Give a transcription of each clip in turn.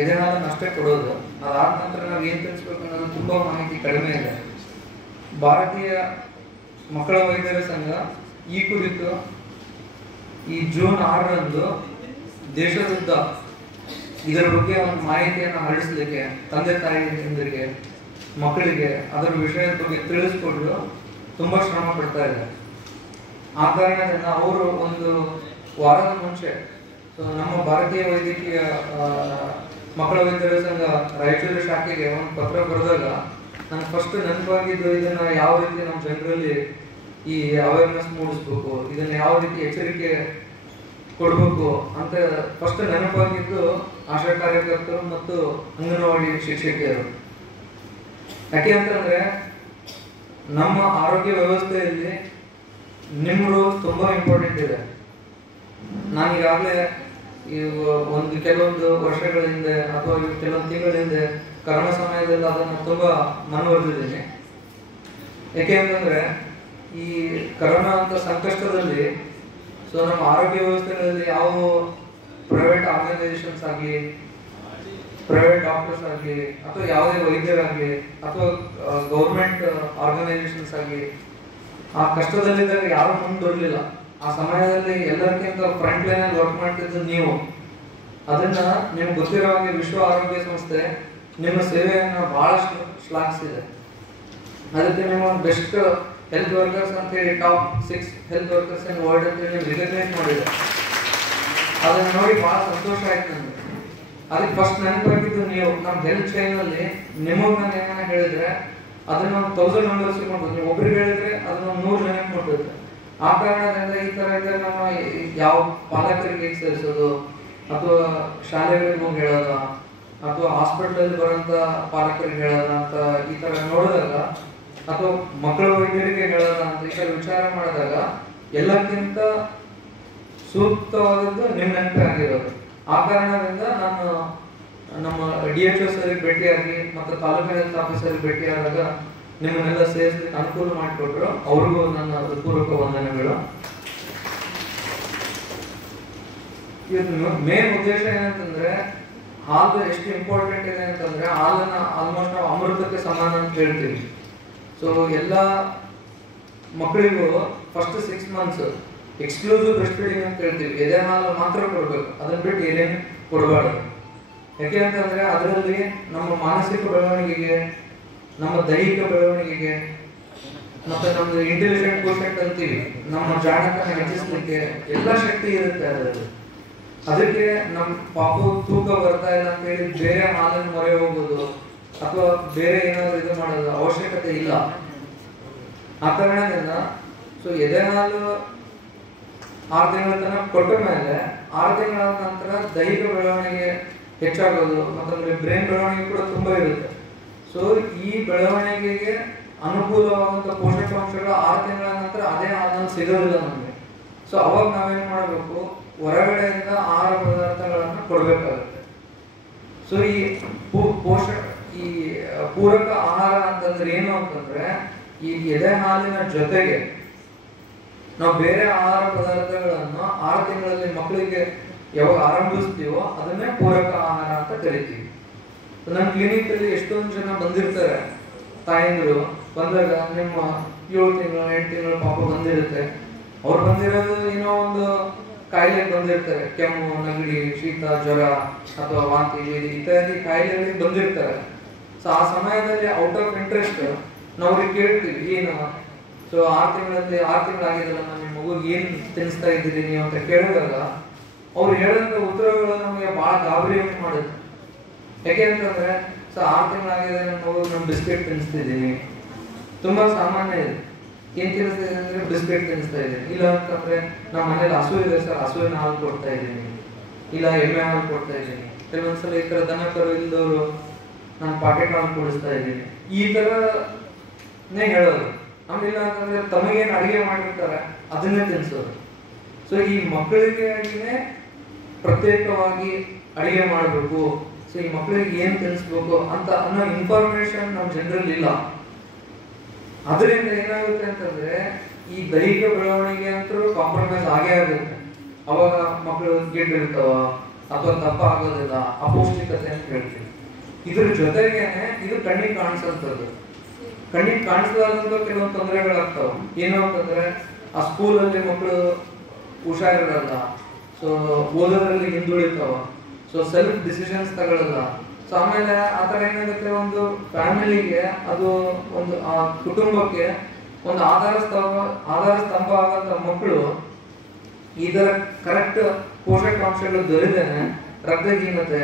ಎದೆ ಹಾಲನ್ನು ಅಷ್ಟೇ ಕೊಡೋದು. ಅದಾದ ನಂತರ ನಾವು ಏನು ತಿಳಿಸ್ಬೇಕು ಅನ್ನೋದು ತುಂಬ ಮಾಹಿತಿ ಕಡಿಮೆ ಇದೆ. ಭಾರತೀಯ ಮಕ್ಕಳ ವೈದ್ಯರ ಸಂಘ ಈ ಕುರಿತು ಈ ಜೂನ್ 6ರಂದು ದೇಶದುದ್ದ ಇದರ ಬಗ್ಗೆ ಒಂದು ಮಾಹಿತಿಯನ್ನು ಹರಡಿಸಲಿಕ್ಕೆ ತಂದೆ ತಾಯಿಯರಿಗೆ ಮಕ್ಕಳಿಗೆ ಅದರ ವಿಷಯದ ಬಗ್ಗೆ ತಿಳಿಸ್ಕೊಟ್ಟು ತುಂಬ ಶ್ರಮ ಪಡ್ತಾ ಇದೆ. ಆ ಕಾರಣದಿಂದ ಅವರು ಒಂದು ವಾರದ ಮುಂಚೆ ನಮ್ಮ ಭಾರತೀಯ ವೈದ್ಯಕೀಯ ಮಕ್ಕಳ ವೈದ್ಯರ ಸಂಘ ರಾಯಚೂರು ಶಾಖೆಗೆ ಒಂದು ಪತ್ರ ಬರೆದಾಗ ನನಗೆ ಫಸ್ಟ್ ನೆನಪಾಗಿದ್ದು ಇದನ್ನ ಯಾವ ರೀತಿ ನಮ್ಮ ಜನರಲ್ಲಿ ಈ ಅವೇರ್ನೆಸ್ ಮೂಡಿಸ್ಬೇಕು, ಇದನ್ನ ಯಾವ ರೀತಿ ಎಚ್ಚರಿಕೆ ಕೊಡಬೇಕು ಅಂತ ಫಸ್ಟ್ ನೆನಪಾಗಿದ್ದು ಆಶಾ ಕಾರ್ಯಕರ್ತರು ಮತ್ತು ಅಂಗನವಾಡಿ ಶಿಕ್ಷಕಿಯರು. ಯಾಕೆ ಅಂತಂದ್ರೆ ನಮ್ಮ ಆರೋಗ್ಯ ವ್ಯವಸ್ಥೆಯಲ್ಲಿ ನಿಮ್ಮ ರೋಲ್ ತುಂಬಾ ಇಂಪಾರ್ಟೆಂಟ್ ಇದೆ. ನಾನೀಗಾಗಲೇ ಕೆಲವೊಂದು ವರ್ಷಗಳ ಹಿಂದೆ ಅಥವಾ ಕೆಲವೊಂದು ತಿಂಗಳ ಹಿಂದೆ ಕರೋನಾ ಸಮಯದಲ್ಲಿ ಅದನ್ನು ತುಂಬಾ ಮನವರಿದಿದ್ದೀನಿ. ಯಾಕೆ ಅಂತಂದ್ರೆ ಈ ಕರೋನಾ ಅಂತ ಸಂಕಷ್ಟದಲ್ಲಿ ನಮ್ಮ ಆರೋಗ್ಯ ವ್ಯವಸ್ಥೆಗಳಲ್ಲಿ ಯಾವ ಪ್ರೈವೇಟ್ ಆರ್ಗನೈಸೇಷನ್ಸ್ ಆಗಲಿ, ಪ್ರೈವೇಟ್ ಡಾಕ್ಟರ್ಸ್ ಆಗಲಿ, ಅಥವಾ ಯಾವುದೇ ವೈದ್ಯರಾಗಲಿ, ಅಥವಾ ಗೌರ್ಮೆಂಟ್ ಆರ್ಗನೈಸೇಷನ್ಸ್ ಆಗಲಿ ಆ ಕಷ್ಟದಲ್ಲಿದ್ದಾಗ ಯಾರು ಮುಂದುವರಲಿಲ್ಲ. ಆ ಸಮಯದಲ್ಲಿ ಎಲ್ಲರಿಗಿಂತ ಫ್ರಂಟ್ ಲೈನ್ ಅಲ್ಲಿ ವರ್ಕ್ ಮಾಡ್ತಿದ್ದು ನೀವು. ಅದನ್ನ ನಿಮ್ಗೆ ಗೊತ್ತಿರೋ ಹಾಗೆ ವಿಶ್ವ ಆರೋಗ್ಯ ಸಂಸ್ಥೆ ನಿಮ್ಮ ಸೇವೆಯನ್ನು ಬಹಳಷ್ಟು ಶ್ಲಾಘಿಸಿದೆ. ಅದಕ್ಕೆ ನಿಮ್ಮ ಬೆಸ್ಟ್ ಹೆಲ್ತ್ ವರ್ಕರ್ಸ್ ಅಂತ ಹೇಳಿ top 6 health workers in world ಅಂತ ಹೇಳಿ ರಿಕಗ್ನೈಸ್ ಮಾಡಿದೆ. ಅದನ್ನ ನೋಡಿ ಬಹಳ ಸಂತೋಷ ಆಯ್ತು ನನಗೆ. ಅದಕ್ಕೆ ಫಸ್ಟ್ ನೆನಪಾಗಿದ್ದು ನೀವು. ನಮ್ಮ ಹೆಲ್ತ್ ಚೈನ್ ಅಲ್ಲಿ ನಿಮಗೆ ನಾನು ಏನ ಹೇಳಿದ್ರೆ ಅದನ್ನ 1000 ಮೆಂಬರ್ಸ್ ಮಾಡ್ಬೋದು. ನೀವು ಒಬ್ರಿಗೆ ಹೇಳಿದ್ರೆ ಅದನ್ನ 100 ಜನಕ್ಕೆ ಮಾಡ್ಬೋದು. ಆ ಕಾರಣದಿಂದ ಈ ತರ ಇದ್ರೆ ನಮ್ಮ ಯಾವ ಪಾಲಕರಿಗೆ ಸೇರಿಸೋದು, ಅಥವಾ ಶಾಲೆಗಳಿಗೆ ಹೋಗಿ ಹೇಳೋದ, ಅಥವಾ ಹಾಸ್ಪಿಟಲ್ ಬರೋಂಥ ಪಾಲಕರಿಗೆ ಹೇಳೋದ ಅಂತ ಈ ತರ ನೋಡಿದಾಗ, ಅಥವಾ ಮಕ್ಕಳ ವೈದ್ಯರಿಗೆ ಹೇಳೋದ ಅಂತ ಈ ತರ ವಿಚಾರ ಮಾಡಿದಾಗ ಎಲ್ಲಕ್ಕಿಂತ ಸೂಕ್ತವಾದದ್ದು ನಿಮ್ಮ ನೆನಪೇ ಆಗಿರೋದು. ಆ ಕಾರಣದಿಂದ ನಾನು ನಮ್ಮ DHO ಸರಿಗೆ ಭೇಟಿಯಾಗಿ ಮತ್ತು ತಾಲೂಕು ಹೆಲ್ತ್ ಆಫೀಸರ್ಗೆ ಭೇಟಿಯಾದಾಗ ನಿಮ್ಮನ್ನೆಲ್ಲ ಸೇರಿಸಲಿಕ್ಕೆ ಅನುಕೂಲ ಮಾಡಿಕೊಟ್ರು. ಅವ್ರಿಗೂ ನನ್ನ ಹೃತ್ಪೂರ್ವಕ ವಂದನೆಗಳು. ಇವತ್ತು ಮೇನ್ ಉದ್ದೇಶ ಏನಂತಂದ್ರೆ ಹಾಲು ಎಷ್ಟು ಇಂಪಾರ್ಟೆಂಟ್ ಇದೆ ಅಂತಂದ್ರೆ ಹಾಲನ್ನ ಆಲ್ಮೋಸ್ಟ್ ನಾವು ಅಮೃತಕ್ಕೆ ಸಮಾನ ಅಂತ ಹೇಳ್ತೀವಿ. ಎಲ್ಲ ಮಕ್ಕಳಿಗೂ first 6 months exclusive breast feeding ಅಂತ ಹೇಳ್ತೀವಿ. ಎದೆ ಹಾಲು ಮಾತ್ರ ಕೊಡ್ಬೇಕು, ಅದನ್ನ ಬಿಟ್ಟು ಏನೇನು ಕೊಡಬಾರ್ದು. ಯಾಕೆ ಅಂತಂದ್ರೆ ಅದರಲ್ಲಿ ನಮ್ಮ ಮಾನಸಿಕ ಬೆಳವಣಿಗೆಗೆ, ನಮ್ಮ ದೈಹಿಕ ಬೆಳವಣಿಗೆಗೆ, ಮತ್ತೆ ನಮ್ದು ಇಂಟೆಲಿಜೆಂಟ್ ಕೋಶೆಂಟ್ ಅಂತೀವಿ, ನಮ್ಮ ಜಾಣತನ ಹೆಚ್ಚಿಸ್ಲಿಕ್ಕೆ ಎಲ್ಲ ಶಕ್ತಿ ಇರುತ್ತೆ ಅದರಲ್ಲಿ. ಅದಕ್ಕೆ ನಮ್ಮ ಪಾಪು ತೂಕ ಬರ್ತಾ ಇಲ್ಲ ಅಂತ ಹೇಳಿ ಬೇರೆ ಹಾಲನ್ನು ಮೊರೆ ಹೋಗೋದು ಅಥವಾ ಬೇರೆ ಏನಾದ್ರು ಇದು ಮಾಡೋದು ಅವಶ್ಯಕತೆ ಇಲ್ಲ. ಆ ಕಾರಣದಿಂದ ಎದೆ ಹಾಲು 6 ತಿಂಗಳ ತನಕ ಕೊಟ್ಟ ಮೇಲೆ 6 ತಿಂಗಳ ನಂತರ ದೈಹಿಕ ಬೆಳವಣಿಗೆ ಹೆಚ್ಚಾಗೋದು, ಮತ್ತಂದ್ರೆ ಬ್ರೈನ್ ಬೆಳವಣಿಗೆ ಕೂಡ ತುಂಬಾ ಇರುತ್ತೆ. ಈ ಬೆಳವಣಿಗೆಗೆ ಅನುಕೂಲವಾದಂತ ಪೋಷಕಾಂಶಗಳು 6 ತಿಂಗಳ ನಂತರ ಅದೇ ಹಾಲಿನಲ್ಲಿ ಸಿಗೋದಿಲ್ಲ ನಮಗೆ. ಅವಾಗ ನಾವೇನ್ ಮಾಡಬೇಕು, ಹೊರಗಡೆಯಿಂದ ಆಹಾರ ಪದಾರ್ಥಗಳನ್ನು ಕೊಡಬೇಕಾಗುತ್ತೆ. ಈ ಪೂರಕ ಆಹಾರ ಅಂತಂದ್ರೆ ಏನು ಅಂತಂದ್ರೆ ಈ ಎದೆ ಹಾಲಿನ ಜೊತೆಗೆ ನಾವು ಬೇರೆ ಆಹಾರ ಪದಾರ್ಥಗಳನ್ನು 6 ತಿಂಗಳಲ್ಲಿ ಮಕ್ಕಳಿಗೆ ಯಾವಾಗ ಆರಂಭಿಸ್ತೀವೋ ಅದನ್ನೇ ಪೂರಕ ಆಹಾರ ಅಂತ ಕರಿತೀವಿ. ನನ್ನ ಕ್ಲಿನಿಕ್ ಅಲ್ಲಿ ಎಷ್ಟೊಂದು ಜನ ಬಂದಿರ್ತಾರೆ, ತಾಯಂದಿರು ಬಂದಾಗ ನಿಮ್ಮ 7 ತಿಂಗಳು 8 ತಿಂಗಳು ಪಾಪ ಬಂದಿರುತ್ತೆ. ಅವ್ರು ಬಂದಿರೋದು ಏನೋ ಒಂದು ಕಾಯಿಲೆ ಬಂದಿರ್ತಾರೆ, ಕೆಮ್ಮು, ನೆಗಡಿ, ಶೀತ, ಜ್ವರ ಅಥವಾ ವಾಂತಿ ಇತ್ಯಾದಿ ಕಾಯಿಲೆಗಳಿಗೆ ಬಂದಿರ್ತಾರೆ. ಆ ಸಮಯದಲ್ಲಿ ಔಟ್ ಆಫ್ ಇಂಟ್ರೆಸ್ಟ್ ನಾವು ಕೇಳ್ತೀವಿ, ಏನು 6 ತಿಂಗಳಾಗಿದೆಲ್ಲ ನಿಮ್ಮ ಮಗುಗೆ ಏನ್ ತಿನ್ನಿಸ್ತಾ ಇದ್ದೀರಿ ನೀವು ಅಂತ ಕೇಳಿದಾಗ ಅವ್ರು ಹೇಳೋಂಥ ಉತ್ತರಗಳು ನಮಗೆ ಬಹಳ ಗಾಬರಿ ಮಾಡುತ್ತೆ. ಯಾಕೆ ಅಂತಂದ್ರೆ 6 ತಿಂಗಳಾಗಿದೆ ನಮ್ಮ ಮಗು, ನಾನು ಬಿಸ್ಕೆಟ್ ತಿನ್ನಿಸ್ತಿದ್ದೀನಿ. ತುಂಬಾ ಸಾಮಾನ್ಯ ಇದೆ. ಏನ್ ತಿನ್ನಿಸ್ತಾ ಇದೆ ಅಂದ್ರೆ ಬಿಸ್ಕೆಟ್ ತಿನ್ನಿಸ್ತಾ ಇದ್ದೀನಿ. ಇಲ್ಲ ಅಂತಂದ್ರೆ ನಮ್ಮ ಮನೇಲಿ ಹಸು ಇದೆ ಸರ್, ಹಸುವಿನ ಹಾಲು ಕೊಡ್ತಾ ಇದ್ದೀನಿ, ಇಲ್ಲ ಎಮ್ಮೆ ಹಾಲು ಕೊಡ್ತಾ ಇದ್ದೀನಿ. ಕೆಲವೊಂದ್ಸಲ ಈ ತರ ದನ ಕರು ಇಲ್ದವರು ನಾನು ಪಾಕೆಟ್ ಹಾಲು ಕುಡಿಸ್ತಾ ಇದ್ದೀನಿ, ಈ ತರನೇ ಹೇಳೋದು. ಆಮೇಲೆ ಅಂತಂದ್ರೆ ತಮಗೇನು ಅಡಿಗೆ ಮಾಡಿರ್ತಾರೆ ಅದನ್ನೇ ತಿನ್ಸೋದು. ಈ ಮಕ್ಕಳಿಗೆ ಪ್ರತ್ಯೇಕವಾಗಿ ಅಡಿಗೆ ಮಾಡಬೇಕು, ಈ ಮಕ್ಕಳಿಗೆ ಏನ್ ತಿನ್ನಿಸ್ಬೇಕು ಅಂತ ಅನ್ನೋ ಇನ್ಫಾರ್ಮೇಶನ್ ನಮ್ಮ ಜನರಲ್ಲಿ ಇಲ್ಲ. ಅದರಿಂದ ಏನಾಗುತ್ತೆ ಅಂತಂದ್ರೆ ಈ ದೈಹಿಕ ಬೆಳವಣಿಗೆ ಅಂತೂ ಕಾಂಪ್ರಮೈಸ್ ಆಗೇ ಆಗುತ್ತೆ. ಅವಾಗ ಮಕ್ಕಳು ಗಿಡ್ಡಿರ್ತಾವ, ಅಥವಾ ದಪ್ಪ ಆಗೋದಿಲ್ಲ, ಅಪೌಷ್ಟಿಕತೆ ಅಂತ ಹೇಳ್ತೀವಿ. ಇದ್ರ ಜೊತೆಗೇನೆ ಇದು ಕಣ್ಣಿಗೆ ಕಾಣಿಸಂತದ್ದು. ಕಣ್ಣಿಗೆ ಕಾಣಿಸಲಾದಂತ ಕೆಲವೊಂದು ತೊಂದರೆಗಳಾಗ್ತಾವ. ಏನು ಅಂತಂದ್ರೆ ಆ ಸ್ಕೂಲಲ್ಲಿ ಮಕ್ಕಳು ಹುಷಾರಿರಲ್ಲ, ಸೊ ಓದೋದ್ರಲ್ಲಿ ಹಿಂದುಳಿತಾವ, ಸೊ ಸೆಲ್ಫ್ ಡಿಸಿಷನ್ಸ್ ತಗೊಳ್ಳಲ್ಲ. ಸೊ ಆಮೇಲೆ ಆ ಥರ ಏನಾಗುತ್ತೆ, ಒಂದು ಫ್ಯಾಮಿಲಿಗೆ ಅದು ಒಂದು ಆ ಕುಟುಂಬಕ್ಕೆ ಒಂದು ಆಧಾರ ಸ್ತಂಭ ಆಗಂತ ಮಕ್ಕಳು ಇದರ ಕರೆಕ್ಟ್ ಪೋಷಕಾಂಶಗಳು ದೊರೆದೇನೆ ರಕ್ತಹೀನತೆ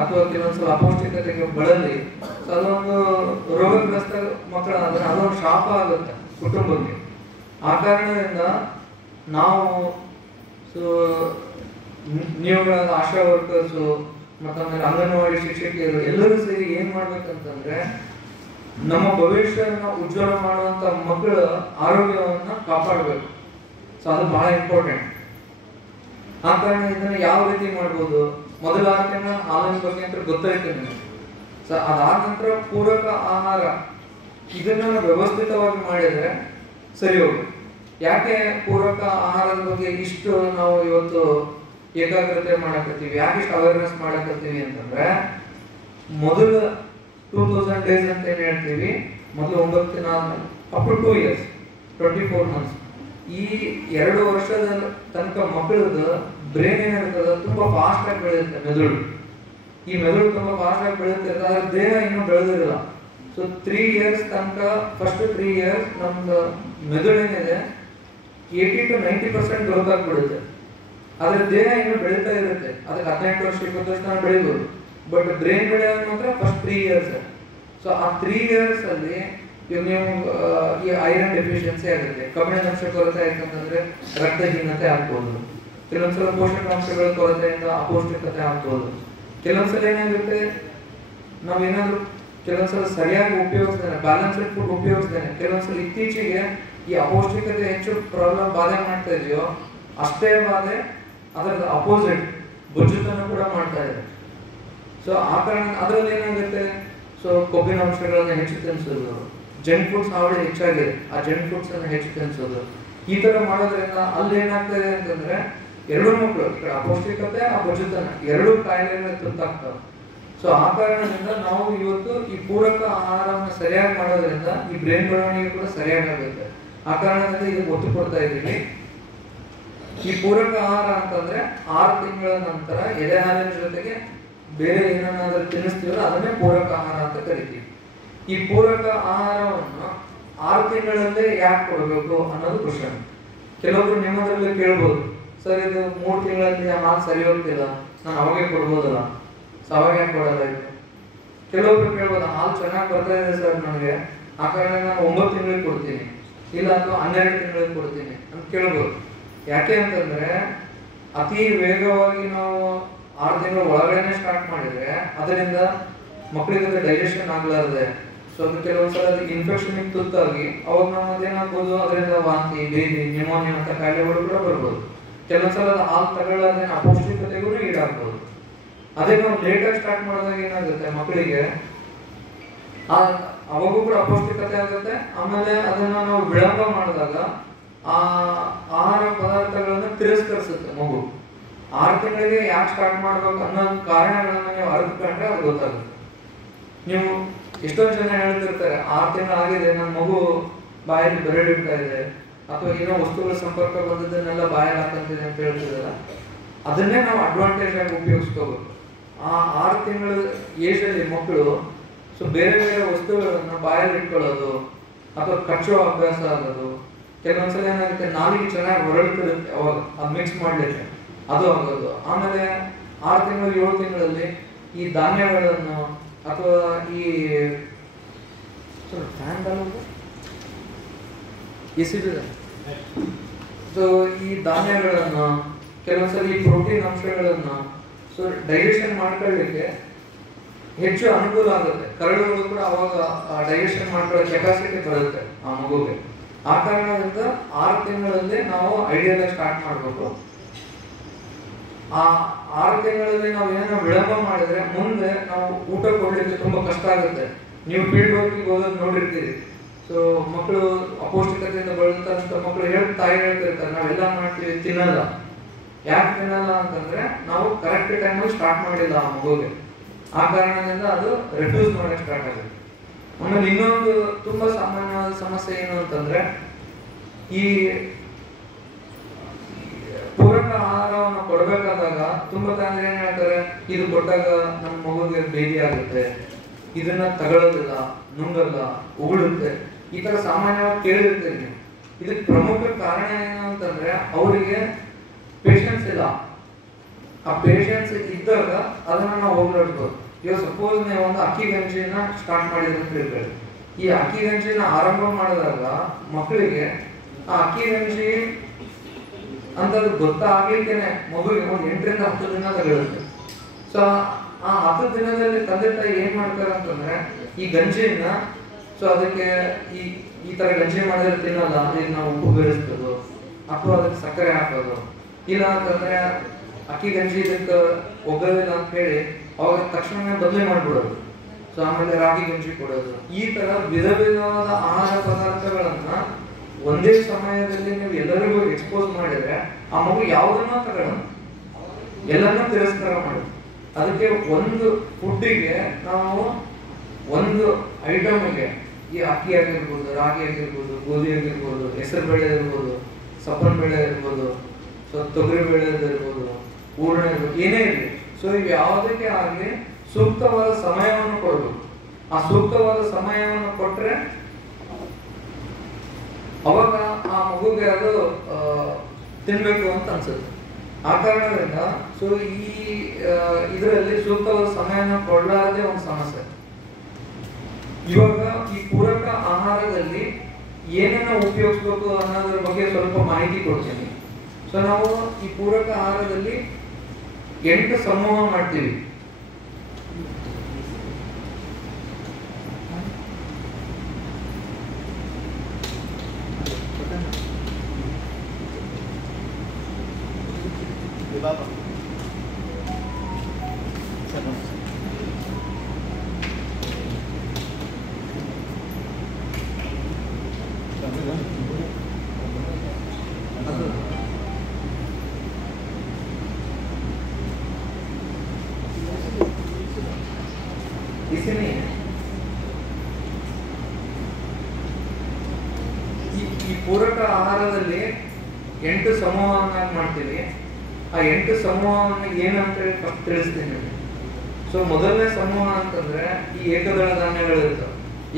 ಅಥವಾ ಕೆಲವೊಂದ್ಸಲ ಅಪೌಷ್ಟಿಕತೆಗೆ ಬಳಲಿ, ಸೊ ಅದೊಂದು ರೋಗಗ್ರಸ್ತ ಮಕ್ಕಳಾದ್ರೆ ಅದೊಂದು ಶಾಪ ಆಗುತ್ತೆ ಕುಟುಂಬಕ್ಕೆ. ಆ ಕಾರಣದಿಂದ ನಾವು ಸೊ ನೀವುಗಳಾದ ಆಶಾ ವರ್ಕರ್ಸು ಮತ್ತು ಆಮೇಲೆ ಅಂಗನವಾಡಿ ಶಿಕ್ಷಕಿಯರು ಎಲ್ಲರೂ ಸೇರಿ ಏನ್ ಮಾಡ್ಬೇಕಂತಂದ್ರೆ ನಮ್ಮ ಭವಿಷ್ಯನ ಉಜ್ವಲ ಮಾಡುವಂತ ಮಕ್ಕಳ ಆರೋಗ್ಯವನ್ನ ಕಾಪಾಡಬೇಕು. ಸೊ ಅದು ಬಹಳ ಇಂಪಾರ್ಟೆಂಟ್. ಆ ಕಾರಣ ಇದನ್ನ ಯಾವ ರೀತಿ ಮಾಡ್ಬೋದು, ಮೊದಲ 6 ತಿಂಗಳ ಹಾಲಿನ ಬಗ್ಗೆ ಅಂತ ಗೊತ್ತಾಯ್ತು ನಿಮಗೆ. ಸೊ ಅದಾದ ನಂತರ ಪೂರಕ ಆಹಾರ ಇದನ್ನ ವ್ಯವಸ್ಥಿತವಾಗಿ ಮಾಡಿದ್ರೆ ಸರಿ ಹೋಗುತ್ತೆ. ಯಾಕೆ ಪೂರಕ ಆಹಾರದ ಬಗ್ಗೆ ಇಷ್ಟು ನಾವು ಇವತ್ತು ಏಕಾಗ್ರತೆ ಮಾಡಕತ್ತೀವಿ, ಯಾಕೆ ಇಷ್ಟು ಅವೇರ್ನೆಸ್ ಮಾಡಕತ್ತೀವಿ ಅಂತಂದ್ರೆ, ಮೊದಲ 2000 ಡೇಸ್ ಅಂತ ಏನ್ ಹೇಳ್ತೀವಿ, ಮೊದಲು 9 ದಿನ ಅಪ್ ಟು 2 years 24 months, ಈ 2 ವರ್ಷದ ತನಕ ಮಕ್ಕಳದ ಬ್ರೈನ್ ಏನಿರ್ತದ ತುಂಬಾ ಫಾಸ್ಟ್ ಆಗಿ ಬೆಳೆಯುತ್ತೆ. ಮೆದುಳು ತುಂಬಾ ಫಾಸ್ಟ್ ಆಗಿ ಬೆಳೆಯುತ್ತೆ, ಆದ್ರೆ ದೇಹ ಇನ್ನೂ ಬೆಳೆದಿರಲ್ಲ. ಸೊ 3 years ತನಕ, ಫಸ್ಟ್ 3 years ನಮ್ದು ಮೆದುಳು ಏನಿದೆ 80 to 90% ಗ್ರೋತ್ ಆಗಿಬಿಡುತ್ತೆ. ಆದ್ರೆ ದೇಹ ಇನ್ನೂ ಬೆಳೀತಾ ಇರುತ್ತೆ. ಅದಕ್ಕೆ 18 ವರ್ಷ 20 ವರ್ಷ ಬೆಳಿಬೋದು, ಬಟ್ ಬ್ರೈನ್ ಬೆಳೆಯೋದು ಮಾತ್ರ ಫಸ್ಟ್ 3 years. ಸೊ ಆ 3 years ಅಲ್ಲಿ ನೀವು ಈ ಐರನ್ ಡೆಫಿಷಿಯನ್ಸಿ ಆಗುತ್ತೆ, ಕಬ್ಬಿಣಾಂಶ ಕೊರತೆ ಆಯ್ತಂತಂದ್ರೆ ರಕ್ತಹೀನತೆ ಆಗ್ಬೋದು, ಕೆಲವೊಂದ್ಸಲ ಪೋಷಕಾಂಶಗಳ ಕೊರತೆಯಿಂದ ಅಪೌಷ್ಟಿಕತೆ ಆಗ್ಬೋದು. ಕೆಲವೊಂದ್ಸಲ ಏನಾಗುತ್ತೆ, ನಾವೇನಾದ್ರೂ ಕೆಲವೊಂದ್ಸಲ ಸರಿಯಾಗಿ ಉಪಯೋಗಿಸ್ತೇನೆ, ಬ್ಯಾಲೆನ್ಸ್ಡ್ ಫುಡ್ ಉಪಯೋಗಿಸ್ತೇನೆ, ಕೆಲವೊಂದ್ಸಲ ಇತ್ತೀಚೆಗೆ ಈ ಅಪೌಷ್ಟಿಕತೆ ಹೆಚ್ಚು ಪ್ರಾಬ್ಲಮ್ ಬಾಧೆ ಮಾಡ್ತಾ ಇದೆಯೋ ಅಷ್ಟೇ ಬಾಧೆ ಅದರ ಅಪೋಸಿಟ್ ಬೊಜ್ಜುತನ ಕೂಡ ಮಾಡ್ತಾ ಇದೆ. ಸೊ ಆ ಕಾರಣ ಅದರಲ್ಲಿ ಏನಾಗುತ್ತೆ, ಸೊ ಕೊಬ್ಬಿನ ಅಂಶಗಳನ್ನ ಹೆಚ್ಚು ತಿನ್ನಿಸೋದು, ಜಂಕ್ ಫುಡ್ಸ್ ಹಾವಳಿ ಹೆಚ್ಚಾಗಿದೆ, ಆ ಜಂಕ್ ಫುಡ್ಸ್ ಅನ್ನ ಹೆಚ್ಚು ತಿನ್ನಿಸೋದು, ಈ ತರ ಮಾಡೋದ್ರಿಂದ ಅಲ್ಲಿ ಏನಾಗ್ತದೆ ಅಂತಂದ್ರೆ ಎರಡೂ ಮಕ್ಕಳು, ಈ ಕಡೆ ಅಪೌಷ್ಟಿಕತೆ ಆ ಬೊಜ್ಜುತನ ಎರಡೂ ಕಾಯಿಲೆಗಳು ತುತ್ತಾಗ್ತವೆ. ಸೊ ಆ ಕಾರಣದಿಂದ ನಾವು ಇವತ್ತು ಈ ಪೂರಕ ಆಹಾರವನ್ನು ಸರಿಯಾಗಿ ಮಾಡೋದ್ರಿಂದ ಈ ಬ್ರೈನ್ ಬೆಳವಣಿಗೆ ಕೂಡ ಸರಿಯಾಗಿ ಆಗುತ್ತೆ. ಆ ಕಾರಣದಿಂದ ಇದಕ್ಕೆ ಒತ್ತು ಕೊಡ್ತಾ ಇದ್ದೀವಿ. ಈ ಪೂರಕ ಆಹಾರ ಅಂತಂದ್ರೆ 6 ತಿಂಗಳ ನಂತರ ಎದೆ ಹಾಲಿನ ಜೊತೆಗೆ ಬೇರೆ ಏನನ್ನಾದ್ರೂ ತಿನ್ನಿಸ್ತೀವಲ್ಲ ಅದನ್ನೇ ಪೂರಕ ಆಹಾರ ಅಂತ ಕರಿತೀವಿ. ಈ ಪೂರಕ ಆಹಾರವನ್ನು 6 ತಿಂಗಳಲ್ಲೇ ಯಾಕೆ ಕೊಡಬೇಕು ಅನ್ನೋದು ಕ್ವಶನ್. ಕೆಲವೊಬ್ರು ನಿಮ್ಮದ್ರಲ್ಲಿ ಕೇಳ್ಬೋದು, ಸರ್ ಇದು 3 ತಿಂಗಳಲ್ಲಿ ಹಾಲು ಸರಿ ಹೋಗ್ತಿಲ್ಲ, ನಾನು ಅವಾಗೇ ಕೊಡ್ಬೋದಲ್ಲ, ಸೊ ಅವಾಗ ಯಾಕೆ ಕೊಡಲ್ಲ ಇದು? ಕೆಲವೊಬ್ರು ಕೇಳ್ಬೋದು, ಹಾಲು ಚೆನ್ನಾಗಿ ಬರ್ತಾ ಇದೆ ಸರ್ ನನಗೆ, ಆ ಕಾರಣ ನಾನು 9 ತಿಂಗಳಿಗೆ ಕೊಡ್ತೀನಿ, ಇಲ್ಲ ಅಥವಾ 12 ತಿಂಗಳಿಗೆ ಕೊಡ್ತೀನಿ ಅಂತ ಕೇಳ್ಬೋದು. ಯಾಕೆ ಅಂತಂದ್ರೆ ಅತಿ ವೇಗವಾಗಿ ನಾವು 6 ತಿಂಗಳ ಒಳಗಡೆ ಸ್ಟಾರ್ಟ್ ಮಾಡಿದ್ರೆ ಅದರಿಂದ ಮಕ್ಕಳಿಗೆ ಡೈಜೆಷನ್ ಆಗ್ಲಾರದೆ, ಸೊ ಅದು ಕೆಲವೊಂದ್ಸಲ ಇನ್ಫೆಕ್ಷನ್ ತುತ್ತಾಗಿ ಅವಾಗ ನಾವು ಏನಾಗ್ಬೋದು, ಅದರಿಂದ ವಾಂತಿ, ಬೇದಿ, ನ್ಯೂಮೋನಿಯಾ ಅಂತ ಕಾಯಿಲೆಗಳು ಕೂಡ ಬರ್ಬೋದು. ಕೆಲವೊಂದ್ಸಲ ಹಾಲು ತಗೊಳ್ಳೋದೇ ಅಪೌಷ್ಟಿಕತೆಗೂ ಈಡಾಗ್ಬೋದು. ಅದೇ ನಾವು ಲೇಟಾಗಿ ಸ್ಟಾರ್ಟ್ ಮಾಡಿದಾಗ ಏನಾಗುತ್ತೆ, ಮಕ್ಕಳಿಗೆ ಅವಾಗೂ ಕೂಡ ಅಪೌಷ್ಟಿಕತೆ ಆಗುತ್ತೆ. ಆಮೇಲೆ ಅದನ್ನ ನಾವು ವಿಳಂಬ ಮಾಡಿದಾಗ ಆ ಆಹಾರ ಪದಾರ್ಥಗಳನ್ನ ತಿರಸ್ಕರಿಸುತ್ತೆ ಮಗು. 6 ತಿಂಗಳಿಗೆ ಯಾಕೆ ಸ್ಟಾರ್ಟ್ ಮಾಡ್ಬೇಕು ಅನ್ನೋ ಕಾರಣಗಳನ್ನ ನೀವು ಅರಿತುಕೊಂಡ್ರೆ ಅದು ಗೊತ್ತಾಗುತ್ತೆ. ನೀವು ಎಷ್ಟೊಂದು ಜನ ಹೇಳ್ತಿರ್ತಾರೆ, 6 ತಿಂಗಳು ಆಗಿದೆ, ನನ್ನ ಮಗು ಬಾಯಲ್ಲಿ ಬೆರಳಿಡ್ತಾ ಇದೆ, ಅಥವಾ ಏನೋ ವಸ್ತುಗಳ ಸಂಪರ್ಕ ಬಂದದನ್ನೆಲ್ಲ ಬಾಯಲ್ಲಿ ಹಾಕಂತಿದೆ ಅಂತ ಹೇಳ್ತಿರಲ್ಲ, ಅದನ್ನೇ ನಾವು ಅಡ್ವಾಂಟೇಜ್ ಆಗಿ ಉಪಯೋಗಿಸ್ಕೋಬೇಕು. ಆ 6 ತಿಂಗಳ ಏಜಲ್ಲಿ ಮಕ್ಕಳು ಸೊ ಬೇರೆ ಬೇರೆ ವಸ್ತುಗಳನ್ನ ಬಾಯಲ್ಲಿ ಇಟ್ಕೊಳ್ಳೋದು ಅಥವಾ ಕಚ್ಚೋ ಅಭ್ಯಾಸ ಆಗೋದು, ಕೆಲವೊಂದ್ಸಲ ಏನಾಗುತ್ತೆ ನಾಲಿಗೆ ಚೆನ್ನಾಗಿ ಹೊರಳ್ತಿರುತ್ತೆ ಅವಾಗ ಅದು ಮಿಕ್ಸ್ ಮಾಡ್ಲಿಕ್ಕೆ, ಅದು ಆಗೋದು. ಆಮೇಲೆ 6 ತಿಂಗಳು 7 ತಿಂಗಳಲ್ಲಿ ಈ ಧಾನ್ಯಗಳನ್ನು ಅಥವಾ ಈ ಸೊ ಈ ಧಾನ್ಯಗಳನ್ನು ಕೆಲವೊಂದ್ಸಲ ಈ ಪ್ರೋಟೀನ್ ಅಂಶಗಳನ್ನು ಸೊ ಡೈಜೆಷನ್ ಮಾಡ್ಕೊಳ್ಳಿಕ್ಕೆ ಹೆಚ್ಚು ಅನುಕೂಲ ಆಗುತ್ತೆ. ಕರಳುಗಳು ಕೂಡ ಅವಾಗ ಡೈಜೆಷನ್ ಮಾಡ್ಕೊಳ್ಳೋ ಕೆಪಾಸಿಟಿ ಬರುತ್ತೆ ಆ ಮಗುಗೆ. ಆ ಕಾರಣದಿಂದ 6 ತಿಂಗಳಲ್ಲಿ ನಾವು ಐಡಿಯಲ್ ಸ್ಟಾರ್ಟ್ ಮಾಡಬೇಕು. ಆ 6 ತಿಂಗಳಲ್ಲಿ ನಾವು ಏನೋ ವಿಳಂಬ ಮಾಡಿದ್ರೆ ಮುಂದೆ ನಾವು ಊಟ ಕೊಡ್ಲಿಕ್ಕೆ ತುಂಬಾ ಕಷ್ಟ ಆಗುತ್ತೆ. ನೀವು ಫೀಲ್ಡ್ ವರ್ಕಿಗೆ ಹೋಗೋದು ನೋಡಿರ್ತೀರಿ. ಸೊ ಮಕ್ಕಳು ಅಪೌಷ್ಟಿಕತೆಯಿಂದ ಬಳಲ್ತಂತ ಮಕ್ಕಳು ತಾಯಿ ಹೇಳ್ತಿರ್ತಾರೆ, ನಾವೆಲ್ಲ ಮಾಡ್ತೀವಿ ತಿನ್ನಲ್ಲ. ಯಾಕೆ ತಿನ್ನಲ್ಲ ಅಂತಂದ್ರೆ ನಾವು ಕರೆಕ್ಟ್ ಟೈಮಲ್ಲಿ ಸ್ಟಾರ್ಟ್ ಮಾಡಿಲ್ಲ ಆ ಮಗುಗೆ, ಆ ಕಾರಣದಿಂದ ಅದು ರೆಫ್ಯೂಸ್ ಮಾಡಕ್ಕೆ ಸ್ಟಾರ್ಟ್ ಆಗುತ್ತೆ. ಆಮೇಲೆ ಇನ್ನೊಂದು ತುಂಬಾ ಸಾಮಾನ್ಯವಾದ ಸಮಸ್ಯೆ ಏನು ಅಂತಂದ್ರೆ, ಈ ಪೂರಕ ಆಹಾರವನ್ನು ಕೊಡ್ಬೇಕಾದಾಗ ತುಂಬಾ ತಾಂದ್ರೆ ಏನ್ ಹೇಳ್ತಾರೆ, ಇದು ಕೊಟ್ಟಾಗ ನಮ್ಮ ಮಗುಗೆ ಬೇದಿ ಆಗುತ್ತೆ, ಇದನ್ನ ತಗೊಳ್ಳೋದಿಲ್ಲ, ನುಂಗಲ್ಲ, ಉಗುಳುತ್ತೆ, ಈ ತರ ಸಾಮಾನ್ಯವಾಗಿ ಕೇಳಿರ್ತೀರಿ ನೀವು. ಇದಕ್ಕೆ ಪ್ರಮುಖ ಕಾರಣ ಏನು ಅಂತಂದ್ರೆ ಅವರಿಗೆ ಪೇಷನ್ಸ್ ಇಲ್ಲ. ಆ ಪೇಷನ್ಸ್ ಇದ್ದಾಗ ಅದನ್ನ ನಾವು ಹೋಗ್ಲಾಡ್ಬೋದು. ಇವಾಗ ಸಪೋಸ್ ನೀವು ಒಂದು ಅಕ್ಕಿ ಗಂಜಿನ ಸ್ಟಾರ್ಟ್ ಮಾಡಿದ್ರೆ ಅಂತ ಹೇಳ್ಬೇಡಿ, ಈ ಅಕ್ಕಿ ಗಂಜಿನ ಆರಂಭ ಮಾಡಿದಾಗ ಮಕ್ಕಳಿಗೆ ಆ ಅಕ್ಕಿ ಗಂಜಿ ಅಂತದ್ದು ಗೊತ್ತಾಗ್ಲಿಕ್ಕೇನೆ ಮಗುವಿಗೆ ಒಂದು 8 ರಿಂದ 10 ದಿನ ತಗೊಳುತ್ತೆ. ಸೊ ಆ 10 ದಿನದಲ್ಲಿ ತಂದೆ ತಾಯಿ ಏನ್ ಮಾಡ್ತಾರೆ ಅಂತಂದ್ರೆ ಈ ಗಂಜಿನ, ಸೊ ಅದಕ್ಕೆ ಈ ತರ ಗಂಜಿ ಮಾಡಿದ್ರೆ ತಿನ್ನಲ್ಲ, ಅದಕ್ಕೆ ನಾವು ಉಪ್ಪು ಬೆರೆಸ್ತದೋ ಅಥವಾ ಅದಕ್ಕೆ ಸಕ್ಕರೆ ಹಾಕೋದು, ಇಲ್ಲ ಅಂತಂದ್ರೆ ಅಕ್ಕಿ ಗಂಜಿ ಇದಕ್ಕೆ ಒಗ್ಗದಿಲ್ಲ ಅಂತ ಹೇಳಿ ಅವಾಗ ತಕ್ಷಣ ಬದಲಿ ಮಾಡ್ಬಿಡೋದು. ಸೊ ಆಮೇಲೆ ರಾಗಿ ಗಂಜಿ ಕೊಡೋದು. ಈ ತರ ವಿಧ ವಿಧವಾದ ಆಹಾರ ಪದಾರ್ಥಗಳನ್ನ ಒಂದೇ ಸಮಯದಲ್ಲಿ ನೀವು ಎಲ್ಲರಿಗೂ ಎಕ್ಸ್ಪೋಸ್ ಮಾಡಿದ್ರೆ ಆ ಮಗು ಯಾವುದನ್ನ ತಗೊಳ್ಳೋದು, ಎಲ್ಲರನ್ನೂ ತಿರಸ್ಕಾರ ಮಾಡೋದು. ಅದಕ್ಕೆ ಒಂದು ಫುಡ್ಡಿಗೆ ನಾವು ಒಂದು ಐಟಮ್ಗೆ ಈ ಅಕ್ಕಿ ಆಗಿರ್ಬೋದು, ರಾಗಿ ಆಗಿರ್ಬೋದು, ಗೋಧಿ ಆಗಿರ್ಬೋದು, ಹೆಸರು ಬೇಳೆ ಇರ್ಬೋದು, ಸಪ್ಪನ ಬೇಳೆ ಇರ್ಬೋದು, ಸೊ ತೊಗರಿ ಬೇಳೆ ಇರ್ಬೋದು, ಹೂರ್ಣ ಇರ್ಬೋದು, ಏನೇ ಇರಲಿ, ಸೊ ಇವು ಯಾವುದಕ್ಕೆ ಆಗಲಿ ಸೂಕ್ತವಾದ ಸಮಯವನ್ನು ಕೊಡಬೇಕು. ಆ ಸೂಕ್ತವಾದ ಸಮಯವನ್ನು ಕೊಟ್ರೆ ಅವಾಗ ಆ ಮಗುಗೆ ಅದು ತಿನ್ಬೇಕು ಅಂತ ಅನ್ಸುತ್ತೆ. ಆ ಕಾರಣದಿಂದ ಸೊ ಇದರಲ್ಲಿ ಸೂಕ್ತವಾದ ಸಮಯನ ಕೊಡಲಾರದೆ ಒಂದು ಸಮಸ್ಯೆ. ಇವಾಗ ಈ ಪೂರಕ ಆಹಾರದಲ್ಲಿ ಏನನ್ನ ಉಪಯೋಗಿಸ್ಬೇಕು ಅನ್ನೋದ್ರ ಬಗ್ಗೆ ಸ್ವಲ್ಪ ಮಾಹಿತಿ ಕೊಡ್ತೀನಿ. ಸೊ ನಾವು ಈ ಪೂರಕ ಆಹಾರದಲ್ಲಿ 8 ಸಮೂಹ ಮಾಡ್ತೀವಿ. ಈ ಪೂರಕ ಆಹಾರದಲ್ಲಿ 8 ಸಮೂಹವನ್ನ ಮಾಡ್ತೀವಿ. ಆ 8 ಸಮೂಹವನ್ನು ಏನಂತ ಫಸ್ಟ್ ತಿಳಿಸ್ತೀನಿ. ಸೊ ಮೊದಲನೇ ಸಮೂಹ ಅಂತಂದ್ರೆ ಈ ಏಕದಳ ಧಾನ್ಯಗಳು ಇರ್ತವೆ.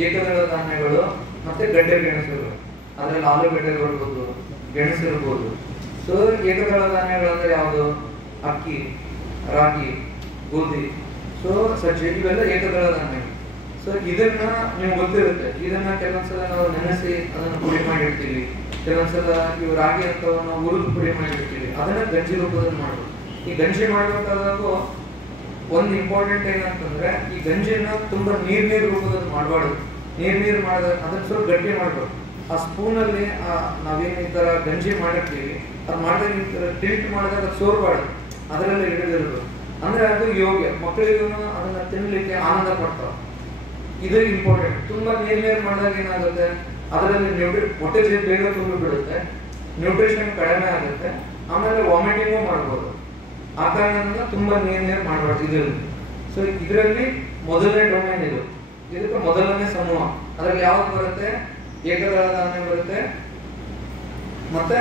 ಏಕದಳ ಧಾನ್ಯಗಳು ಮತ್ತೆ ಗಡ್ಡೆ ಗೆಣಸುಗಳು, ಅದ್ರಲ್ಲಿ ಆಲೂಗಡ್ಡೆ ಇರ್ಬೋದು, ಗೆಣಸು ಇರ್ಬೋದು. ಸೊ ಏಕದಳ ಧಾನ್ಯಗಳು ಅಂದ್ರೆ ಯಾವುದು? ಅಕ್ಕಿ, ರಾಗಿ, ಗೋಧಿ, ಸೊ ಸಜ್ಜೆ, ಇವೆಲ್ಲ ಏಕದಳ ಧಾನ್ಯಗಳು. ಸೊ ಇದನ್ನ ನಿಮ್ಗೆ ಗೊತ್ತಿರುತ್ತೆ. ಇದನ್ನ ಕೆಲವೊಂದ್ಸಲ ನಾವು ನೆನೆಸಿ ಅದನ್ನ ಪುಡಿ ಮಾಡಿರ್ತೀವಿ, ಕೆಲವೊಂದ್ಸಲ ಇವು ರಾಗಿ ಅಂತ ನಾವು ಹುರಿದು ಪುಡಿ ಮಾಡಿರ್ತೀವಿ, ಅದನ್ನ ಗಂಜಿ ರೂಪದಲ್ಲಿ ಮಾಡ್ಬೋದು. ಈ ಗಂಜಿ ಮಾಡ್ಬೇಕಾದಾಗ ಒಂದು ಇಂಪಾರ್ಟೆಂಟ್ ಏನಂತಂದ್ರೆ ಈ ಗಂಜಿನ ತುಂಬಾ ನೀರ್ ರೂಪದಲ್ಲಿ ಮಾಡಬಾರ್ದು. ನೀರ್ ಮಾಡಿದ ಅದನ್ನ ಸ್ವಲ್ಪ ಗಟ್ಟಿ ಮಾಡ್ಬೇಕು. ಆ ಸ್ಪೂನಲ್ಲಿ ನಾವೇನು ಈ ತರ ಗಂಜಿ ಮಾಡಿರ್ತೀವಿ, ಅದು ಮಾಡಿದಾಗ ಈ ತರ ಟಿಲ್ಟ್ ಮಾಡಿದಾಗ ಅದು ಸೋರ್ಬಾರ್ದು, ಅದರಲ್ಲಿ ಹಿಡಿದಿರ್ಬೇಕು. ಅಂದ್ರೆ ಅದು ಯೋಗ್ಯ, ಮಕ್ಕಳಿಗೂ ಅದನ್ನ ತಿನ್ಲಿಕ್ಕೆ ಆನಂದ ಪಡ್ತಾವ. ಇದು ಇಂಪಾರ್ಟೆಂಟ್. ತುಂಬಾ ನೀರ್ ಮಾಡಿದಾಗ ಏನಾಗುತ್ತೆ, ಅದರಲ್ಲಿ ಹೊಟ್ಟೆ ಬೇಗ ತುಂಬಿ ಬಿಡುತ್ತೆ, ನ್ಯೂಟ್ರಿಷನ್ ಕಡಿಮೆ ಆಗುತ್ತೆ, ಆಮೇಲೆ ವಾಮಿಟಿಂಗು ಮಾಡ್ಬೋದು. ಆ ಕಾರಣದಿಂದ ತುಂಬಾ ನೀರ್ ಮಾಡಬಾರ್ದು ಇದರಲ್ಲಿ. ಸೊ ಇದರಲ್ಲಿ ಮೊದಲನೇ ಡೊಮೇನ್ ಇದು. ಇದಕ್ಕೆ ಮೊದಲನೇ ಸಮೂಹ. ಅದ್ರಲ್ಲಿ ಯಾವ್ದು ಬರುತ್ತೆ? ಏಕದಳ ಧಾನ್ಯ ಬರುತ್ತೆ, ಮತ್ತೆ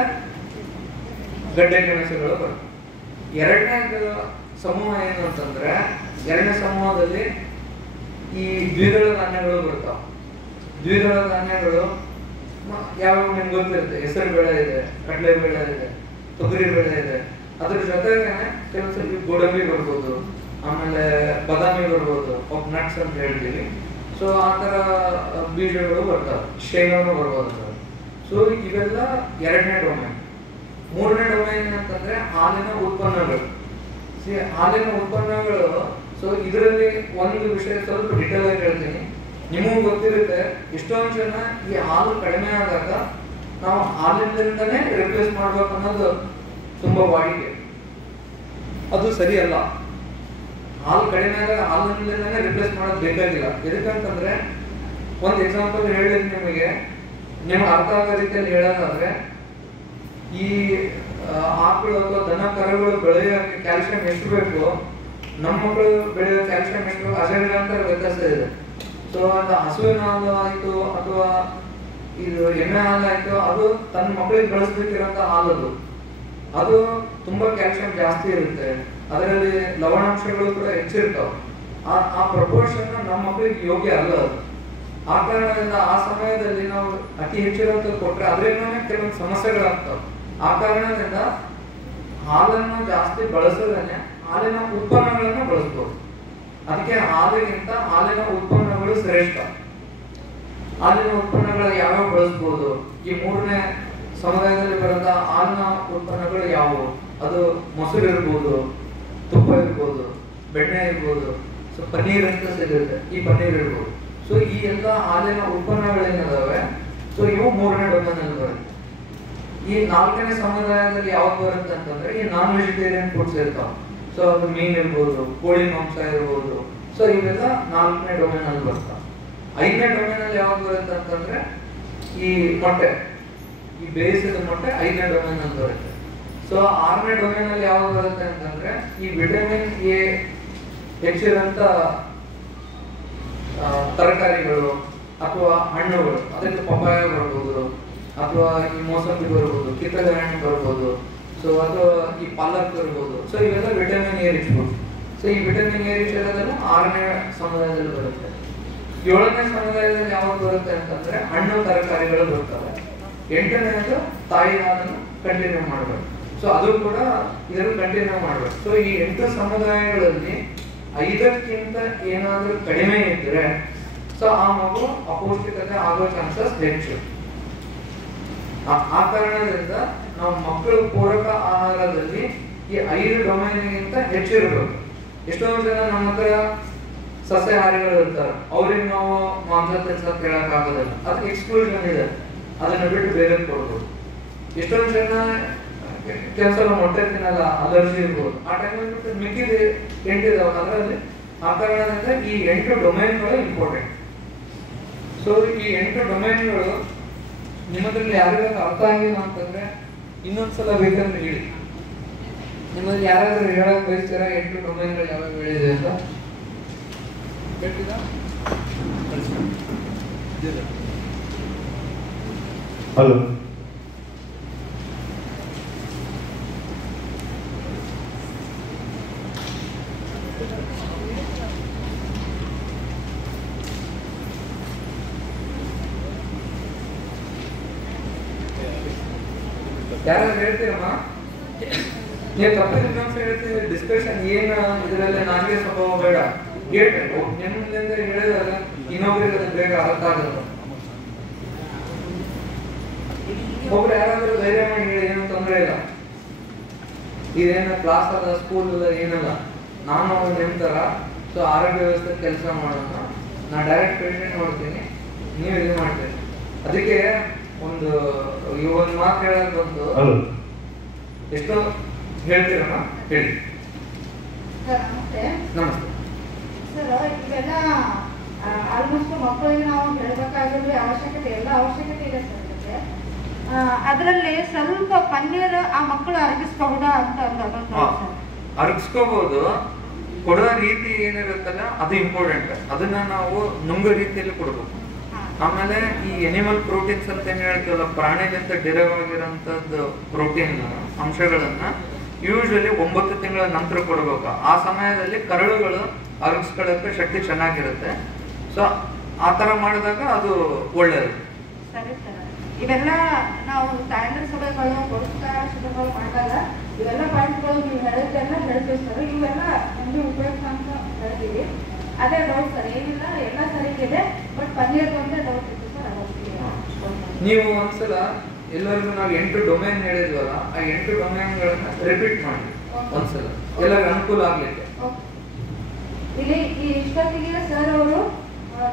ಗಡ್ಡೆ ಗೆಣಸುಗಳು ಬರುತ್ತೆ. ಎರಡನೇ ಸಮೂಹ ಏನು ಅಂತಂದ್ರೆ, ಎರಡನೇ ಸಮೂಹದಲ್ಲಿ ಈ ದ್ವಿದಳ ಧಾನ್ಯಗಳು ಬರ್ತಾವ. ದ್ವಿದಳ ಧಾನ್ಯಗಳು ಯಾವ್ಯಾವ ನಿಮ್ಗೆ ಗೊತ್ತಿರುತ್ತೆ. ಹೆಸರು ಬೇಳೆ ಇದೆ, ಕಡಲೆ ಬೇಳೆ ಇದೆ, ತೊಗರಿ ಬೇಳೆ ಇದೆ. ಅದ್ರ ಜೊತೆಗೆ ಕೆಲವೊಂದ್ಸಲ ಗೋಡಂಬಿ ಬರ್ಬೋದು, ಆಮೇಲೆ ಬಾದಾಮಿ ಬರ್ಬೋದು, ನಟ್ಸ್ ಅಂತ ಹೇಳ್ತೀವಿ. ಸೊ ಆ ತರ ಬೀಜಗಳು ಬರ್ತಾವೆ, ಶೇಂಗಾನು ಬರ್ಬೋದು. ಸೊ ಇವೆಲ್ಲ ಎರಡನೇ ಡೊಮೇನ್. ಮೂರನೇ ಡೊಮೇನ್ ಅಂತಂದ್ರೆ ಹಾಲಿನ ಉತ್ಪನ್ನಗಳು. ಹಾಲಿನ ಉತ್ಪನ್ನಗಳು. ಸೊ ಇದರಲ್ಲಿ ಒಂದು ವಿಷಯ ಸ್ವಲ್ಪ ಡಿಟೇಲ್ ಆಗಿ ಹೇಳ್ತೀನಿ. ನಿಮಗೂ ಗೊತ್ತಿರುತ್ತೆ, ಎಷ್ಟೊಂದು ಜನ ಈ ಹಾಲು ಕಡಿಮೆ ಆದಾಗ ನಾವು ಹಾಲಿನಿಂದನೇ ರಿಪ್ಲೇಸ್ ಮಾಡ್ಬೇಕು ಅನ್ನೋದು ತುಂಬಾ ವಾಡಿಕೆ. ಅದು ಸರಿ ಅಲ್ಲ. ಹಾಲು ಕಡಿಮೆ ಆದಾಗ ಹಾಲಿನಿಂದನೇ ರಿಪ್ಲೇಸ್ ಮಾಡೋದು ಬೇಕಾಗಿಲ್ಲ. ಎದಕ್ಕಂತಂದ್ರೆ ಒಂದು ಎಕ್ಸಾಂಪಲ್ ಹೇಳಿದ್ ನಿಮಗೆ ಅರ್ಥ ಆಗೋ ರೀತಿಯಲ್ಲಿ ಹೇಳೋದಾದ್ರೆ, ಈ ಆಕಳು ಅಥವಾ ದನ ಕರುಗಳು ಬೆಳೆಯೋಕೆ ಕ್ಯಾಲ್ಸಿಯಂ ಎಷ್ಟು ಬೇಕು, ನಮ್ಮ ಮಕ್ಕಳು ಬೆಳೆಯೋ ಕ್ಯಾಲ್ಸಿಯಂ ಎಷ್ಟು ಅಜಗಜಾಂತರ ವ್ಯತ್ಯಾಸ ಇದೆ. ಸೊ ಅದು ಹಸುವಿನ ಹಾಲು ಆಯ್ತು ಅಥವಾ ಇದು ಎಮ್ಮೆ ಹಾಲು ಆಯ್ತು, ಅದು ತನ್ನ ಮಕ್ಕಳಿಗೆ ಬೆಳೆಸ್ಬೇಕಿರೋಂಥ ಹಾಲದು, ಅದು ತುಂಬಾ ಕ್ಯಾಲ್ಸಿಯಂ ಜಾಸ್ತಿ ಇರುತ್ತೆ, ಅದರಲ್ಲಿ ಲವಣಾಂಶಗಳು ಕೂಡ ಹೆಚ್ಚಿರ್ತಾವೆ. ಆ ಪ್ರಪೋರ್ಷನ್ ನಮ್ಮ ಮಕ್ಕಳಿಗೆ ಯೋಗ್ಯ ಅಲ್ಲ ಅದು. ಆ ಕಾರಣದಿಂದ ಆ ಸಮಯದಲ್ಲಿ ನಾವು ಅತಿ ಹೆಚ್ಚಿರುವಂಥದ್ದು ಕೊಟ್ರೆ ಅದರಿಂದನೇ ಕೆಲವೊಂದು ಸಮಸ್ಯೆಗಳಾಗ್ತಾವೆ. ಆ ಕಾರಣದಿಂದ ಹಾಲನ್ನು ಜಾಸ್ತಿ ಬಳಸೋದನ್ನೇ ಹಾಲಿನ ಉತ್ಪನ್ನಗಳನ್ನ ಬಳಸ್ಬೋದು. ಅದಕ್ಕೆ ಹಾಲಿಗಿಂತ ಹಾಲಿನ ಉತ್ಪನ್ನಗಳು ಶ್ರೇಷ್ಠ. ಹಾಲಿನ ಉತ್ಪನ್ನಗಳು ಯಾವ್ಯಾವ ಬಳಸ್ಬೋದು, ಈ ಮೂರನೇ ಸಮುದಾಯದಲ್ಲಿ ಬರುವಂತ ಹಾಲಿನ ಉತ್ಪನ್ನಗಳು ಯಾವುವು? ಅದು ಮೊಸರು ಇರ್ಬೋದು, ತುಪ್ಪ ಇರ್ಬೋದು, ಬೆಣ್ಣೆ ಇರ್ಬೋದು, ಸೊ ಪನ್ನೀರ್ ಅಂತ ಸಿಗುತ್ತೆ, ಈ ಪನ್ನೀರ್ ಇರ್ಬೋದು. ಸೊ ಈ ಎಲ್ಲ ಹಾಲಿನ ಉತ್ಪನ್ನಗಳೇನಿದಾವೆ, ಸೊ ಇವು ಮೂರನೇ ಡೊಮೇನ್ ಅಲ್ಲಿ ಬರುತ್ತೆ. ಈ ನಾಲ್ಕನೇ ಸಮುದಾಯದಲ್ಲಿ ಯಾವ್ದು ಬರುತ್ತೆ ಅಂತಂದ್ರೆ ಈ ನಾನ್ ವೆಜಿಟೇರಿಯನ್ ಫುಡ್ಸ್ ಇರ್ತಾವ. ಸೊ ಅದು ಮೀನ್ ಇರ್ಬೋದು, ಕೋಳಿ ಮಾಂಸ ಇರ್ಬೋದು. ಸೊ ಇವೆಲ್ಲ ನಾಲ್ಕನೇ ಡೊಮೇನ್ ಅಲ್ಲಿ ಬರ್ತಾವ. ಐದನೇ ಡೊಮೇನ್ ಅಲ್ಲಿ ಯಾವ್ದು ಬರುತ್ತೆ ಅಂತಂದ್ರೆ ಈ ಮೊಟ್ಟೆ, ಈ ಬೇಯಿಸಿದ ಮೊಟ್ಟೆ ಐದನೇ ಡೊಮೇನ್ ಅಲ್ಲಿ ಬರುತ್ತೆ. ಸೊ ಆರನೇ ಡೊಮೇನ್ ಅಲ್ಲಿ ಯಾವ್ದು ಬರುತ್ತೆ ಅಂತಂದ್ರೆ ಈ ವಿಟಮಿನ್ ಎ ಹೆಚ್ಚಿರಂತ ತರಕಾರಿಗಳು ಅಥವಾ ಹಣ್ಣುಗಳು, ಅದಕ್ಕೆ ಪಪಾಯ ಬರ್ಬೋದು, ಅಥವಾ ಈ ಮೋಸಂಬಿ ಬರ್ಬೋದು, ಕಿತ್ತಳೆ ಹಣ್ಣು ಬರ್ಬೋದು, ಸೊ ಅಥವಾ ಈ ಪಾಲಕ್ ಇರ್ಬೋದು. ಸೊ ಇವೆಲ್ಲ vitamin A rich foods. So ಈ ವಿಟಮಿನ್ ಎ ರಿಚ್ ಇರೋದೆಲ್ಲ ಆರನೇ ಸಮುದಾಯದಲ್ಲಿ ಬರುತ್ತೆ. ಏಳನೇ ಸಮುದಾಯದಲ್ಲಿ ಯಾವ್ದು ಬರುತ್ತೆ ಅಂತಂದ್ರೆ ಹಣ್ಣು ತರಕಾರಿಗಳು ಬರ್ತವೆ. ಎಂಟನೇದು ತಾಯಿ ಹಾಲನ್ನು ಕಂಟಿನ್ಯೂ ಮಾಡ್ಬೇಕು. ಸೊ ಅದು ಕೂಡ ಇದನ್ನು ಕಂಟಿನ್ಯೂ ಮಾಡ್ಬೇಕು. ಸೊ ಈ 8 ಸಮುದಾಯಗಳಲ್ಲಿ 5ಕ್ಕಿಂತ ಏನಾದ್ರೂ ಕಡಿಮೆ ಇದ್ರೆ ಸೊ ಆ ಮಗು ಅಪೌಷ್ಟಿಕತೆ ಆಗೋ ಚಾನ್ಸಸ್ ಹೆಚ್ಚು. ಆ ಕಾರಣದಿಂದ ನಾವು ಮಕ್ಕಳು ಪೂರಕ ಆಹಾರದಲ್ಲಿ ಈ 5 ಡೊಮೈನ್ಗಿಂತ ಹೆಚ್ಚಿರಬೇಕು. ಎಷ್ಟೊಂದು ಜನ ನಮ್ಮ ಹತ್ರ ಸಸ್ಯಾಹಾರಿಗಳು ಇರ್ತಾರೆ, ಅವ್ರಿಗೆ ನಾವು ಮಾಂಸ ತಿನ್ಸಕ್ ಕೇಳಕ್ ಆಗೋದಿಲ್ಲ, ಅದಕ್ಕೆ ಎಕ್ಸ್ಕ್ಲೂಷನ್ ಇದೆ, ಅದನ್ನ ಬಿಟ್ಟು ಬೇರೆ ಕೊಡ್ಬೋದು. ಎಷ್ಟೊಂದು ಜನ ಕೆಲಸ ಮೊಟ್ಟೆ ತಿನ್ನಲ್ಲ, ಅಲರ್ಜಿ ಇರ್ಬೋದು, ಆ ಟೈಮಲ್ಲಿ ಬಿಟ್ಟು ಮಿಕ್ಕಿದ 8 ಇದಾವೆ ಅದರಲ್ಲಿ. ಆ ಕಾರಣದಿಂದ ಈ 8 ಡೊಮೈನ್ಗಳು ಇಂಪಾರ್ಟೆಂಟ್. ಸೊ ಈ 8 ಡೊಮೈನ್ಗಳು ನಿಮ್ಮದ್ರಲ್ಲಿ ಯಾರಿಗಾದ್ರೂ ಅರ್ಥ ಆಗಿಲ್ಲ ಅಂತಂದ್ರೆ ಇನ್ನೊಂದ್ಸಲ ಬೇಕಂದ್ರೆ ಹೇಳಿ. ನಿಮ್ಮಲ್ಲಿ ಯಾರಾದ್ರೂ ಹೇಳಕ್ ಬಯಸ್ತೀರಾ 8 ಡೊಮೈನ್ಗಳು ಯಾವಾಗ ಹೇಳಿದೆ ಅಂತ? ಹಲೋ, ಯಾರಾದ್ರೂ ಹೇಳ್ತೀರಮ್ಮ? ನೀವು ತಪ್ಪಿದ್ರೆ ಇನ್ನೊಂದ್ಸಲ ಹೇಳ್ತೀವಿ. ಡಿಸ್ಕಷನ್ ಏನು ಇದರಲ್ಲಿ ನನಗೆ ಸ್ವಭಾವ ಬೇಡ, ಹೇಳ್ಬೇಕು. ನಿಮ್ಮಿಂದ ಹೇಳಿದಾಗ ಇನ್ನೊಬ್ರಿಗೆ ಅದು ಬೇಗ ಅರ್ಥ ಆಗಲ್ಲ. ಒಬ್ರು ಯಾರಾದ್ರೂ ಧೈರ್ಯ ಮಾಡಿ ಹೇಳಿ, ಏನು ತೊಂದರೆ ಇಲ್ಲ. ಇದೇನು ಕ್ಲಾಸ್ ಅಲ್ಲ, ಸ್ಕೂಲ್ ಅಲ್ಲ, ಏನಲ್ಲ. ನಾನು ನಿಮ್ ತರ ಸೊ ಆರೋಗ್ಯ ವ್ಯವಸ್ಥೆ ಕೆಲಸ ಮಾಡೋಣ, ನಾ ಡೈರೆಕ್ಟ್ ಪೇಷಂಟ್ ನೋಡ್ತೀನಿ, ನೀವು ಇದು ಮಾಡ್ತೀರಿ. ಅದಕ್ಕೆ ಒಂದು ಮಾತು ಹೇಳಕ್ ಬಂತು, ಎಷ್ಟೋ ಹೇಳ್ತೀರಮ್ಮ? ಹೇಳಿ. ನಮಸ್ತೆ ಸರ್. ಇವೆಲ್ಲ ಆಲ್ಮೋಸ್ಟ್ ಮಕ್ಕಳಿಗೆ ನಾವು ಹೇಳಬೇಕಾಗಿರೋ ಅವಶ್ಯಕತೆ ಎಲ್ಲ ಅವಶ್ಯಕತೆ ಇದೆ ಸರ್. ಇದಕ್ಕೆ ಅದರಲ್ಲಿ ಸ್ವಲ್ಪ ಪನ್ನೀರ್ ಆ ಮಕ್ಕಳು ಅರಗಿಸ್ಬಹುದಾ ಅಂತ ಅರಗಿಸ್ಕೋಬಹುದು. ಕೊಡೋ ರೀತಿ ಏನಿರುತ್ತಲ್ಲ ಅದು ಇಂಪಾರ್ಟೆಂಟ್. ಅದನ್ನ ನಾವು ನುಂಗೋ ರೀತಿಯಲ್ಲಿ ಕೊಡ್ಬೇಕು. ಆಮೇಲೆ ಈ ಎನಿಮಲ್ ಪ್ರೋಟೀನ್ಸ್ ಅಂತ ಏನ್ ಹೇಳ್ತೀವಲ್ಲ, ಪ್ರಾಣಿಗಿಂತ ಡಿರೈವ್ ಆಗಿರೋಂಥದ್ದು ಪ್ರೋಟೀನ್ ಅಂಶಗಳನ್ನ ಯೂಶಲಿ 9 ತಿಂಗಳ ನಂತರ ಕೊಡ್ಬೇಕು. ಆ ಸಮಯದಲ್ಲಿ ಕರಳುಗಳು ಅರಗಿಸ್ಕೊಳ್ಳೋಕೆ ಶಕ್ತಿ ಚೆನ್ನಾಗಿರುತ್ತೆ. ಸೊ ಆ ತರ ಮಾಡಿದಾಗ ಅದು ಒಳ್ಳೆಯದು. ಸರಿ ಸರ್. ಇವೆಲ್ಲ ನಾವು ಸ್ಟ್ಯಾಂಡರ್ಡ್ ಸಭೆಗಳು ಪೌಷ್ಟಿಕ ಸಭೆಗಳು ಮಾಡಿದಾಗ ಇವೆಲ್ಲ ಪಾಯಿಂಟ್ಗಳು ನೀವು ಹೇಳಿದ್ದೆಲ್ಲ ಹೇಳ್ತೀವಿ ಸರ್. ಇವೆಲ್ಲ ನಮಗೆ ಉಪಯುಕ್ತ ಅಂತ ಹೇಳ್ತೀವಿ. ಅದೇ ಡೌಟ್ ಸರ್, ಏನಿಲ್ಲ ಎಲ್ಲ ಸರಿಗಿದೆ, ಬಟ್ ಪನ್ನೀರ್ ಒಂದೇ ಡೌಟ್ ಇತ್ತು ಸರ್. ನೀವು ಒಂದ್ಸಲ ಎಲ್ಲರಿಗೂ ನಾವು 8 ಡೊಮೈನ್ ಹೇಳಿದ್ವಲ್ಲ, ಆ 8 ಡೊಮೈನ್ಗಳನ್ನ ರಿಪೀಟ್ ಮಾಡಿ ಒಂದ್ಸಲ, ಎಲ್ಲರಿಗೂ ಅನುಕೂಲ ಆಗ್ಲಿಕ್ಕೆ. ಇಲ್ಲಿ ಈ ಇಷ್ಟೊತ್ತಿಗೆ ಸರ್ ಅವರು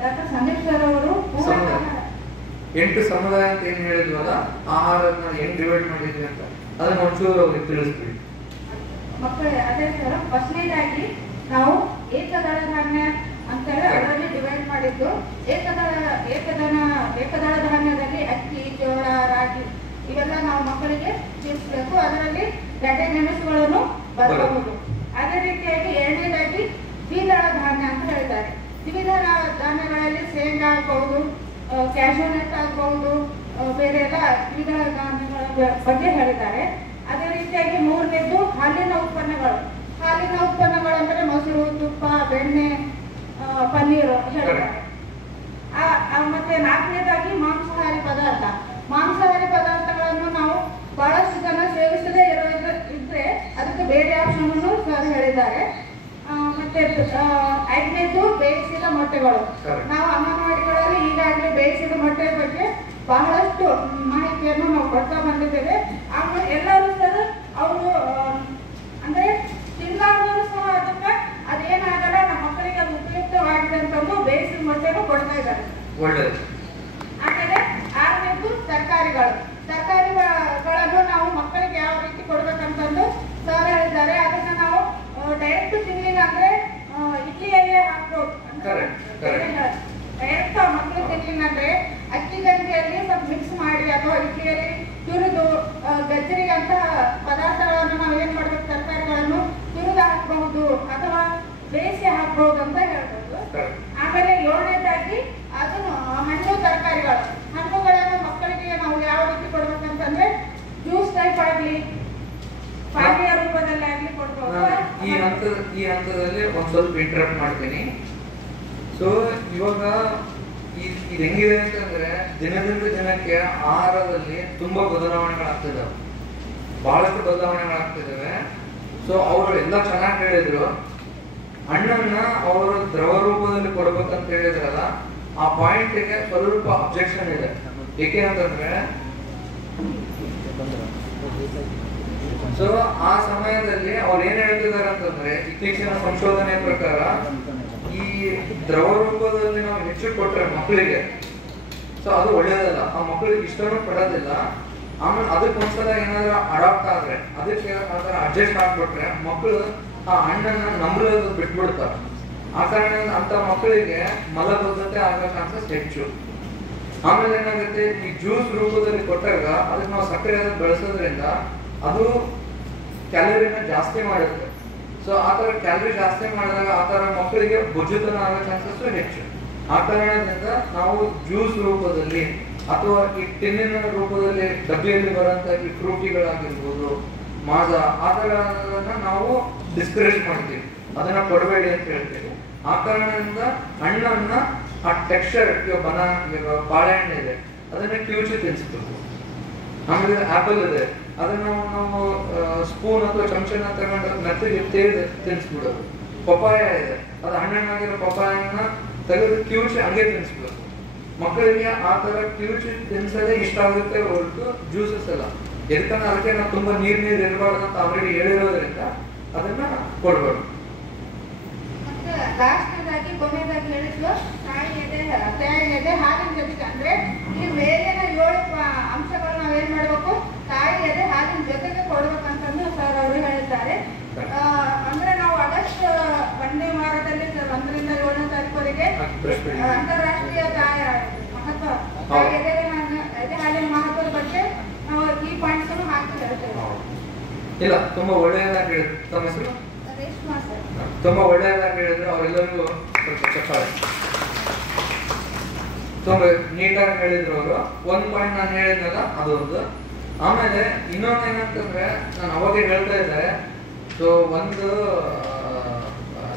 ಡಾಕ್ಟರ್ ಸಂದೀಪ್ ಸರ್ ಅವರು 8 ಸಮುದಾಯ ಅಂತ ಏನ್ ಹೇಳಿದ್ವಲ್ಲ, ಆಹಾರನ ಹೆಂಗ್ ಡಿವೈಡ್ ಮಾಡಿದ್ವಿ ಅಂತ ಅದನ್ನ ಒಂಚೂರು ಅವ್ರಿಗೆ ತಿಳಿಸ್ಬಿಡಿ ಮಕ್ಕಳೇ. ಅದೇ ಸರ್, ಫಸ್ಟ್ನೇದಾಗಿ ನಾವು ಏಕದಳ ಧಾನ್ಯ ಅಂತೇಳಿ ಅದರಲ್ಲಿ ಡಿವೈಡ್ ಮಾಡಿದ್ದು. ಏಕದಳ ಧಾನ್ಯದಲ್ಲಿ ಅಕ್ಕಿ, ಜೋಳ, ರಾಗಿ ಇವೆಲ್ಲ ನಾವು ಮಕ್ಕಳಿಗೆ ತಿಳಿಸ್ಬೇಕು. ಅದರಲ್ಲಿ ಗಡ್ಡೆ ಗೆಣಸುಗಳನ್ನು ಬರಬಹುದು. ಅದೇ ರೀತಿಯಾಗಿ ಎರಡನೇದಾಗಿ ದ್ವಿದಳ ಧಾನ್ಯ ಅಂತ ಹೇಳ್ತಾರೆ. ದ್ವಿದಳ ಧಾನ್ಯಗಳಲ್ಲಿ ಶೇಂಗಾ ಆಗ್ಬಹುದು, ಕ್ಯಾಶೂ ನಟ್ ಆಗ್ಬಹುದು, ಬೇರೆ ಎಲ್ಲ ದ್ವಿದಳ ಧಾನ್ಯಗಳ ಬಗ್ಗೆ ಹೇಳಿದ್ದಾರೆ. ಅದೇ ರೀತಿಯಾಗಿ ಮೂರನೇದು ಹಾಲಿನ ಉತ್ಪನ್ನಗಳು. ಹಾಲಿನ ಉತ್ಪನ್ನಗಳು ಅಂದರೆ ಮೊಸರು, ತುಪ್ಪ, ಬೆಣ್ಣೆ, ಪನ್ನೀರು ಹೇಳಿದ್ದಾರೆ. ಮತ್ತೆ ನಾಲ್ಕನೇದಾಗಿ ಮಾಂಸಾಹಾರಿ ಪದಾರ್ಥ. ಮಾಂಸಾಹಾರಿ ಪದಾರ್ಥಗಳನ್ನು ನಾವು ಬಹಳಷ್ಟು ಜನ ಸೇವಿಸದೇ ಇದ್ರೆ ಅದಕ್ಕೆ ಬೇರೆ ಆಪ್ಷನ್ ಸರ್ ಹೇಳಿದ್ದಾರೆ. ಮತ್ತೆ ಐದನೇದು ಬೇಯಿಸಿದ ಮೊಟ್ಟೆಗಳು. ನಾವು ಅಂಗನವಾಡಿಗಳಲ್ಲಿ ಈಗಾಗಲೇ ಬೇಯಿಸಿದ ಮೊಟ್ಟೆ ಬಗ್ಗೆ ಬಹಳಷ್ಟು ಮಾಹಿತಿಯನ್ನು ನಾವು ಕೊಡ್ತಾ ಬಂದಿದ್ದೇವೆ. ಆಮೇಲೆ ಎಲ್ಲರೂ ಸರ್ ಅವರು ಅಂದ್ರೆ ತಿನ್ನಲಾರ್ದರೂ ಸಹ ಅದಕ್ಕೆ ಅದೇನಾಗಲ್ಲ, ನಮ್ಮ ಮಕ್ಕಳಿಗೆ ಅದು ಉಪಯುಕ್ತವಾಗಿದೆ ಅಂತಂದು ಬೇಯಿಸಿದ ಮೊಟ್ಟೆನೂ ಕೊಡ್ತಾ ಇದ್ದಾರೆ. ಆಮೇಲೆ ಆರನೇದು ತರಕಾರಿಗಳು. ತರಕಾರಿಗಳನ್ನು ನಾವು ಮಕ್ಕಳಿಗೆ ಯಾವ ರೀತಿ ಕೊಡ್ಬೇಕಂತಂದು ಸರ್ ಹೇಳಿದ್ದಾರೆ. ಅದನ್ನ ನಾವು ಡೈರೆಕ್ಟ್ ತಿನ್ಲಿಲ್ಲ ಅಂದ್ರೆ ಇಡ್ಲಿಯಲ್ಲೇ ಹಾಕ್ಬೋದು. ಡೈರೆಕ್ಟ್ ಮಕ್ಕಳು ತಿನ್ಲಿಲ್ಲ ಅಂದ್ರೆ ಅಕ್ಕಿ ಗಂಜಿಯಲ್ಲಿ ಸ್ವಲ್ಪ ಮಿಕ್ಸ್ ಮಾಡಿ ಅಥವಾ ಇಡ್ಲಿಯಲ್ಲಿ ತುರಿದು ಗಜ್ಜರಿಗೆ ಅಂತ ಪದಾರ್ಥಗಳನ್ನು ನಾವು ಏನ್ ಮಾಡ್ಬೇಕು, ತರಕಾರಿಗಳನ್ನು ತುರಿದು ಹಾಕಬಹುದು ಅಥವಾ ಬೇಯಿಸಿ ಹಾಕಬಹುದು ಅಂತ ಹೇಳ್ಬೋದು. ಆಮೇಲೆ ಏಳನೇದಾಗಿ ಅದನ್ನು ಹಣ್ಣು ತರಕಾರಿಗಳು. ಹಣ್ಣುಗಳನ್ನು ಮಕ್ಕಳಿಗೆ ನಾವು ಯಾವ ರೀತಿ ಕೊಡ್ಬೇಕಂತಂದ್ರೆ ಜ್ಯೂಸ್ ಟೈಪ್ ಆಗ್ಲಿ, ಪಾನೀಯ ರೂಪದಲ್ಲಿ ಆಗ್ಲಿ ಕೊಡ್ಬೋದು. ಈ ಹಂತದಲ್ಲಿ ಒಂದ್ ಸ್ವಲ್ಪ ಇಂಟರಪ್ಟ್ ಮಾಡ್ತೀನಿ. ಸೊ ಇವಾಗ ಇದು ಹೆಂಗಿದೆ ಅಂತಂದ್ರೆ ದಿನದಿಂದ ದಿನಕ್ಕೆ ಆಹಾರದಲ್ಲಿ ತುಂಬಾ ಬದಲಾವಣೆಗಳಾಗ್ತಿದಾವೆ, ಬಹಳಷ್ಟು ಬದಲಾವಣೆಗಳಾಗ್ತಿದಾವೆ. ಸೊ ಅವರು ಎಲ್ಲ ಚೆನ್ನಾಗಿ ಹೇಳಿದ್ರು. ಹಣ್ಣನ್ನ ಅವರು ದ್ರವ ರೂಪದಲ್ಲಿ ಕೊಡ್ಬೇಕಂತ ಹೇಳಿದ್ರಲ್ಲ, ಆ ಪಾಯಿಂಟ್ಗೆ ಸ್ವಲ್ಪ ಅಬ್ಜೆಕ್ಷನ್ ಇದೆ. ಏಕೆಂತಂದ್ರೆ ಸೊ ಆ ಸಮಯದಲ್ಲಿ ಅವ್ರು ಏನ್ ಹೇಳ್ತಿದ್ದಾರೆ ಅಂತಂದ್ರೆ, ಇತ್ತೀಚಿನ ಸಂಶೋಧನೆ ಪ್ರಕಾರ ಈ ದ್ರವ ರೂಪದಲ್ಲಿ ನಾವು ಹೆಚ್ಚು ಕೊಟ್ರೆ ಮಕ್ಕಳಿಗೆ ಸೊ ಅದು ಒಳ್ಳೇದಲ್ಲ, ಆ ಮಕ್ಕಳಿಗೆ ಇಷ್ಟನೂ ಪಡೋದಿಲ್ಲ. ಆಮೇಲೆ ಅದಕ್ಕೊಂದ್ಸಲ ಏನಾದ್ರು ಅಡಾಪ್ಟ್ ಆದ್ರೆ, ಅದಕ್ಕೆ ಅದರ ಅಡ್ಜಸ್ಟ್ ಆಗ್ಬಿಟ್ರೆ ಮಕ್ಕಳು ಆ ಹಣ್ಣನ್ನ ನಂಬಲೋದು ಬಿಟ್ಬಿಡ್ತಾರೆ. ಆ ಕಾರಣ ಅಂತ ಮಕ್ಕಳಿಗೆ ಮಲಬದ್ಧತೆ ಆಗೋ ಚಾನ್ಸಸ್ ಹೆಚ್ಚು. ಆಮೇಲೆ ಏನಾಗುತ್ತೆ, ಈ ಜ್ಯೂಸ್ ರೂಪದಲ್ಲಿ ಕೊಟ್ಟಾಗ ಅದಕ್ಕೆ ನಾವು ಸಕ್ಕರೆ ಬಳಸೋದ್ರಿಂದ ಅದು ಕ್ಯಾಲರಿನ ಜಾಸ್ತಿ ಮಾಡುತ್ತೆ. ಸೊ ಆ ತರ ಕ್ಯಾಲರಿ ಜಾಸ್ತಿ ಮಾಡಿದಾಗ ಆ ತರ ಮಕ್ಕಳಿಗೆ ಬೊಜ್ಜುತನ ಆಗೋ ಚಾನ್ಸಸ್ ಹೆಚ್ಚು. ಆ ಕಾರಣದಿಂದ ನಾವು ಜ್ಯೂಸ್ ರೂಪದಲ್ಲಿ ಅಥವಾ ಈ ಟಿನ್ನಿನ ರೂಪದಲ್ಲಿ ಡಬ್ಬಿಯಲ್ಲಿ ಬರುವಂತ ಈ ಫ್ರೂಟಿಗಳಾಗಿರ್ಬೋದು, ಮಾಜಾ, ಆ ತರಗಳನ್ನ ನಾವು ಡಿಸ್ಕರೇಜ್ ಮಾಡ್ತೀವಿ, ಅದನ್ನ ಕೊಡಬೇಡಿ ಅಂತ ಹೇಳ್ತೀವಿ. ಆ ಕಾರಣದಿಂದ ಹಣ್ಣನ್ನ ಆ ಟೆಕ್ಸ್ಚರ್, ಈಗ ಬಾಳೆಹಣ್ಣು ಇದೆ ಅದನ್ನ ಕಿವುಚಿ ತಿನ್ಸ್ಬೇಕು. ಆಮೇಲೆ ಆಪಲ್ ಇದೆ, ಅದನ್ನ ನಾವು ಸ್ಪೂನ್ ಅಥವಾ ಚಮಚನ ತಗೊಂಡು ಮೆತ್ತಗೆ ತೇದು ತಿನ್ಸ್ಬಿಡೋದು. ಪಪಾಯ ಇದೆ, ಅದು ಹಣ್ಣಾಗಿರೋ ಪಪಾಯನ ತೆಗೆದು ಕಿವುಚಿ ಹಂಗೆ ತಿನ್ಸ್ಬೇಕು. ಮಕ್ಕಳಿಗೆ ಆ ತರ ಕಿವುಚಿ ತಿನ್ಸೋದೇ ಇಷ್ಟ ಆಗುತ್ತೆ ಹೊರತು ಜ್ಯೂಸಸ್ ಎಲ್ಲ. ಯಾಕಂದ್ರೆ ಅದಕ್ಕೆ ನಾವು ತುಂಬಾ ನೀರ್ ಇರಬಾರ್ದು ಅಂತ ಆಲ್ರೆಡಿ ಹೇಳಿರೋದ್ರಿಂದ ಅದನ್ನ ಕೊಡ್ಬಾರ್ದು. ಮತ್ತೆ ಲಾಸ್ಟ್ನೇದಾಗಿ ಕೊನೆಯದಾಗಿ ಹೇಳಿದ್ರು ತಾಯಿ ಎದೆ ಹಾಲಿನ ಜೊತೆಗೆ, ಅಂದ್ರೆ ಈ ಮೇಲಿನ 7 ಅಂಶಗಳು ನಾವೇನ್ ಮಾಡ್ಬೇಕು, ತಾಯಿ ಎದೆ ಹಾಲಿನ ಜೊತೆಗೆ ಕೊಡ್ಬೇಕಂತಂದು ಸರ್ ಅವರು ಹೇಳಿದ್ದಾರೆ. ಅಂದ್ರೆ ನಾವು ಆಗಸ್ಟ್ 1ನೇ ವಾರದಲ್ಲಿ 1ರಿಂದ 7ನೇ ತಾರೀಕುವರೆಗೆ ಅಂತಾರಾಷ್ಟ್ರೀಯ ಮಹತ್ವ ಎದೆ ಹಾಲಿನ ಮಹತ್ವದ ಬಗ್ಗೆ ನಾವು ಈ ಪಾಯಿಂಟ್ಸ್ ಹಾಕಿ ಹೇಳ್ತೇವೆ. ಇಲ್ಲ, ತುಂಬಾ ಒಳ್ಳೆಯದಾಗಿ ಹೇಳಿದ್ರು. ತಮ್ಮ ಹೆಸರು? ರೇಷ್ಮಾ ಸರ್. ತುಂಬಾ ಒಳ್ಳೆಯದಾಗಿ ಹೇಳಿದ್ರು. ಅವರೆಲ್ಲರಿಗೂ ಸ್ವಲ್ಪ ಚಪ್ಪಾಳೆ. ತುಂಬಾ ನೀಟಾಗಿ ಹೇಳಿದ್ರು ಅವರು. ಒಂದ್ ಪಾಯಿಂಟ್ ನಾನು ಹೇಳಿದ್ನಲ್ಲ ಅದೊಂದು. ಆಮೇಲೆ ಇನ್ನೊಂದು ಏನಂತಂದ್ರೆ, ನಾನು ಅವಾಗೇ ಹೇಳ್ತಾ ಇದ್ದೆ, ಸೊ ಒಂದು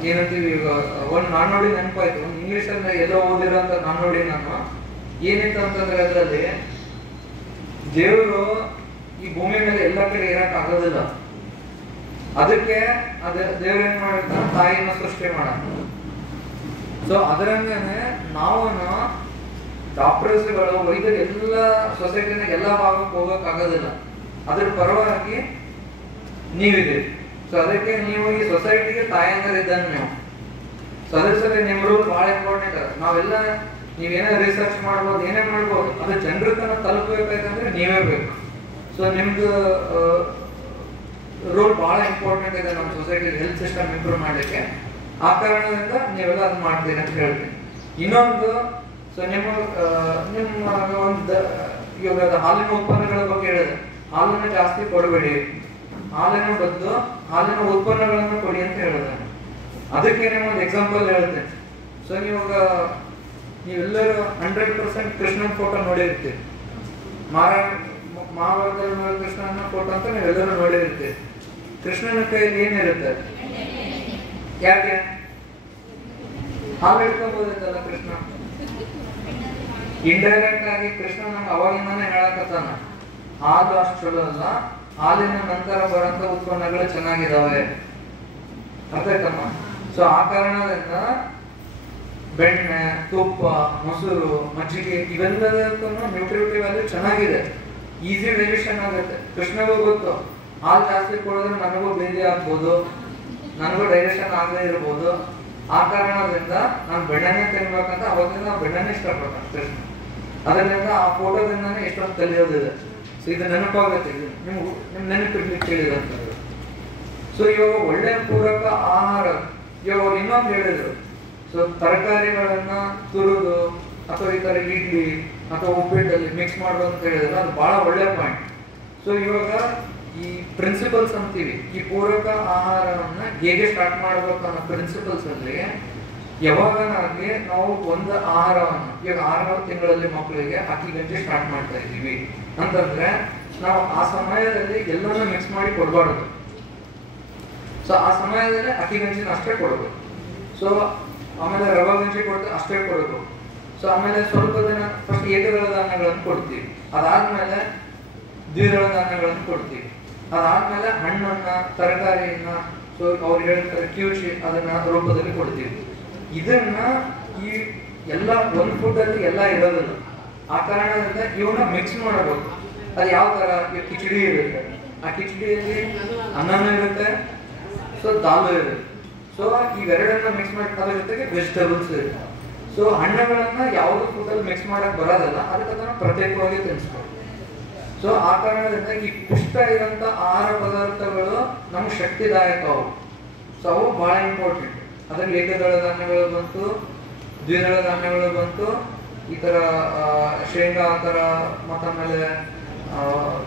ಏನಂತೀವಿ, ಈಗ ಒಂದು ನಾಣ್ಣುಡಿ ನೆನಪಾಯ್ತು. ಒಂದು ಇಂಗ್ಲಿಷ್ ಅಂದ್ರೆ ಎಲ್ಲೋ ಓದಿರೋಂತ ನಾಣ್ಣುಡಿ. ನಾನು ಏನಿತ್ತು ಅಂತಂದ್ರೆ, ಅದರಲ್ಲಿ ದೇವರು ಈ ಭೂಮಿ ಮೇಲೆ ಎಲ್ಲ ಕಡೆ ಇರಕ್ ಆಗೋದಿಲ್ಲ. ಅದಕ್ಕೆ ದೇವ್ರ ಏನ್ ಮಾಡಿರ್ತಾನೆ, ತಾಯಿನ ಸೃಷ್ಟಿ ಮಾಡ. ಸೊ ಅದರಂಗನೆ ನಾವು ಡಾಕ್ಟರ್ಸ್ಗಳು, ವೈದ್ಯರು ಎಲ್ಲ ಸೊಸೈಟಿನಾಗ ಎಲ್ಲ ಭಾಗಕ್ಕೆ ಹೋಗಕ್ ಆಗೋದಿಲ್ಲ. ಅದ್ರ ಪರವಾಗಿ ನೀವಿದೆ. ಸೊ ಅದಕ್ಕೆ ನೀವು ಈ ಸೊಸೈಟಿಗೆ ತಾಯಂದ್ರೆ ಇದ್ದಾನೆ ನೀವು. ಸೊ ಅದ್ರ ಸಲ ನಿಮ್ ರೂಲ್ ಬಹಳ ಇಂಪಾರ್ಟೆಂಟ್. ನಾವೆಲ್ಲ ನೀವೇನೇ ರಿಸರ್ಚ್ ಮಾಡ್ಬೋದು, ಏನೇ ಮಾಡ್ಬೋದು, ಅದು ಜನರ ತನಕ ತಲುಪಬೇಕಂದ್ರೆ ನೀವೇ ಬೇಕು. ಸೊ ನಿಮ್ದು ರೋಲ್ ಬಹಳ ಇಂಪಾರ್ಟೆಂಟ್ ಇದೆ ನಮ್ಮ ಸೊಸೈಟಿ ಹೆಲ್ತ್ ಸಿಸ್ಟಮ್ ಇಂಪ್ರೂವ್ ಮಾಡಲಿಕ್ಕೆ. ಆ ಕಾರಣದಿಂದ ನೀವೆಲ್ಲ ಅದು ಮಾಡ್ತೀರಿ ಅಂತ ಹೇಳ್ತೀನಿ. ಇನ್ನೊಂದು, ಸೊ ನಿಮ್ಮ ಒಂದು ಇವಾಗ ಹಾಲಿನ ಉತ್ಪನ್ನಗಳ ಬಗ್ಗೆ ಹೇಳಿದೆ, ಹಾಲನ್ನ ಜಾಸ್ತಿ ಕೊಡಬೇಡಿ, ಹಾಲಿನ ಬದಲು ಹಾಲಿನ ಉತ್ಪನ್ನಗಳನ್ನು ಕೊಡಿ ಅಂತ ಹೇಳಿದೆ. ಅದಕ್ಕೆ ಒಂದು ಎಕ್ಸಾಂಪಲ್ ಹೇಳ್ತೇನೆ. ಸೊ ನೀವೆಲ್ಲರೂ 100% ಕೃಷ್ಣನ್ ಫೋಟೋ ನೋಡಿರ್ತೀರಿ. ಮಹಾಭಾರತದಲ್ಲಿ ಕೃಷ್ಣನ ಫೋಟೋ ಅಂತ ನೀವೆಲ್ಲರೂ ನೋಡಿರ್ತೀರಿ. ಕೃಷ್ಣನ ಕೈಯಲ್ಲಿ ಏನಿರುತ್ತೆ? ಯಾಕೆ ಹಾಲು ಹಿಡ್ಕೊಂಬೋದಿತ್ತಲ್ಲ ಕೃಷ್ಣ. ಇಂಡೈರೆಕ್ಟ್ ಆಗಿ ಕೃಷ್ಣ ನಮ್ಗೆ ಅವಾಗಿಂದಾನೆ ಹೇಳಕತ್ತಾನ, ಹಾಲು ಅಷ್ಟು ಚಲೋ ಅಲ್ಲ, ಹಾಲಿನ ನಂತರ ಬರೋಂಥ ಉತ್ಪನ್ನಗಳು ಚೆನ್ನಾಗಿದಾವೆ. ಅರ್ಥ ಆಯ್ತಮ್ಮ? ಸೊ ಆ ಕಾರಣದಿಂದ ಬೆಣ್ಣೆ, ತುಪ್ಪ, ಮೊಸರು, ಮಜ್ಜಿಗೆ ಇವೆಲ್ಲದಕ್ಕೂ ನ್ಯೂಟ್ರಿಟಿವ್ ವ್ಯಾಲ್ಯೂ ಚೆನ್ನಾಗಿದೆ, ಈಸಿ ಡೈಜೆಷನ್ ಆಗುತ್ತೆ. ಕೃಷ್ಣಗೂ ಗೊತ್ತು ಹಾಲು ಜಾಸ್ತಿ ಕೊಡಿದ್ರೆ ನನಗೂ ಬೇದಿ ಆಗ್ಬೋದು, ನನಗೂ ಡೈಜೆಷನ್ ಆಗದೆ ಇರ್ಬೋದು. ಆ ಕಾರಣದಿಂದ ನಾನು ಬೆಣ್ಣೆನೇ ತಿನ್ಬೇಕಂತ ಅವಾಗಿಂದ ಬೆಣ್ಣೆನೇ ಇಷ್ಟಪಡ್ತಾನೆ ಕೃಷ್ಣ. ಅದರಿಂದ ಆ ಫೋಟೋದಿಂದಾನೇ ಎಷ್ಟೊಂದು ಕಲಿಯೋದಿದೆ. ಸೊ ಇದು ನೆನಪಾಗುತ್ತೆ, ಇದು ನಿಮ್ ನೆನಪಿರ್ಲಿಕ್ಕೆ ಕೇಳಿದಂಥದ್ದು. ಸೊ ಇವಾಗ ಒಳ್ಳೆ ಪೂರಕ ಆಹಾರ, ಇವಾಗ ಅವ್ರು ಇನ್ನೊಂದು ಹೇಳಿದ್ರು, ಸೊ ತರಕಾರಿಗಳನ್ನ ತುರಿದು ಅಥವಾ ಈ ತರ ಇಡ್ಲಿ ಅಥವಾ ಉಪ್ಪಿಟ್ಟಲ್ಲಿ ಮಿಕ್ಸ್ ಮಾಡೋದು ಅಂತ ಹೇಳಿದ್ರೆ ಅದು ಬಹಳ ಒಳ್ಳೆ ಪಾಯಿಂಟ್. ಸೊ ಇವಾಗ ಈ ಪ್ರಿನ್ಸಿಪಲ್ಸ್ ಅಂತೀವಿ, ಈ ಪೂರಕ ಆಹಾರವನ್ನ ಹೇಗೆ ಸ್ಟಾರ್ಟ್ ಮಾಡ್ಬೇಕು ಅನ್ನೋ ಪ್ರಿನ್ಸಿಪಲ್ಸ್ ಅಲ್ಲಿ ಯಾವಾಗನಾಗ್ಲಿ ನಾವು ಒಂದು ಆಹಾರವನ್ನು, ಇವಾಗ 6 ತಿಂಗಳಲ್ಲಿ ಮಕ್ಕಳಿಗೆ ಅಕ್ಕಿ ಗಂಜಿ ಸ್ಟಾರ್ಟ್ ಮಾಡ್ತಾ ಇದ್ದೀವಿ ಅಂತಂದ್ರೆ ನಾವು ಆ ಸಮಯದಲ್ಲಿ ಎಲ್ಲಾನು ಮಿಕ್ಸ್ ಮಾಡಿ ಕೊಡಬಾರ್ದು. ಸೊ ಆ ಸಮಯದಲ್ಲಿ ಅಕ್ಕಿ ಗಂಜಿನ ಅಷ್ಟೇ ಕೊಡಬೇಕು. ಸೊ ಆಮೇಲೆ ರವಾ ಗಂಜಿ ಕೊಡ್ತೀವಿ ಅಷ್ಟೇ ಕೊಡಬೇಕು. ಸೊ ಆಮೇಲೆ ಸ್ವಲ್ಪ ದಿನ ಫಸ್ಟ್ ಏಕದಳ ಧಾನ್ಯಗಳನ್ನು ಕೊಡ್ತೀವಿ, ಅದಾದ್ಮೇಲೆ ದ್ವಿದಳ ಧಾನ್ಯಗಳನ್ನು ಕೊಡ್ತೀವಿ, ಅದಾದ್ಮೇಲೆ ಹಣ್ಣನ್ನ ತರಕಾರಿಯನ್ನ ಸೊ ಅವ್ರು ಹೇಳ್ತಾರೆ ಕಿವುಚಿ ಅದನ್ನ ರೂಪದಲ್ಲಿ ಕೊಡ್ತೀವಿ. ಇದನ್ನ ಈ ಎಲ್ಲ ಒಂದು ಫುಡ್ ಅಲ್ಲಿ ಎಲ್ಲ ಇರೋದಿಲ್ಲ. ಆ ಕಾರಣದಿಂದ ಇವನ್ನ ಮಿಕ್ಸ್ ಮಾಡಬೇಕು. ಅದು ಯಾವ ತರ? ಕಿಚಡಿ ಇರುತ್ತೆ, ಆ ಕಿಚಡಿಯಲ್ಲಿ ಅನ್ನನೂ ಇರುತ್ತೆ, ಸೊ ದಾಲು ಇರುತ್ತೆ. ಸೊ ಇವೆರಡನ್ನ ಮಿಕ್ಸ್ ಮಾಡಿ ಅದ್ರ ಜೊತೆಗೆ ವೆಜಿಟೇಬಲ್ಸ್ ಇರುತ್ತೆ. ಸೊ ಹಣ್ಣುಗಳನ್ನ ಯಾವ್ದು ಫುಡ್ ಅಲ್ಲಿ ಮಿಕ್ಸ್ ಮಾಡಕ್ ಬರೋದಿಲ್ಲ, ಅದಕ್ಕೆ ಅದನ್ನ ಪ್ರತ್ಯೇಕವಾಗಿ ತಿನ್ನಿಸ್ಬೇಕು. ಸೊ ಆ ಕಾರಣದಿಂದ ಈ ಪುಷ್ಟ ಇರೋಂಥ ಆಹಾರ ಪದಾರ್ಥಗಳು ನಮ್ಗೆ ಶಕ್ತಿದಾಯಕ ಅವು. ಸೊ ಅವು ಬಹಳ ಇಂಪಾರ್ಟೆಂಟ್. ಅದ್ರಲ್ಲಿ ಏಕದಳ ಧಾನ್ಯಗಳು ಬಂತು, ದ್ವಿದಳ ಧಾನ್ಯಗಳು ಬಂತು, ಈ ತರ ಶೇಂಗಾ ಆ ತರ ಮತ್ತಾಮೇಲೆ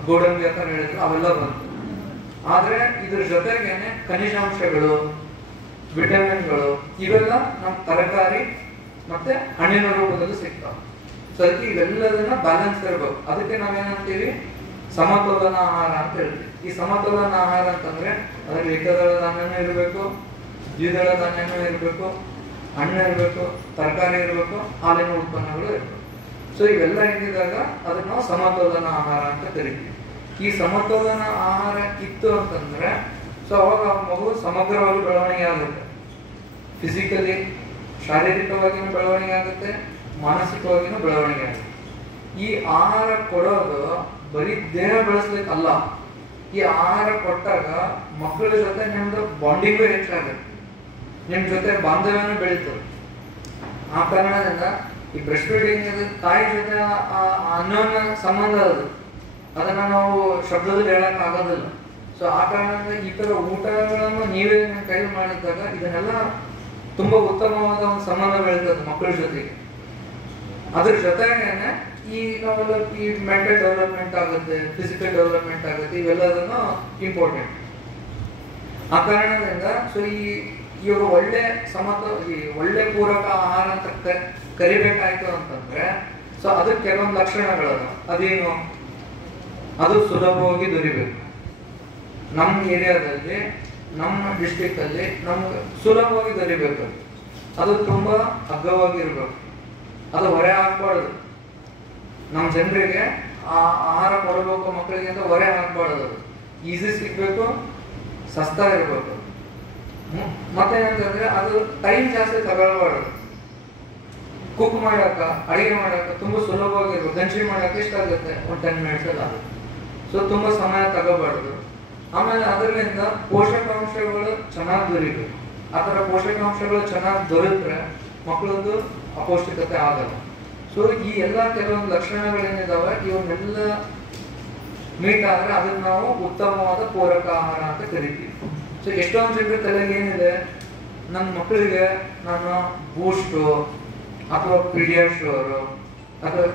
ಗೋಡಂಬಿ ಆ ತರ ಹೇಳಿದ್ರು ಅವೆಲ್ಲ ಬಂತು. ಆದ್ರೆ ಇದ್ರ ಜೊತೆಗೇನೆ ಖನಿಜಾಂಶಗಳು, ವಿಟಮಿನ್ಗಳು ಇವೆಲ್ಲ ನಮ್ಮ ತರಕಾರಿ ಮತ್ತೆ ಹಣ್ಣಿನ ರೂಪದಲ್ಲಿ ಸಿಗ್ತಾವೆ. ಸೊ ಅದಕ್ಕೆ ಇವೆಲ್ಲದನ್ನ ಬ್ಯಾಲೆನ್ಸ್ ಇರಬೇಕು. ಅದಕ್ಕೆ ನಾವೇನಂತೀವಿ ಸಮತೋಲನ ಆಹಾರ ಅಂತ ಹೇಳ್ತೀವಿ. ಈ ಸಮತೋಲನ ಆಹಾರ ಅಂತಂದ್ರೆ ಅದ್ರಲ್ಲಿ ಏಕದಳ ಧಾನ್ಯನೂ ಇರಬೇಕು, ದ್ವಿದಳ ಧಾನ್ಯನೂ ಇರಬೇಕು, ಹಣ್ಣು ಇರಬೇಕು, ತರಕಾರಿ ಇರಬೇಕು, ಹಾಲಿನ ಉತ್ಪನ್ನಗಳು ಇರಬೇಕು. ಸೊ ಇವೆಲ್ಲ ಇದ್ದಾಗ ಅದನ್ನ ನಾವು ಸಮತೋಲನ ಆಹಾರ ಅಂತ ಕರಿತೀವಿ. ಈ ಸಮತೋಲನ ಆಹಾರ ಇತ್ತು ಅಂತಂದ್ರೆ ಸೊ ಅವಾಗ ಮಗು ಸಮಗ್ರವಾಗಿ ಬೆಳವಣಿಗೆ ಆಗುತ್ತೆ. ಫಿಸಿಕಲಿ ಶಾರೀರಿಕವಾಗಿನೂ ಬೆಳವಣಿಗೆ ಆಗುತ್ತೆ, ಮಾನಸಿಕವಾಗಿನೂ ಬೆಳವಣಿಗೆ ಆಗುತ್ತೆ. ಈ ಆಹಾರ ಕೊಡೋದು ಬರೀ ದೇಹ ಬೆಳೆಸ್ಲಿಕ್ಕೆ ಅಲ್ಲ, ಈ ಆಹಾರ ಕೊಟ್ಟಾಗ ಮಕ್ಕಳ ಜೊತೆ ನಿಮ್ದು ಬಾಂಡಿಂಗು ಹೆಚ್ಚಾಗುತ್ತೆ, ನಿಮ್ ಜೊತೆ ಬಾಂಧವ್ಯನೂ ಬೆಳೀತದೆ. ಆ ಕಾರಣದಿಂದ ಈ ಬ್ರೆಸ್ಟ್ ಫೀಡಿಂಗ್ ತಾಯಿ ಜೊತೆ ಅನ್ಯೋನ್ಯ ಸಂಬಂಧ ಅದು, ಅದನ್ನ ನಾವು ಶಬ್ದದಲ್ಲಿ ಹೇಳಕ್ ಆಗೋದಿಲ್ಲ. ಸೊ ಆ ಕಾರಣದಿಂದ ಈ ತರ ಊಟಗಳನ್ನು ನೀವೇ ಕೈ ಮಾಡಿದಾಗ ಇದನ್ನೆಲ್ಲ ತುಂಬಾ ಉತ್ತಮವಾದ ಒಂದು ಸಂಬಂಧ ಬೆಳೀತದೆ ಮಕ್ಕಳ ಜೊತೆಗೆ. ಅದ್ರ ಜೊತೆಗೇನೆ ಈ ನಾವೆಲ್ಲ ಈ ಮೆಂಟಲ್ ಡೆವಲಪ್ಮೆಂಟ್ ಆಗುತ್ತೆ, ಫಿಸಿಕಲ್ ಡೆವಲಪ್ಮೆಂಟ್ ಆಗುತ್ತೆ, ಇವೆಲ್ಲದನ್ನು ಇಂಪಾರ್ಟೆಂಟ್. ಆ ಕಾರಣದಿಂದ ಸೊ ಇವಾಗ ಒಳ್ಳೆ ಪೂರಕ ಆಹಾರ ಅಂತ ಕರಿಬೇಕಾಯ್ತು ಅಂತಂದ್ರೆ ಸೊ ಅದಕ್ಕೆ ಕೆಲವೊಂದು ಲಕ್ಷಣಗಳದ. ಅದೇನು? ಅದು ಸುಲಭವಾಗಿ ದೊರಿಬೇಕು. ನಮ್ಮ ಏರಿಯಾದಲ್ಲಿ, ನಮ್ಮ ಡಿಸ್ಟ್ರಿಕ್ಟ್ ಅಲ್ಲಿ ನಮ್ಗೆ ಸುಲಭವಾಗಿ ದೊರಿಬೇಕು. ಅದು ತುಂಬಾ ಅಗ್ಗವಾಗಿರ್ಬೇಕು, ಅದು ಹೊರೆ ಹಾಕ್ಬಾರ್ದು. ನಮ್ಮ ಜನರಿಗೆ ಆ ಆಹಾರ ಕೊಡಬೇಕು ಮಕ್ಕಳಿಗೆ ಅಂತ ಹೊರೆ ಹಾಕ್ಬಾರ್ದು. ಅದು ಈಸಿ ಸಿಗ್ಬೇಕು, ಸಸ್ತಾ ಇರ್ಬೇಕು. ಮತ್ತೇನಂತಂದ್ರೆ ಅದು ಟೈಮ್ ಜಾಸ್ತಿ ತಗೊಳ್ಬಾರ್ದು. ಕುಕ್ ಮಾಡಾಕ, ಅಡಿಗೆ ಮಾಡಾಕ ತುಂಬಾ ಸುಲಭವಾಗಿರ್ಬೇಕು. ಗಂಜಿ ಮಾಡಾಕ ಎಷ್ಟಾಗುತ್ತೆ? ಒಂದು 10 ಮಿನಿಟ್ಸ್ ಅಲ್ಲಿ ಆಗುತ್ತೆ. ಸೊ ತುಂಬಾ ಸಮಯ ತಗೋಬಾರ್ದು. ಆಮೇಲೆ ಅದರಿಂದ ಪೋಷಕಾಂಶಗಳು ಚೆನ್ನಾಗಿ ದೊರಿಬೇಕು. ಆ ಥರ ಪೋಷಕಾಂಶಗಳು ಚೆನ್ನಾಗಿ ದೊರೆತ್ರೆ ಮಕ್ಕಳದ್ದು ಅಪೌಷ್ಟಿಕತೆ ಆಗಲ್ಲ. ಸೊ ಈ ಎಲ್ಲ ಕೆಲವೊಂದು ಲಕ್ಷಣಗಳೇನಿದಾವೆ ಇವನ್ನೆಲ್ಲ ಮೀಟ್ ಆದ್ರೆ ಅದನ್ನ ನಾವು ಉತ್ತಮವಾದ ಪೂರಕ ಆಹಾರ ಅಂತ ಕರಿತೀವಿ. ಸೊ ಎಷ್ಟೊಂದು ಜನರ ತಲೆಗೆ ಏನಿದೆ, ನನ್ನ ಮಕ್ಕಳಿಗೆ ನಾನು ಬೂಸ್ಟು ಅಥವಾ ಪೀಡಿಯಾಶ್ಯೂರು ಅಥವಾ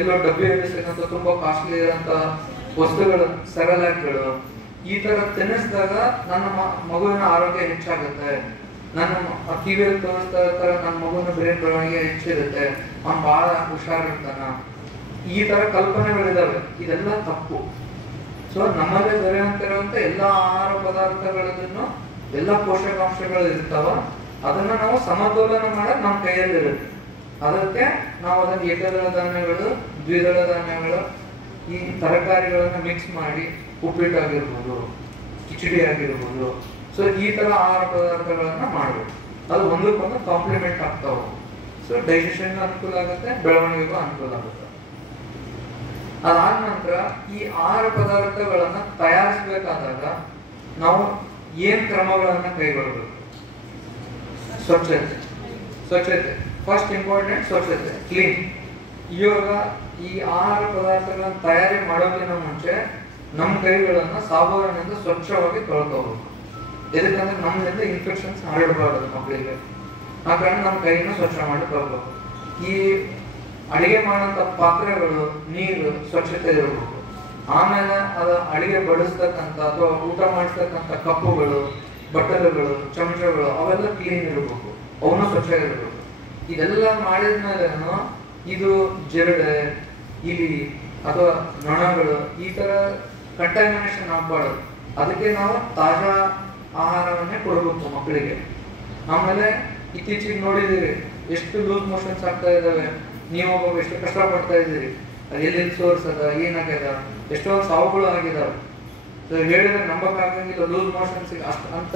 ಎಲ್ಲೋ ಡಬ್ಬಿಯಲ್ಲಿ ಸಿಗಂತ ತುಂಬಾ ಕಾಸ್ಟ್ಲಿ ಇರೋಂಥ ವಸ್ತುಗಳು, ಸೆರಲ್ಯಾಕ್ಗಳು, ಈ ತರ ತಿನ್ನಿಸಿದಾಗ ನನ್ನ ಮಗುವಿನ ಆರೋಗ್ಯ ಹೆಚ್ಚಾಗುತ್ತೆ, ನನ್ನ ಕಿವಿಯಲ್ಲಿ ತೋರಿಸ್ತಾ ಇರ್ತಾರೆ ನನ್ನ ಮಗುವಿನ ಬ್ರೇನ್ ಬೆಳವಣಿಗೆ ಹೆಚ್ಚಿರುತ್ತೆ, ಅವ್ನು ಬಹಳ ಹುಷಾರಿರ್ತಾನ, ಈ ತರ ಕಲ್ಪನೆಗಳಿದಾವೆ. ಇದೆಲ್ಲ ತಪ್ಪು. ಸೊ ನಮ್ಮಲ್ಲೇ ದೊರೆಯುವಂತಿರುವಂತ ಎಲ್ಲಾ ಆಹಾರ ಪದಾರ್ಥಗಳನ್ನು ಎಲ್ಲ ಪೋಷಕಾಂಶಗಳು ಇರ್ತಾವ, ಅದನ್ನ ನಾವು ಸಮತೋಲನ ಮಾಡಕ್ ನಮ್ಮ ಕೈಯಲ್ಲಿರುತ್ತೆ. ಅದಕ್ಕೆ ನಾವು ಅದನ್ನ ಏಕದಳ ಧಾನ್ಯಗಳು, ದ್ವಿದಳ ಧಾನ್ಯಗಳು, ಈ ತರಕಾರಿಗಳನ್ನ ಮಿಕ್ಸ್ ಮಾಡಿ ಉಪ್ಪಿಟ್ಟು ಆಗಿರ್ಬೋದು, ಕಿಚಡಿ ಆಗಿರ್ಬೋದು, ಸೊ ಈ ತರ ಆಹಾರ ಪದಾರ್ಥಗಳನ್ನ ಮಾಡಬೇಕು. ಅದು ಒಂದಕ್ಕೊಂದು ಕಾಂಪ್ಲಿಮೆಂಟ್ ಆಗ್ತಾವ. ಸೊ ಡೈಜೆಷನ್ ಅನುಕೂಲ ಆಗುತ್ತೆ, ಬೆಳವಣಿಗೆಗೂ ಅನುಕೂಲ ಆಗುತ್ತೆ. ಅದಾದ ನಂತರ ಈ ಆಹಾರ ಪದಾರ್ಥಗಳನ್ನ ತಯಾರಿಸಬೇಕಾದಾಗ ನಾವು ಏನ್ ಕ್ರಮಗಳನ್ನ ಕೈಗೊಳ್ಳಬೇಕು? ಸ್ವಚ್ಛತೆ ಫಸ್ಟ್ ಇಂಪಾರ್ಟೆಂಟ್. ಸ್ವಚ್ಛತೆ, ಕ್ಲೀನ್. ಇವಾಗ ಈ ಆಹಾರ ಪದಾರ್ಥಗಳನ್ನ ತಯಾರಿ ಮಾಡೋಕ್ಕಿಂತ ಮುಂಚೆ ನಮ್ಮ ಕೈಗಳನ್ನ ಸಾಬೂನಿನಿಂದ ಸ್ವಚ್ಛವಾಗಿ ತೊಳ್ಕೋಬೇಕು. ಎದಕ್ಕಂದ್ರೆ ನಮ್ಮಿಂದ ಇನ್ಫೆಕ್ಷನ್ಸ್ ಹರಡಬಾರದು ಮಕ್ಕಳಿಗೆ. ಆ ಕಾರಣ ನಮ್ಮ ಕೈನ ಸ್ವಚ್ಛ ಮಾಡಿ ತೊಳ್ಬೇಕು. ಈ ಅಡಿಗೆ ಮಾಡುವಂತ ಪಾತ್ರೆಗಳು, ನೀರು ಸ್ವಚ್ಛತೆ ಇರಬೇಕು. ಆಮೇಲೆ ಅದು ಅಡಿಗೆ ಬಡಿಸ್ತಕ್ಕಂಥ ಅಥವಾ ಊಟ ಮಾಡಿಸ್ತಕ್ಕಂಥ ಕಪ್ಪುಗಳು, ಬಟ್ಟಲುಗಳು, ಚಮಚಗಳು ಅವೆಲ್ಲ ಕ್ಲೀನ್ ಇರಬೇಕು, ಅವನು ಸ್ವಚ್ಛ ಇರಬೇಕು. ಇದೆಲ್ಲ ಮಾಡಿದ್ಮೇಲೆ ಇದು ಜರಡೆ, ಇಲಿ ಅಥವಾ ನೊಣಗಳು ಈ ತರ ಕಂಟಾಮಿನೇಷನ್ ಆಗಬಾರ್ದು. ಅದಕ್ಕೆ ನಾವು ತಾಜಾ ಆಹಾರವನ್ನೇ ಕೊಡಬೇಕು ಮಕ್ಕಳಿಗೆ. ಆಮೇಲೆ ಇತ್ತೀಚೆಗೆ ನೋಡಿದಿರಿ ಎಷ್ಟು ಲೂಸ್ ಮೋಷನ್ಸ್ ಆಗ್ತಾ ಇದಾವೆ. ನೀವು ಎಷ್ಟು ಕಷ್ಟ ಪಡ್ತಾ ಇದ್ದೀರಿ, ಅದು ಎಲ್ಲಿ ಸೋರ್ಸ್ ಅದ, ಏನಾಗ್ಯದ, ಎಷ್ಟೊಂದು ಸಾವುಗಳು ಆಗಿದಾವೆ. ಸೊ ಹೇಳಿದ್ರೆ ನಂಬಕ್ಕಾಗಂಗಿಲ್ಲ. ಲೂಸ್ ಮೋಷನ್ಸ್ ಅಂತ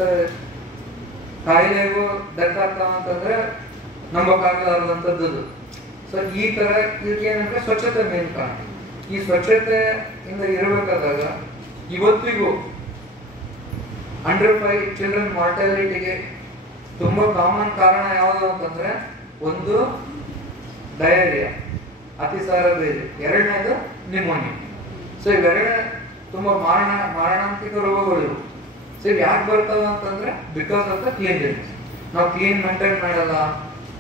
ಕಾಯಿಲೆಗೂ ಡೆತ್ ಆಗ್ತಾವ ಅಂತಂದ್ರೆ ನಂಬಕ್ಕಾಗಲಾರ್ದಂಥದ್ದು. ಸೊ ಈ ತರ ಇದಕ್ಕೇನಂದ್ರೆ ಸ್ವಚ್ಛತೆ ಮೇನ್ ಕಾರಣ. ಈ ಸ್ವಚ್ಛತೆಯಿಂದ ಇರಬೇಕಾದಾಗ ಇವತ್ತಿಗೂ ಅಂಡರ್ 5 ಚಿಲ್ಡ್ರನ್ ಮಾರ್ಟಾಲಿಟಿಗೆ ತುಂಬಾ ಕಾಮನ್ ಕಾರಣ ಯಾವುದು ಅಂತಂದ್ರೆ, ಒಂದು ಡಯರಿಯಾ, ಅತಿಸಾರ ಬೇರೆ, ಎರಡನೇದು ನಿಮೋನಿಯಾ. ಸೊ ಇವೆರಡೇ ತುಂಬಾ ಮಾರಣಾಂತಿಕ ರೋಗಗಳು. ಸೊ ಯಾಕೆ ಬರ್ತಾವ ಅಂತಂದ್ರೆ ಬಿಕಾಸ್ ಆಫ್ ದ ಕ್ಲೀನ್ಲಿನೆಸ್. ನಾವು ಕ್ಲೀನ್ ಮೇಂಟೈನ್ ಮಾಡಲ್ಲ.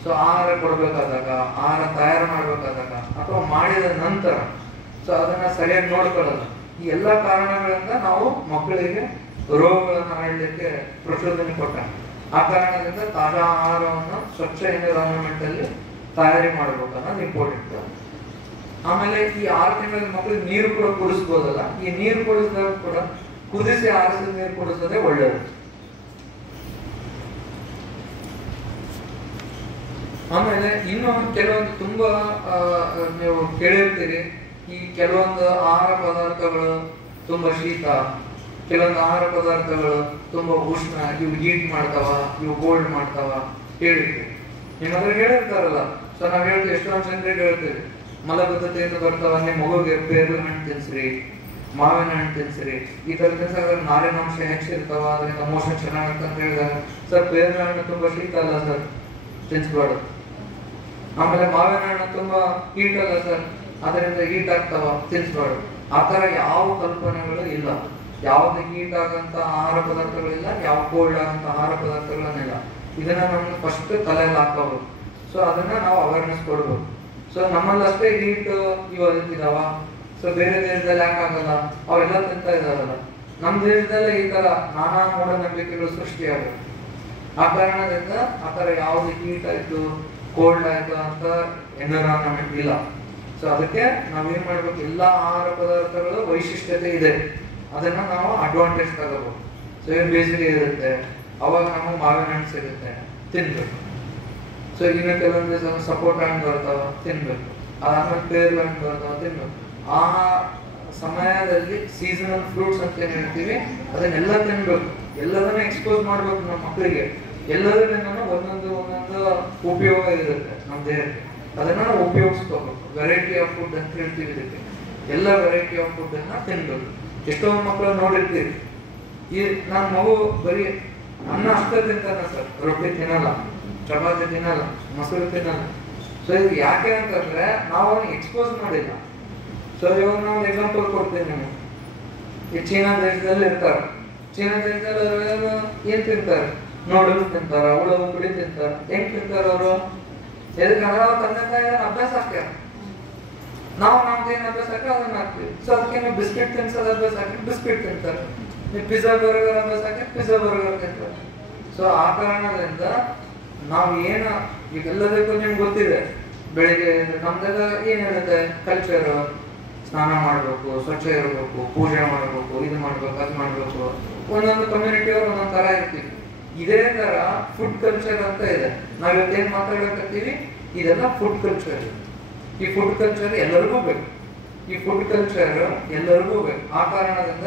ಸೊ ಆಹಾರ ಕೊಡ್ಬೇಕಾದಾಗ, ಆಹಾರ ತಯಾರು ಮಾಡ್ಬೇಕಾದಾಗ ಅಥವಾ ಮಾಡಿದ ನಂತರ ಸೊ ಅದನ್ನ ಸರಿಯಾಗಿ ನೋಡ್ಕೊಳ್ಳಲ್ಲ. ಈ ಎಲ್ಲಾ ಕಾರಣಗಳಿಂದ ನಾವು ಮಕ್ಕಳಿಗೆ ರೋಗಗಳನ್ನು ಹರಡಲಿಕ್ಕೆ ಪ್ರಚೋದನೆ ಕೊಟ್ಟ. ಆ ಕಾರಣದಿಂದ ತಾಜಾ ಆಹಾರವನ್ನು ಸ್ವಚ್ಛ ಎನ್ವಿರಾನ್ಮೆಂಟ್ ಅಲ್ಲಿ ತಯಾರಿ ಮಾಡಬೇಕು ಅನ್ನೋದು ಇಂಪಾರ್ಟೆಂಟ್. ಆಮೇಲೆ ಈ 6 ತಿಂಗಳ ಮಕ್ಕಳಿಗೆ ನೀರು ಕೂಡ ಕುಡಿಸ್ಬೋದಲ್ಲ. ಈ ನೀರು ಕುಡಿಸಿದಾಗ ಕೂಡ ಕುದಿಸಿ ಆರಿಸಿದ ನೀರು ಕುಡಿಸೋದೇ ಒಳ್ಳೆಯದು. ಆಮೇಲೆ ಇನ್ನು ಕೆಲವೊಂದು ತುಂಬಾ ನೀವು ಕೇಳಿರ್ತೀರಿ, ಈ ಕೆಲವೊಂದು ಆಹಾರ ಪದಾರ್ಥಗಳು ತುಂಬಾ ಶೀತ, ಕೆಲವೊಂದು ಆಹಾರ ಪದಾರ್ಥಗಳು ತುಂಬಾ ಉಷ್ಣ, ಇವು ಹೀಟ್ ಮಾಡ್ತಾವ, ಇವು ಕೋಲ್ಡ್ ಮಾಡ್ತಾವ ಹೇಳಿರ್ತೀವಿ. ನಿಮ್ಮ ಹತ್ರ ಹೇಳಿರ್ತಾರಲ್ಲ. ಸೊ ನಾವ್ ಹೇಳ್ತೀವಿ, ಎಷ್ಟೊಂದು ಜನರಿಗೆ ಹೇಳ್ತೀವಿ ಮಲಬದ್ಧತೆಯಿಂದ ಬರ್ತಾವ, ನಿಮ್ಮ ಮಗುಗೆ ಪೇರಲ ಹಣ್ಣು ತಿನ್ಸ್ರಿ, ಮಾವಿನ ಹಣ್ಣು ತಿನ್ಸ್ರಿ, ಈ ತರ ತಿನ್ಸಾಗ ನಾರಿನಾಂಶ ಹೆಚ್ಚಿರ್ತಾವ, ಅದರಿಂದ ಮೋಷನ್ ಚೆನ್ನಾಗಂತ ಹೇಳಿದಾಗ, ಸರ್ ಪೇರಲ ಹಣ್ಣು ತುಂಬಾ ಶೀತ ಅಲ್ಲ ಸರ್, ತಿನ್ಸ್ಬಾರ್ದು. ಆಮೇಲೆ ಮಾವಿನ ಹಣ್ಣು ತುಂಬಾ ಹೀಟ್ ಅಲ್ಲ ಸರ್, ಅದರಿಂದ ಹೀಟ್ ಆಗ್ತಾವ, ತಿನ್ಸ್ಬಾರ್ದು. ಆ ತರ ಯಾವ ಕಲ್ಪನೆಗಳು ಇಲ್ಲ. ಯಾವ್ದು ಹೀಟ್ ಆಗಂತ ಆಹಾರ ಪದಾರ್ಥಗಳಿಲ್ಲ, ಯಾವ ಕೋಲ್ಡ್ ಆಗಂತ ಆಹಾರ ಪದಾರ್ಥಗಳನ್ನಿಲ್ಲ. ಇದನ್ನ ನಮ್ಗೆ ಫಸ್ಟ್ ತಲೆಯಲ್ಲಿ ಹಾಕೋಬೇಕು. ಸೊ ಅದನ್ನ ನಾವು ಅವೇರ್ನೆಸ್ ಕೊಡ್ಬೇಕು. ಸೊ ನಮ್ಮಲ್ಲಿ ಅಷ್ಟೇ ಹೀಟ್ ಇದಾವ, ಸೊ ಬೇರೆ ದೇಶದಲ್ಲಿ ಯಾಕೆ ಆಗಲ್ಲ, ಅವೆಲ್ಲ ತಿಂತಾ ಇದಾರಲ್ಲ. ನಮ್ಮ ದೇಶದಲ್ಲೇ ಈ ತರ ನಾನಾ ಮೂಢನಂಬಿಕೆಗಳು ಸೃಷ್ಟಿಯಾಗುತ್ತೆ. ಆ ಕಾರಣದಿಂದ ಆ ತರ ಯಾವ್ದು ಹೀಟ್ ಆಯ್ತು, ಕೋಲ್ಡ್ ಆಯ್ತು ಅಂತ ಎನ್ವಿರಾನ್ಮೆಂಟ್ ಇಲ್ಲ. ಸೊ ಅದಕ್ಕೆ ನಾವೇನ್ ಮಾಡ್ಬೇಕು, ಎಲ್ಲಾ ಆಹಾರ ಪದಾರ್ಥಗಳು ವೈಶಿಷ್ಟ್ಯತೆ ಇದೆ, ಅದನ್ನ ನಾವು ಅಡ್ವಾಂಟೇಜ್ ತಗೋಬೇಕು. ಸೊ ಏನು ಬೇಸಿಗೆ ಇರುತ್ತೆ, ಅವಾಗ ನಮಗೆ ಮಾವಿನ ಹಣ್ಣು ಸಿಗುತ್ತೆ, ತಿನ್ಬೇಕು. ಸೊ ಇನ್ನು ಕೆಲವೊಂದು ದಿವಸ ಸಪೋಟ ಹಣ್ಣು ಬರ್ತಾವ, ತಿನ್ಬೇಕು. ಅದಾದ್ಮೇಲೆ ಪೇರಲ ಹಣ್ಣು ಬರ್ತಾವ, ತಿನ್ಬೇಕು. ಆ ಸಮಯದಲ್ಲಿ ಸೀಸನಲ್ ಫ್ರೂಟ್ಸ್ ಅಂತ ಏನ್ ಹೇಳ್ತೀವಿ, ಅದನ್ನೆಲ್ಲ ತಿನ್ಬೇಕು. ಎಲ್ಲದನ್ನ ಎಕ್ಸ್ಪೋಸ್ ಮಾಡ್ಬೇಕು ನಮ್ಮ ಮಕ್ಕಳಿಗೆ. ಎಲ್ಲದರಿಂದ ಒಂದೊಂದು ಉಪಯೋಗ ಇರುತ್ತೆ ನಮ್ಮ ದೇಹಕ್ಕೆ, ಅದನ್ನ ನಾವು ಉಪಯೋಗಿಸ್ಕೋಬೇಕು. ವೆರೈಟಿ ಆಫ್ ಫುಡ್ ಅಂತ ಹೇಳ್ತೀವಿ ಇದಕ್ಕೆ. ಎಲ್ಲ ವೆರೈಟಿ ಆಫ್ ಫುಡ್ ಅನ್ನ ತಿನ್ಬೇಕು. ಎಷ್ಟೋ ಮಕ್ಕಳು ನೋಡಿರ್ತೀವಿ, ಈ ನನ್ನ ಮಗು ಬರೀ ಅನ್ನ ಅಷ್ಟೇ ತಿಂತಾನ ಸರ್, ರೊಟ್ಟಿ ತಿನ್ನಲ್ಲ, ಚಪಾತಿ ತಿನ್ನಲ್ಲ, ಮೊಸರು ತಿನ್ನಲ್ಲ. ಸೊ ಇದು ಯಾಕೆ ಅಂತಂದ್ರೆ ನಾವು ಅವನಿಗೆ ಎಕ್ಸ್ಪೋಸ್ ಮಾಡಿಲ್ಲ. ಸೊ ಇವಾಗ ನಾವು ಎಕ್ಸಾಂಪಲ್ ಕೊಡ್ತೀನಿ ನಿಮಗೆ. ಈ ಚೀನಾ ದೇಶದಲ್ಲಿ ಇರ್ತಾರೆ. ಚೀನಾ ದೇಶದಲ್ಲಿ ಏನ್ ತಿಂತಾರೆ? ನೂಡಲ್ಸ್ ತಿಂತಾರ, ಉಳವು ಪುಡಿ ತಿಂತಾರ. ಹೆಂಗ್ ತಿಂತಾರ ಅವರು? ಎದಕ್ಕಂದ್ರೆ ಅವ್ರ ತಂದೆ ತಾಯಿ ಅಭ್ಯಾಸ ಆಗ್ಯಾರ. ನಾವು ನಮ್ದೇನು ಅಭ್ಯಾಸ ಹಾಕಿ ಅದನ್ನ ಹಾಕ್ತೀವಿ. ಸೊ ಅದಕ್ಕೆ ನೀವು ಬಿಸ್ಕೆಟ್ ತಿನ್ಸೋದು ಅಭ್ಯಾಸ ಹಾಕಿ ಬಿಸ್ಕೆಟ್ ತಿಂತಾರೆ, ನೀವು ಪಿಜ್ಜಾ ಬರ್ಗರ್ ಅಭ್ಯಾಸ ಹಾಕಿ ಪಿಜ್ಜಾ ಬರ್ಗರ್ ತಿಂತಾರೆ. ಸೊ ಆ ಕಾರಣದಿಂದ ನಾವು ಏನು ಈಗೆಲ್ಲದಕ್ಕೂ ನಿಮ್ಗೆ ಗೊತ್ತಿದೆ, ಬೆಳಿಗ್ಗೆ ನಮ್ದೆಲ್ಲ ಏನಿರುತ್ತೆ ಕಲ್ಚರ್, ಸ್ನಾನ ಮಾಡಬೇಕು, ಸ್ವಚ್ಛ ಇರಬೇಕು, ಪೂಜೆ ಮಾಡಬೇಕು, ಇದು ಮಾಡ್ಬೇಕು, ಅದು ಮಾಡ್ಬೇಕು. ಒಂದೊಂದು ಕಮ್ಯುನಿಟಿಯವ್ರು ಒಂದೊಂದು ತರ ಇರ್ತೀವಿ. ಇದೇ ತರ ಫುಡ್ ಕಲ್ಚರ್ ಅಂತ ಇದೆ. ನಾವ್ ಇವತ್ತೇನ್ ಮಾತಾಡಕತ್ತೀವಿ ಇದೆಲ್ಲ ಫುಡ್ ಕಲ್ಚರ್. ಈ ಫುಡ್ ಕಲ್ಚರ್ ಎಲ್ಲರಿಗೂ ಬೇಕು, ಈ ಫುಡ್ ಕಲ್ಚರ್ ಎಲ್ಲರಿಗೂ ಬೇಕು. ಆ ಕಾರಣದಿಂದ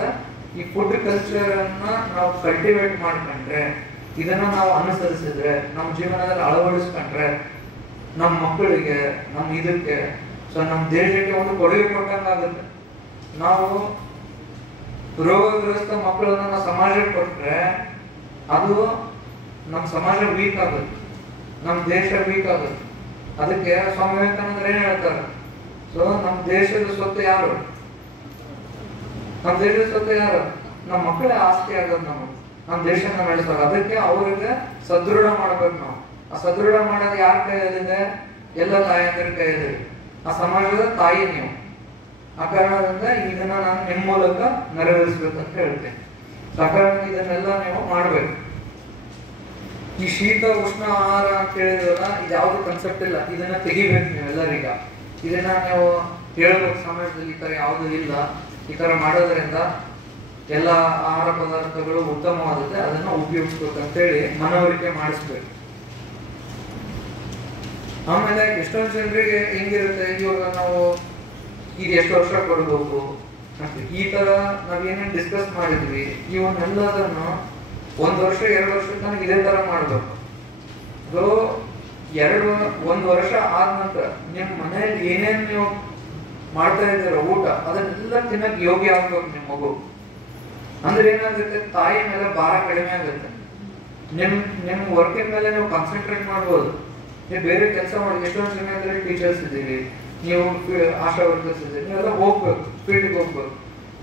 ಈ ಫುಡ್ ಕಲ್ಚರ್ ಅನ್ನ ನಾವು ಕಲ್ಟಿವೇಟ್ ಮಾಡ್ಕೊಂಡ್ರೆ, ಇದನ್ನ ನಾವು ಅನುಸರಿಸಿದ್ರೆ, ನಮ್ಮ ಜೀವನದಲ್ಲಿ ಅಳವಡಿಸ್ಕೊಂಡ್ರೆ, ನಮ್ಮ ಮಕ್ಕಳಿಗೆ, ನಮ್ಮ ಇದಕ್ಕೆ, ಸೊ ನಮ್ಮ ದೇಶಕ್ಕೆ ಒಂದು ಕೊಡುಗೆ ಕೊಟ್ಟಂಗಾಗುತ್ತೆ. ನಾವು ರೋಗಗ್ರಸ್ತ ಮಕ್ಕಳನ್ನ ನಾವು ಸಮಾಜಕ್ಕೆ ಕೊಟ್ರೆ ಅದು ನಮ್ಮ ಸಮಾಜ ವೀಕ್ ಆಗುತ್ತೆ, ನಮ್ಮ ದೇಶ ವೀಕ್ ಆಗುತ್ತೆ. ಅದಕ್ಕೆ ಸ್ವಾಮಿ ವಿವೇಕಾನಂದರು ಏನ್ ಹೇಳ್ತಾರೆ, ಸೊ ನಮ್ಮ ದೇಶದ ಸ್ವತ್ತು ಯಾರು? ನಮ್ಮ ದೇಶದ ಸ್ವತ್ತು ಯಾರು? ನಮ್ಮ ಮಕ್ಕಳೇ ಆಸ್ತಿ ಆಗೋದು. ನಮ್ಮ ದೇಶನ ನಡೆಸೋದು. ಅದಕ್ಕೆ ಅವ್ರಿಗೆ ಸದೃಢ ಮಾಡ್ಬೇಕು ನಾವು. ಆ ಸದೃಢ ಮಾಡೋದು ಯಾರ ಕೈಯಲ್ಲಿದೆ? ಎಲ್ಲ ತಾಯಂದಿರ ಕೈಯಲ್ಲಿದೆ. ಆ ಸಮಾಜದ ತಾಯಿ ನೀವು. ಆ ಕಾರಣದಿಂದ ಇದನ್ನ ನಾನು ನಿಮ್ಮ ಮೂಲಕ ನೆರವೇರಿಸ್ಬೇಕಂತ ಹೇಳ್ತೇನೆ. ಆ ಕಾರಣ ಇದನ್ನೆಲ್ಲ ನೀವು ಮಾಡ್ಬೇಕು. ಈ ಶೀತ ಉಷ್ಣ ಆಹಾರ ಅಂತ ಹೇಳಿದ್ರಲ್ಲ, ಇದು ಯಾವ್ದು ಕಾನ್ಸೆಪ್ಟ್ ಇಲ್ಲ. ಇದನ್ನ ತೆಗಿಬೇಕು ನೀವೆಲ್ಲರೀಗ. ಇದನ್ನ ನೀವು ಹೇಳ್ಬೇಕು ಸಮಾಜದಲ್ಲಿ ಈ ತರ ಯಾವ್ದು ಇಲ್ಲ. ಈ ತರ ಮಾಡೋದ್ರಿಂದ ಎಲ್ಲ ಆಹಾರ ಪದಾರ್ಥಗಳು ಉತ್ತಮವಾದದ್ದು, ಅದನ್ನ ಉಪಯೋಗಿಸ್ಬೇಕಂತೇಳಿ ಮನವರಿಕೆ ಮಾಡಿಸ್ಬೇಕು. ಆಮೇಲೆ ಎಷ್ಟೊಂದು ಜನರಿಗೆ ಹೆಂಗಿರುತ್ತೆ, ಇವಾಗ ನಾವು ಇದು ಎಷ್ಟು ವರ್ಷ ಕೊಡ್ಬೇಕು ಈ ತರ ನಾವೇನೇನು ಡಿಸ್ಕಸ್ ಮಾಡಿದ್ವಿ, ಇವನ್ನೆಲ್ಲದನ್ನು 1 ವರ್ಷ 2 ವರ್ಷ ತನಕ ಇದೇ ತರ ಮಾಡ್ಬೇಕು. ಸೊ 1 ವರ್ಷ ಆದ ನಂತರ ನಿಮ್ ಮನೆಯಲ್ಲಿ ಏನೇನ್ ನೀವು ಮಾಡ್ತಾ ಇದ್ದೀರ ಊಟ, ಅದನ್ನೆಲ್ಲ ತಿನ್ನಕ್ ಯೋಗ್ಯ ಆಗ್ಬೇಕು ನಿಮ್ ಮಗು. ಅಂದ್ರೆ ಏನಾಗುತ್ತೆ, ತಾಯಿ ಮೇಲೆ ಭಾರ ಕಡಿಮೆ ಆಗುತ್ತೆ. ನಿಮ್ ವರ್ಕಿನ ಮೇಲೆ ನೀವು ಕಾನ್ಸಂಟ್ರೇಟ್ ಮಾಡ್ಬೋದು. ನೀವು ಬೇರೆ ಕೆಲಸ ಮಾಡಿ. ಎಷ್ಟೊಂದು ಜನ ಟೀಚರ್ಸ್ ಇದ್ದೀವಿ, ನೀವು ಆಶಾ ವರ್ಕರ್ಸ್ ಇದ್ದೀವಿ, ನೀವೆಲ್ಲ ಹೋಗ್ಬೇಕು, ಫೀಲ್ಡ್ಗೆ ಹೋಗ್ಬೇಕು.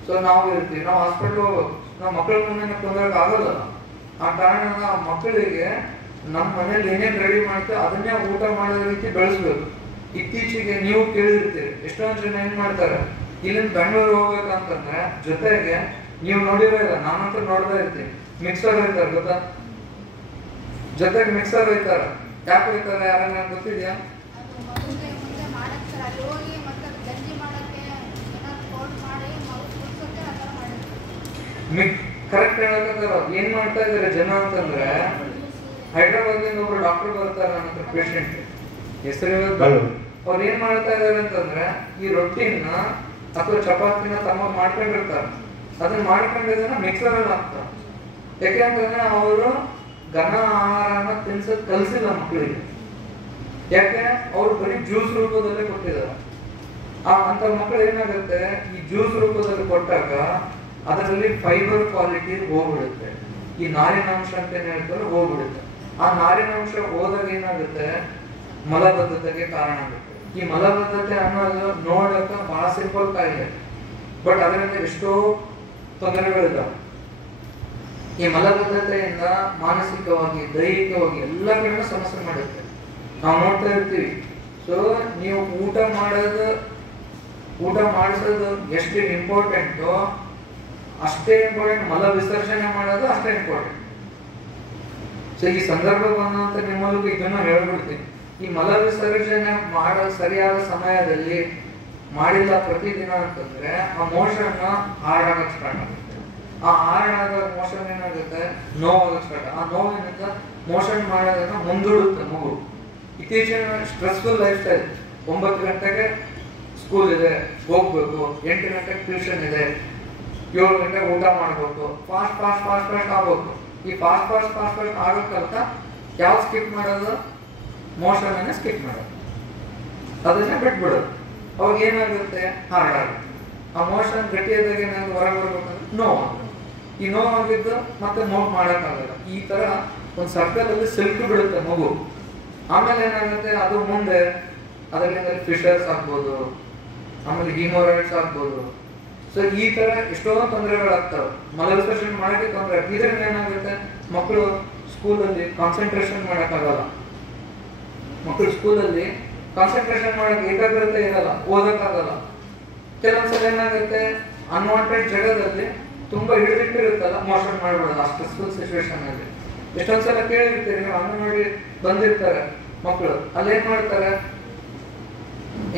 ಸೊ ನಾವು ಇರ್ತೀವಿ, ನಾವು ಹಾಸ್ಪಿಟ್ಲ್ ಹೋಗ್ಬೇಕು. ನಾವು ಮಕ್ಕಳ ಮುಂದೆ ತೊಂದರೆಗೆ ಆಗೋಲ್ಲ. ಆ ಕಾರಣ ಆ ಮಕ್ಕಳಿಗೆ ನಮ್ಮ ಮನೇಲಿ ಏನೇನು ರೆಡಿ ಮಾಡ್ತೀವಿ ಅದನ್ನೇ ಊಟ ಮಾಡೋ ರೀತಿ ಬೆಳೆಸ್ಬೇಕು. ಇತ್ತೀಚೆಗೆ ನೀವು ಕೇಳಿರ್ತೀರಿ, ಎಷ್ಟೊಂದು ಜನ ಏನ್ ಮಾಡ್ತಾರೆ, ಇಲ್ಲಿಂದ ಬೆಂಗಳೂರು ಹೋಗ್ಬೇಕಂತಂದ್ರೆ ಜೊತೆಗೆ ನೀವು ನೋಡಿರೋ ಇಲ್ಲ, ನಾನಂತೂ ನೋಡ್ತಾ ಇರ್ತೀನಿ, ಮಿಕ್ಸರ್ ಹೋಯ್ತಾರೆ ಗೊತ್ತಾ? ಜೊತೆಗೆ ಮಿಕ್ಸರ್ ಹೋಯ್ತಾರೆ. ಯಾಕೆ ಹೋಯ್ತಾರೆ? ಯಾರನ್ನ ಗೊತ್ತಿದ್ಯಾ? ಕರೆಕ್ಟ್ ಹೇಳಕತ್ತಾರ. ಏನ್ ಮಾಡ್ತಾ ಇದಾರೆ ಜನ ಅಂತಂದ್ರೆ, ಹೈದ್ರಾಬಾದ್ನಿಂದ ಒಬ್ರು ಡಾಕ್ಟರ್ ಬರ್ತಾರೆ ನನ್ನ ಹತ್ರ, ಪೇಷಂಟ್ ಹೆಸರು. ಅವ್ರು ಏನ್ ಮಾಡ್ತಾ ಇದಾರೆ ಅಂತಂದ್ರೆ, ಈ ರೊಟ್ಟಿನ ಅಥವಾ ಚಪಾತಿನ ತಮ್ಮ ಮಾಡ್ಕೊಂಡಿರ್ತಾರೆ. ಅದನ್ನ ಮಾಡ್ಕೊಂಡಿದ್ದನ್ನ ಮಿಕ್ಸರ್ ಅಲ್ಲಿ ಹಾಕ್ತಾರೆ. ಯಾಕೆಂತಂದ್ರೆ ಅವರು ಘನ ಆಹಾರನ ತಿನ್ಸೋದ್ ಕಲ್ಸಿಲ್ಲ ಮಕ್ಕಳಿಗೆ. ಯಾಕೆ? ಅವ್ರು ಬರೀ ಜ್ಯೂಸ್ ರೂಪದಲ್ಲೇ ಕೊಟ್ಟಿದ್ದಾರೆ. ಅಂತ ಮಕ್ಕಳು ಏನಾಗುತ್ತೆ, ಈ ಜ್ಯೂಸ್ ರೂಪದಲ್ಲಿ ಕೊಟ್ಟಾಗ ಅದರಲ್ಲಿ ಫೈಬರ್ ಕ್ವಾಲಿಟಿ ಹೋಗ್ಬಿಡುತ್ತೆ. ಈ ನಾರಿನಾಂಶ ಅಂತ ಏನ್ ಹೇಳ್ತಾರೆ ಹೋಗ್ಬಿಡುತ್ತೆ. ಆ ನಾರಿನಾಂಶ ಹೋದಾಗ ಏನಾಗುತ್ತೆ, ಮಲಬದ್ಧತೆಗೆ ಕಾರಣ ಆಗುತ್ತೆ. ಈ ಮಲಬದ್ಧತೆ ಅನ್ನೋದು ನೋಡಕ ಬಹಳ ಸಿಂಪಲ್ ಕಾಯಿಲೆ, ಬಟ್ ಅದರಿಂದ ಎಷ್ಟೋ ತೊಂದರೆಗಳಿದ್ದಾವೆ. ಈ ಮಲಬದ್ಧತೆಯಿಂದ ಮಾನಸಿಕವಾಗಿ, ದೈಹಿಕವಾಗಿ ಎಲ್ಲ ಕಡೆ ಸಮಸ್ಯೆ ಮಾಡುತ್ತೆ. ನಾವು ನೋಡ್ತಾ ಇರ್ತೀವಿ. ಸೊ ನೀವು ಊಟ ಮಾಡಿಸೋದು ಎಷ್ಟು ಇಂಪಾರ್ಟೆಂಟೋ ಅಷ್ಟೇ ಇಂಪಾರ್ಟೆಂಟ್ ಮಲ ವಿಸರ್ಜನೆ ಮಾಡೋದು ಅಷ್ಟೇ ಇಂಪಾರ್ಟೆಂಟ್. ಸೊ ಈ ಸಂದರ್ಭ ಬಂದಂತ ನಿಮ್ಮಲ್ಲಿ ಇದನ್ನ ಹೇಳ್ಬಿಡ್ತೀನಿ. ಈ ಮಲ ವಿಸರ್ಜನೆ ಮಾಡೋ ಸರಿಯಾದ ಸಮಯದಲ್ಲಿ ಮಾಡಿಲ್ಲ ಪ್ರತಿದಿನ ಅಂತಂದ್ರೆ ಆ ಮೋಷನ್ ಹಾರ್ಡಾಗಕ್ಕೆ ಸ್ಟಾರ್ಟ್ ಆಗುತ್ತೆ. ಆ ಹಾರ್ಡಾಗ ಮೋಷನ್ ಏನಾಗುತ್ತೆ, ನೋವಾಗಕ್ಕೆ ಸ್ಟಾರ್ಟ್. ಆ ನೋವಿನಿಂದ ಮೋಷನ್ ಮಾಡೋದನ್ನ ಮುಂದೂಡುತ್ತೆ ಮಗು. ಇತ್ತೀಚಿನ ಸ್ಟ್ರೆಸ್ಫುಲ್ ಲೈಫ್ ಸ್ಟೈಲ್, 9 ಗಂಟೆಗೆ ಸ್ಕೂಲ್ ಇದೆ ಹೋಗ್ಬೇಕು, 8 ಗಂಟೆಗೆ ಟ್ಯೂಷನ್ ಇದೆ, 7 ಗಂಟೆಗೆ ಊಟ ಮಾಡ್ಬೇಕು, ಫಾಸ್ಟ್ ಆಗ್ಬೇಕು. ಈ ಫಾಸ್ಟ್ ಆಗೋಕ್ಕಂತ ಯಾವ ಸ್ಕಿಪ್ ಮಾಡೋದು, ಮೋಷನ್ ಅನ್ನ ಸ್ಕಿಪ್ ಮಾಡೋದು, ಅದನ್ನ ಬಿಟ್ಬಿಡೋದು. ಅವಾಗ ಏನಾಗುತ್ತೆ, ಹಾರ್ಡ್ ಆಗುತ್ತೆ. ಆ ಮೋಷನ್ ಗಟ್ಟಿಯಾದಾಗ ಏನಾದ್ರು ಹೊರಗೆ ಬರ್ಬೇಕಂದ್ರೆ ನೋವಾಗುತ್ತೆ. ಈ ನೋವಾಗಿದ್ದು ಮತ್ತೆ ನೋಟ್ ಮಾಡೋಕ್ಕಾಗಲ್ಲ. ಈ ತರ ಒಂದು ಸರ್ಕಲ್ ಅಲ್ಲಿ ಸಿಲ್ಕ್ ಬಿಡುತ್ತೆ ಮಗು. ಆಮೇಲೆ ಏನಾಗುತ್ತೆ, ಅದು ಮುಂದೆ ಅದರಿಂದ ಫಿಶರ್ಸ್ ಆಗ್ಬೋದು, ಆಮೇಲೆ ಹಿಮೋರಾಯ್ಡ್ಸ್ ಆಗ್ಬೋದು. ಸೊ ಈ ತರ ಎಷ್ಟೋ ತೊಂದರೆಗಳಾಗ್ತವೆ. ಮಲ ವಿಸರ್ಜನೆ ಮಾಡಕ್ಕೆ ತೊಂದರೆ. ಇದರಿಂದ ಏನಾಗುತ್ತೆ, ಮಕ್ಕಳು ಸ್ಕೂಲಲ್ಲಿ ಕಾನ್ಸಂಟ್ರೇಷನ್ ಮಾಡೋಕ್ಕಾಗಲ್ಲ. ಮಕ್ಕಳು ಸ್ಕೂಲಲ್ಲಿ ಕಾನ್ಸಂಟ್ರೇಷನ್ ಮಾಡಕ್ಕೆ ಏಕಾಗ್ರತೆ ಇರಲ್ಲ, ಓದಕ್ಕಾಗಲ್ಲ. ಕೆಲವೊಂದ್ಸಲ ಏನಾಗುತ್ತೆ, ಅನ್ವಾಂಟೆಡ್ ಜಗದಲ್ಲಿ ತುಂಬಾ ಹಿಡಿದಿಟ್ಟಿರುತ್ತಲ್ಲ, ಮೋಷನ್ ಮಾಡ್ಬಿಡೋದು ಆ ಸ್ಟ್ರೆಸ್ಫುಲ್ ಸಿಚುವೇಶನ್ ಅಲ್ಲಿ. ಎಷ್ಟೊಂದ್ಸಲ ಕೇಳಿರ್ತೀರಿ ನೀವು, ಅಂಗನವಾಡಿ ಬಂದಿರ್ತಾರೆ ಮಕ್ಕಳು, ಅಲ್ಲಿ ಏನ್ ಮಾಡ್ತಾರೆ,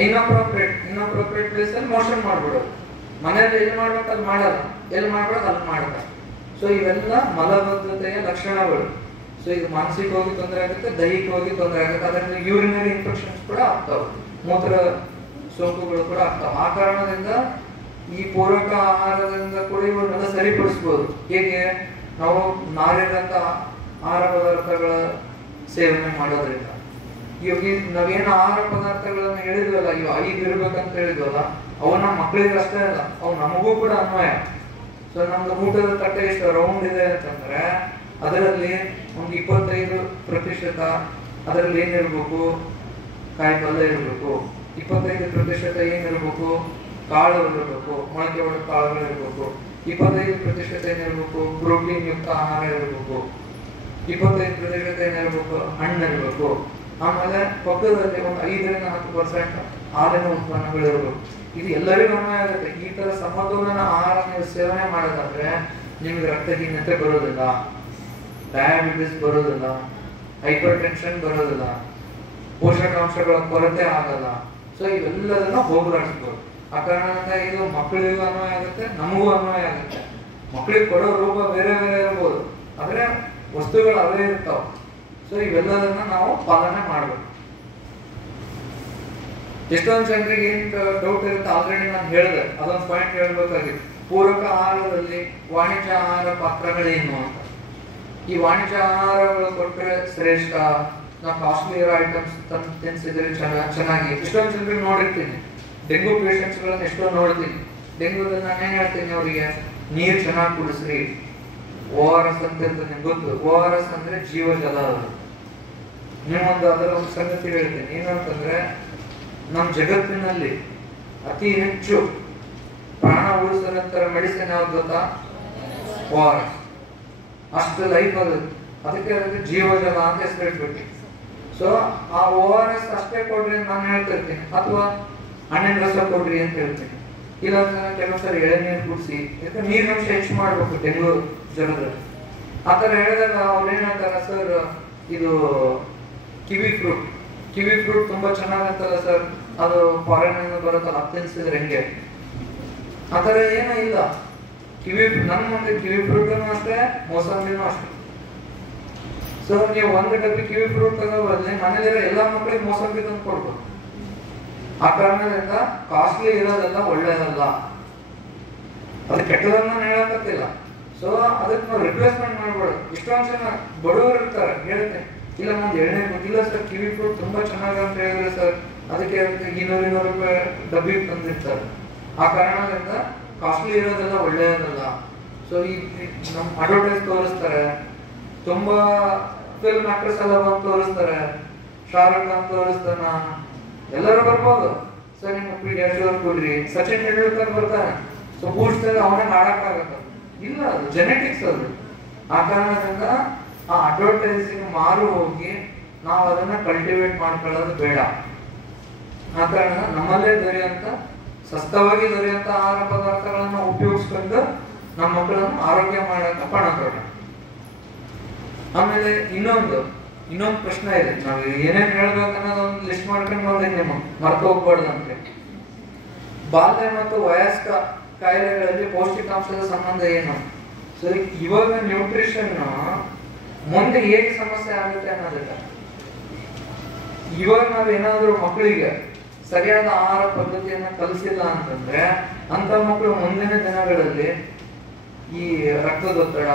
ಇನ್ಅಪ್ರೋಪ್ರಿಯೇಟ್ ಪ್ಲೇಸ್ ಅಲ್ಲಿ ಮೋಷನ್ ಮಾಡ್ಬಿಡೋದು. ಮನೆಯಲ್ಲಿ ಎಲ್ಲಿ ಮಾಡ್ಬೇಕು ಅಲ್ಲಿ ಮಾಡಲ್ಲ, ಎಲ್ಲಿ ಮಾಡ್ಬೇಕು ಅಲ್ಲಿ ಮಾಡ್ತಾರೆ. ಸೊ ಇವೆಲ್ಲ ಮಲಬದ್ಧತೆಯ ಲಕ್ಷಣಗಳು. ಸೊ ಇದು ಮಾನಸಿಕವಾಗಿ ತೊಂದರೆ ಆಗುತ್ತೆ, ದೈಹಿಕವಾಗಿ ತೊಂದರೆ ಆಗುತ್ತೆ. ಅದರಿಂದ ಯೂರಿನರಿ ಇನ್ಫೆಕ್ಷನ್ಸ್ ಕೂಡ ಆಗ್ತಾವೆ, ಮೂತ್ರ ಸೋಂಕುಗಳು ಕೂಡ ಆಗ್ತಾವೆ. ಆ ಕಾರಣದಿಂದ ಈ ಪೂರಕ ಆಹಾರದಿಂದ ಕೂಡ ಇವನ್ನೆಲ್ಲ ಸರಿಪಡಿಸ್ಬೋದು. ಹೇಗೆ ನಾವು ನಾರಿದಂತ ಆಹಾರ ಪದಾರ್ಥಗಳ ಸೇವನೆ ಮಾಡೋದ್ರಿಂದ. ಇವಾಗ ನಾವೇನು ಆಹಾರ ಪದಾರ್ಥಗಳನ್ನ ಹೇಳಿದ್ವಲ್ಲ, ಇವು 5 ಇರ್ಬೇಕಂತ ಹೇಳಿದ್ವಲ್ಲ, ಅವನ್ನ ಮಕ್ಕಳಿಗೆ ಅಷ್ಟೇ ಅಲ್ಲ, ಅವು ನಮಗೂ ಕೂಡ ಅನ್ವಯ. ಸೊ ನಮ್ದು ಊಟದ ತಟ್ಟೆ ಎಷ್ಟು ರೌಂಡ್ ಇದೆ ಅಂತಂದ್ರೆ ಅದರಲ್ಲಿ ಒಂದು 25% ಅದರಲ್ಲಿ ಏನಿರ್ಬೇಕು, ಕಾಯಿ ಪಲ್ಯ ಇರಬೇಕು. 25% ಏನಿರ್ಬೇಕು, ಕಾಳು ಇರಬೇಕು, ಮೊಳಕೆ ಒಡೆದ ಕಾಳುಗಳು ಇರಬೇಕು. 25% ಏನಿರ್ಬೇಕು, ಪ್ರೋಟೀನ್ ಯುಕ್ತ ಆಹಾರ ಇರಬೇಕು. 25% ಏನಿರ್ಬೇಕು, ಹಣ್ಣು ಇರಬೇಕು. ಆಮೇಲೆ ಪಕ್ಕದಲ್ಲಿ ಒಂದು 5-10% ಹಾಲಿನ ಉತ್ಪನ್ನಗಳು ಇರಬೇಕು. ಇದು ಎಲ್ಲರಿಗೂ ಅನ್ವಯ ಆಗುತ್ತೆ. ಈ ತರ ಸಮತೋಲನ ಆಹಾರ ನೀವು ಸೇವನೆ ಮಾಡೋದಾದ್ರೆ ನಿಮ್ಗೆ ರಕ್ತಹೀನತೆ ಬರೋದಿಲ್ಲ, ಡಯಾಬಿಟಿಸ್ ಬರೋದಿಲ್ಲ, ಹೈಪರ್ ಟೆನ್ಷನ್ ಬರೋದಿಲ್ಲ, ಪೋಷಕಾಂಶಗಳ ಕೊರತೆ ಆಗಲ್ಲ. ಸೊ ಇವೆಲ್ಲದನ್ನ ಹೋಗಲಾಡಿಸ್ಬೋದು. ಆ ಕಾರಣದಿಂದ ಇದು ಮಕ್ಕಳಿಗೂ ಅನ್ವಯ ಆಗುತ್ತೆ, ನಮಗೂ ಅನ್ವಯ ಆಗುತ್ತೆ. ಮಕ್ಕಳಿಗೆ ಕೊಡೋ ರೂಪ ಬೇರೆ ಬೇರೆ ಇರ್ಬೋದು, ಆದ್ರೆ ವಸ್ತುಗಳು ಅವೇ ಇರ್ತಾವ. ಸೊ ಇವೆಲ್ಲದನ್ನ ನಾವು ಪಾಲನೆ ಮಾಡ್ಬೇಕು. ಎಷ್ಟೊಂದು ಜನರಿಗೆ ಏನ್ ಡೌಟ್ ಇರುತ್ತೆ, ಆಲ್ರೆಡಿ ನಾನು ಹೇಳಿದೆ, ಅದೊಂದು ಪಾಯಿಂಟ್ ಹೇಳ್ಬೇಕಾಗಿತ್ತು. ಪೂರಕ ಆಹಾರದಲ್ಲಿ ವಾಣಿಜ್ಯ ಆಹಾರ ಪಾತ್ರಗಳೇನು ಅಂತ. ಈ ವಾಣಿಜ್ಯ ಆಹಾರಗಳು ಕೊಟ್ಟರೆ ಶ್ರೇಷ್ಠ, ನಾವು ಕಾಸ್ಟ್ಲಿಯರ್ ಐಟಮ್ಸ್ ತಂದು ತಿನ್ಸಿದ್ರೆ ಚೆನ್ನಾಗಿ. ಎಷ್ಟೊಂದು ಜನರಿಗೆ ನೋಡಿರ್ತೀನಿ, ಡೆಂಗು ಪೇಷಂಟ್ಸ್ ಗಳನ್ನ ಎಷ್ಟೊಂದು ನೋಡ್ತೀನಿ. ಡೆಂಗೂದಲ್ಲಿ ನಾನೇನ್ ಹೇಳ್ತೀನಿ ಅವರಿಗೆ, ನೀರ್ ಚೆನ್ನಾಗಿ ಕುಡಿಸ್ರಿ. ORS ಅಂತ ಇರ್ತದೆ, ನಿಮ್ಗೆ ಗೊತ್ತು. ORS ಅಂದ್ರೆ ಜೀವಜಲ. ನೀವೊಂದು ಅದರ ಒಂದು ಸಂಗತಿ ಹೇಳ್ತೀನಿ, ಏನಂತಂದ್ರೆ ನಮ್ಮ ಜಗತ್ತಿನಲ್ಲಿ ಅತಿ ಹೆಚ್ಚು ಪ್ರಾಣ ಉಳಿಸೋಂತರ ಮೆಡಿಸಿನ್ ಯಾವ್ದು ಗೊತ್ತಾ? ORS. ಅಷ್ಟು ಲೈಫ್ ಅದು, ಅದಕ್ಕೆ ಜೀವಜಲ ಅಂತ ಹೆಸರು ಇಟ್ಬಿಟ್ಟು. ಸೊ ಆ ORS ಅಷ್ಟೇ ಕೊಡ್ರಿ ಅಂತ ನಾನು ಹೇಳ್ತಿರ್ತೀನಿ, ಅಥವಾ ಹಣ್ಣಿನ ರಸ ಕೊಡ್ರಿ ಅಂತ ಹೇಳ್ತೀನಿ. ಇಲ್ಲ ಕೆಲವೊಂದ್ಸರಿ ಎಳೆನೀರು ಕುಡಿಸಿ, ಯಾಕಂದ್ರೆ ನೀರಿನಂಶ ಹೆಚ್ಚು ಮಾಡ್ಬೇಕು ಡೆಂಗು ಜ್ವರದಲ್ಲಿ. ಆತರ ಹೇಳಿದಾಗ ಅವ್ರು ಏನ್ ಹೇಳ್ತಾರ, ಸರ್ ಇದು ಕಿವಿ ಫ್ರೂಟ್ ತುಂಬಾ ಚೆನ್ನಾಗಂತಲ್ಲ ಸರ್, ಅದು ಫಾರಿನ್ ಇಂದ ಬರುತ್ತಲ್ಲ, ಅದು ತಿನ್ಸಿದ್ರೆ ಹೆಂಗೆ? ಆತರ ಏನೂ ಇಲ್ಲ. ನನ್ನ ಮುಂದೆ ಕಿವಿ ಫ್ರೂಟ್ ಅಷ್ಟೇ, ಮೋಸಂಬಿನೂ ಅಷ್ಟೇ. ಸೊ ನೀವು 1 ಡಬ್ಬಿ ಕಿವಿ ಫ್ರೂಟ್ ತಗೋಬರ್ಲಿ, ಮನೇಲಿರೋ ಎಲ್ಲಾ ಮಕ್ಕಳಿಗೆ ಮೋಸಂಬಿ ತಂದು ಕೊಡ್ಬೋದು. ಆ ಕಾರಣದಿಂದ ಕಾಸ್ಟ್ಲಿ ಇರೋದೆಲ್ಲ ಒಳ್ಳೇದಲ್ಲ, ಅದು ಕೆಟ್ಟದನ್ನ ಹೇಳಕತ್ತಿಲ್ಲ. ಸೊ ಅದಕ್ಕೆ ನಾವು ರಿಪ್ಲೇಸ್ಮೆಂಟ್ ಮಾಡ್ಬೋದು. ಇಷ್ಟೊಂದು ಜನ ಬಡವರು ಇರ್ತಾರೆ, ಹೇಳ್ತೇನೆ, ಇಲ್ಲ ಒಂದು ಎಳ್ನೀರು ಇಲ್ಲ ಸರ್, ಕಿವಿ ಫ್ರೂಟ್ ತುಂಬಾ ಚೆನ್ನಾಗಿ ಅಂತ ಹೇಳಿದ್ರೆ ಸರ್, ಅದಕ್ಕೆ 200 ರೂಪಾಯಿ ಡಬ್ಬಿ ತಂದಿರ್ತಾರೆ. ಆ ಕಾರಣದಿಂದ ಕಾಸ್ಟ್ಲಿ ಇರೋದೆಲ್ಲ ಒಳ್ಳೆಯದಲ್ಲ. ಸೊ ಈ ನಮ್ಮ ಅಡ್ವರ್ಟೈಸ್ ತೋರಿಸ್ತಾರೆ, ತುಂಬಾ ಫಿಲ್ಮ್ ಆಕ್ಟ್ರೆಸ್ ಎಲ್ಲ ಬಂದು ತೋರಿಸ್ತಾರೆ, ಶಾರುಖ್ ಖಾನ್ ತೋರಿಸ್ತಾನ, ಎಲ್ಲರೂ ಬರ್ಬೋದು. ಸರ್ ನಿಮ್ಮ ಪೀಡಿಯಾಟ್ರಿಯವ್ರು ಕೊಡ್ರಿ, ಸಚಿನ್ ತೆಂಡೂಲ್ಕರ್ ಬರ್ತಾನೆ, ಸೊ ಬೂಸ್ಟ್ ಅವನೇ ಮಾಡಕ್ಕಾಗತ್ತ? ಇಲ್ಲ, ಅದು ಜೆನೆಟಿಕ್ಸ್ ಅದು. ಆ ಕಾರಣದಿಂದ ಆ ಅಡ್ವರ್ಟೈಸಿಂಗ್ ಮಾರು ಹೋಗಿ ನಾವು ಅದನ್ನ ಕಲ್ಟಿವೇಟ್ ಮಾಡ್ಕೊಳ್ಳೋದು ಬೇಡ. ಆ ಕಾರಣ ನಮ್ಮಲ್ಲೇ ದೊರೆಯುವಂತ, ಸಸ್ತವಾಗಿ ದೊರೆಯುವಂತ ಆಹಾರ ಪದಾರ್ಥಗಳನ್ನ ಉಪಯೋಗಿಸ್ಕೊಂಡು ನಮ್ಮ ಮಕ್ಕಳನ್ನು ಆರೋಗ್ಯ ಮಾಡಕ್ಕೆ ಪಣ ತೊಡ. ಆಮೇಲೆ ಇನ್ನೊಂದು ಪ್ರಶ್ನೆ ಇದೆ, ನಾವು ಏನೇನ್ ಹೇಳ್ಬೇಕನ್ನೋದು ಒಂದು ಲಿಸ್ಟ್ ಮಾಡ್ಕೊಂಡು ಬಂದೆ, ನಿಮ್ಮ ಮರ್ತು ಹೋಗ್ಬಾರ್ದಂತೆ. ಬಾಲ್ಯ ಮತ್ತು ವಯಸ್ಕ ಕಾಯಿಲೆಗಳಲ್ಲಿ ಪೌಷ್ಟಿಕಾಂಶದ ಸಂಬಂಧ ಏನು? ಸರಿ, ಇವಾಗ ನ್ಯೂಟ್ರಿಷನ್ ಮುಂದೆ ಹೇಗೆ ಸಮಸ್ಯೆ ಆಗುತ್ತೆ ಅನ್ನೋದಿಲ್ಲ. ಇವಾಗ ನಾವೇನಾದ್ರೂ ಮಕ್ಕಳಿಗೆ ಸರಿಯಾದ ಆಹಾರ ಪದ್ಧತಿಯನ್ನ ಕಲಿಸಿಲ್ಲ ಅಂತಂದ್ರೆ ಅಂತ ಮಕ್ಕಳು ಮುಂದಿನ ದಿನಗಳಲ್ಲಿ ಈ ರಕ್ತದೊತ್ತಡ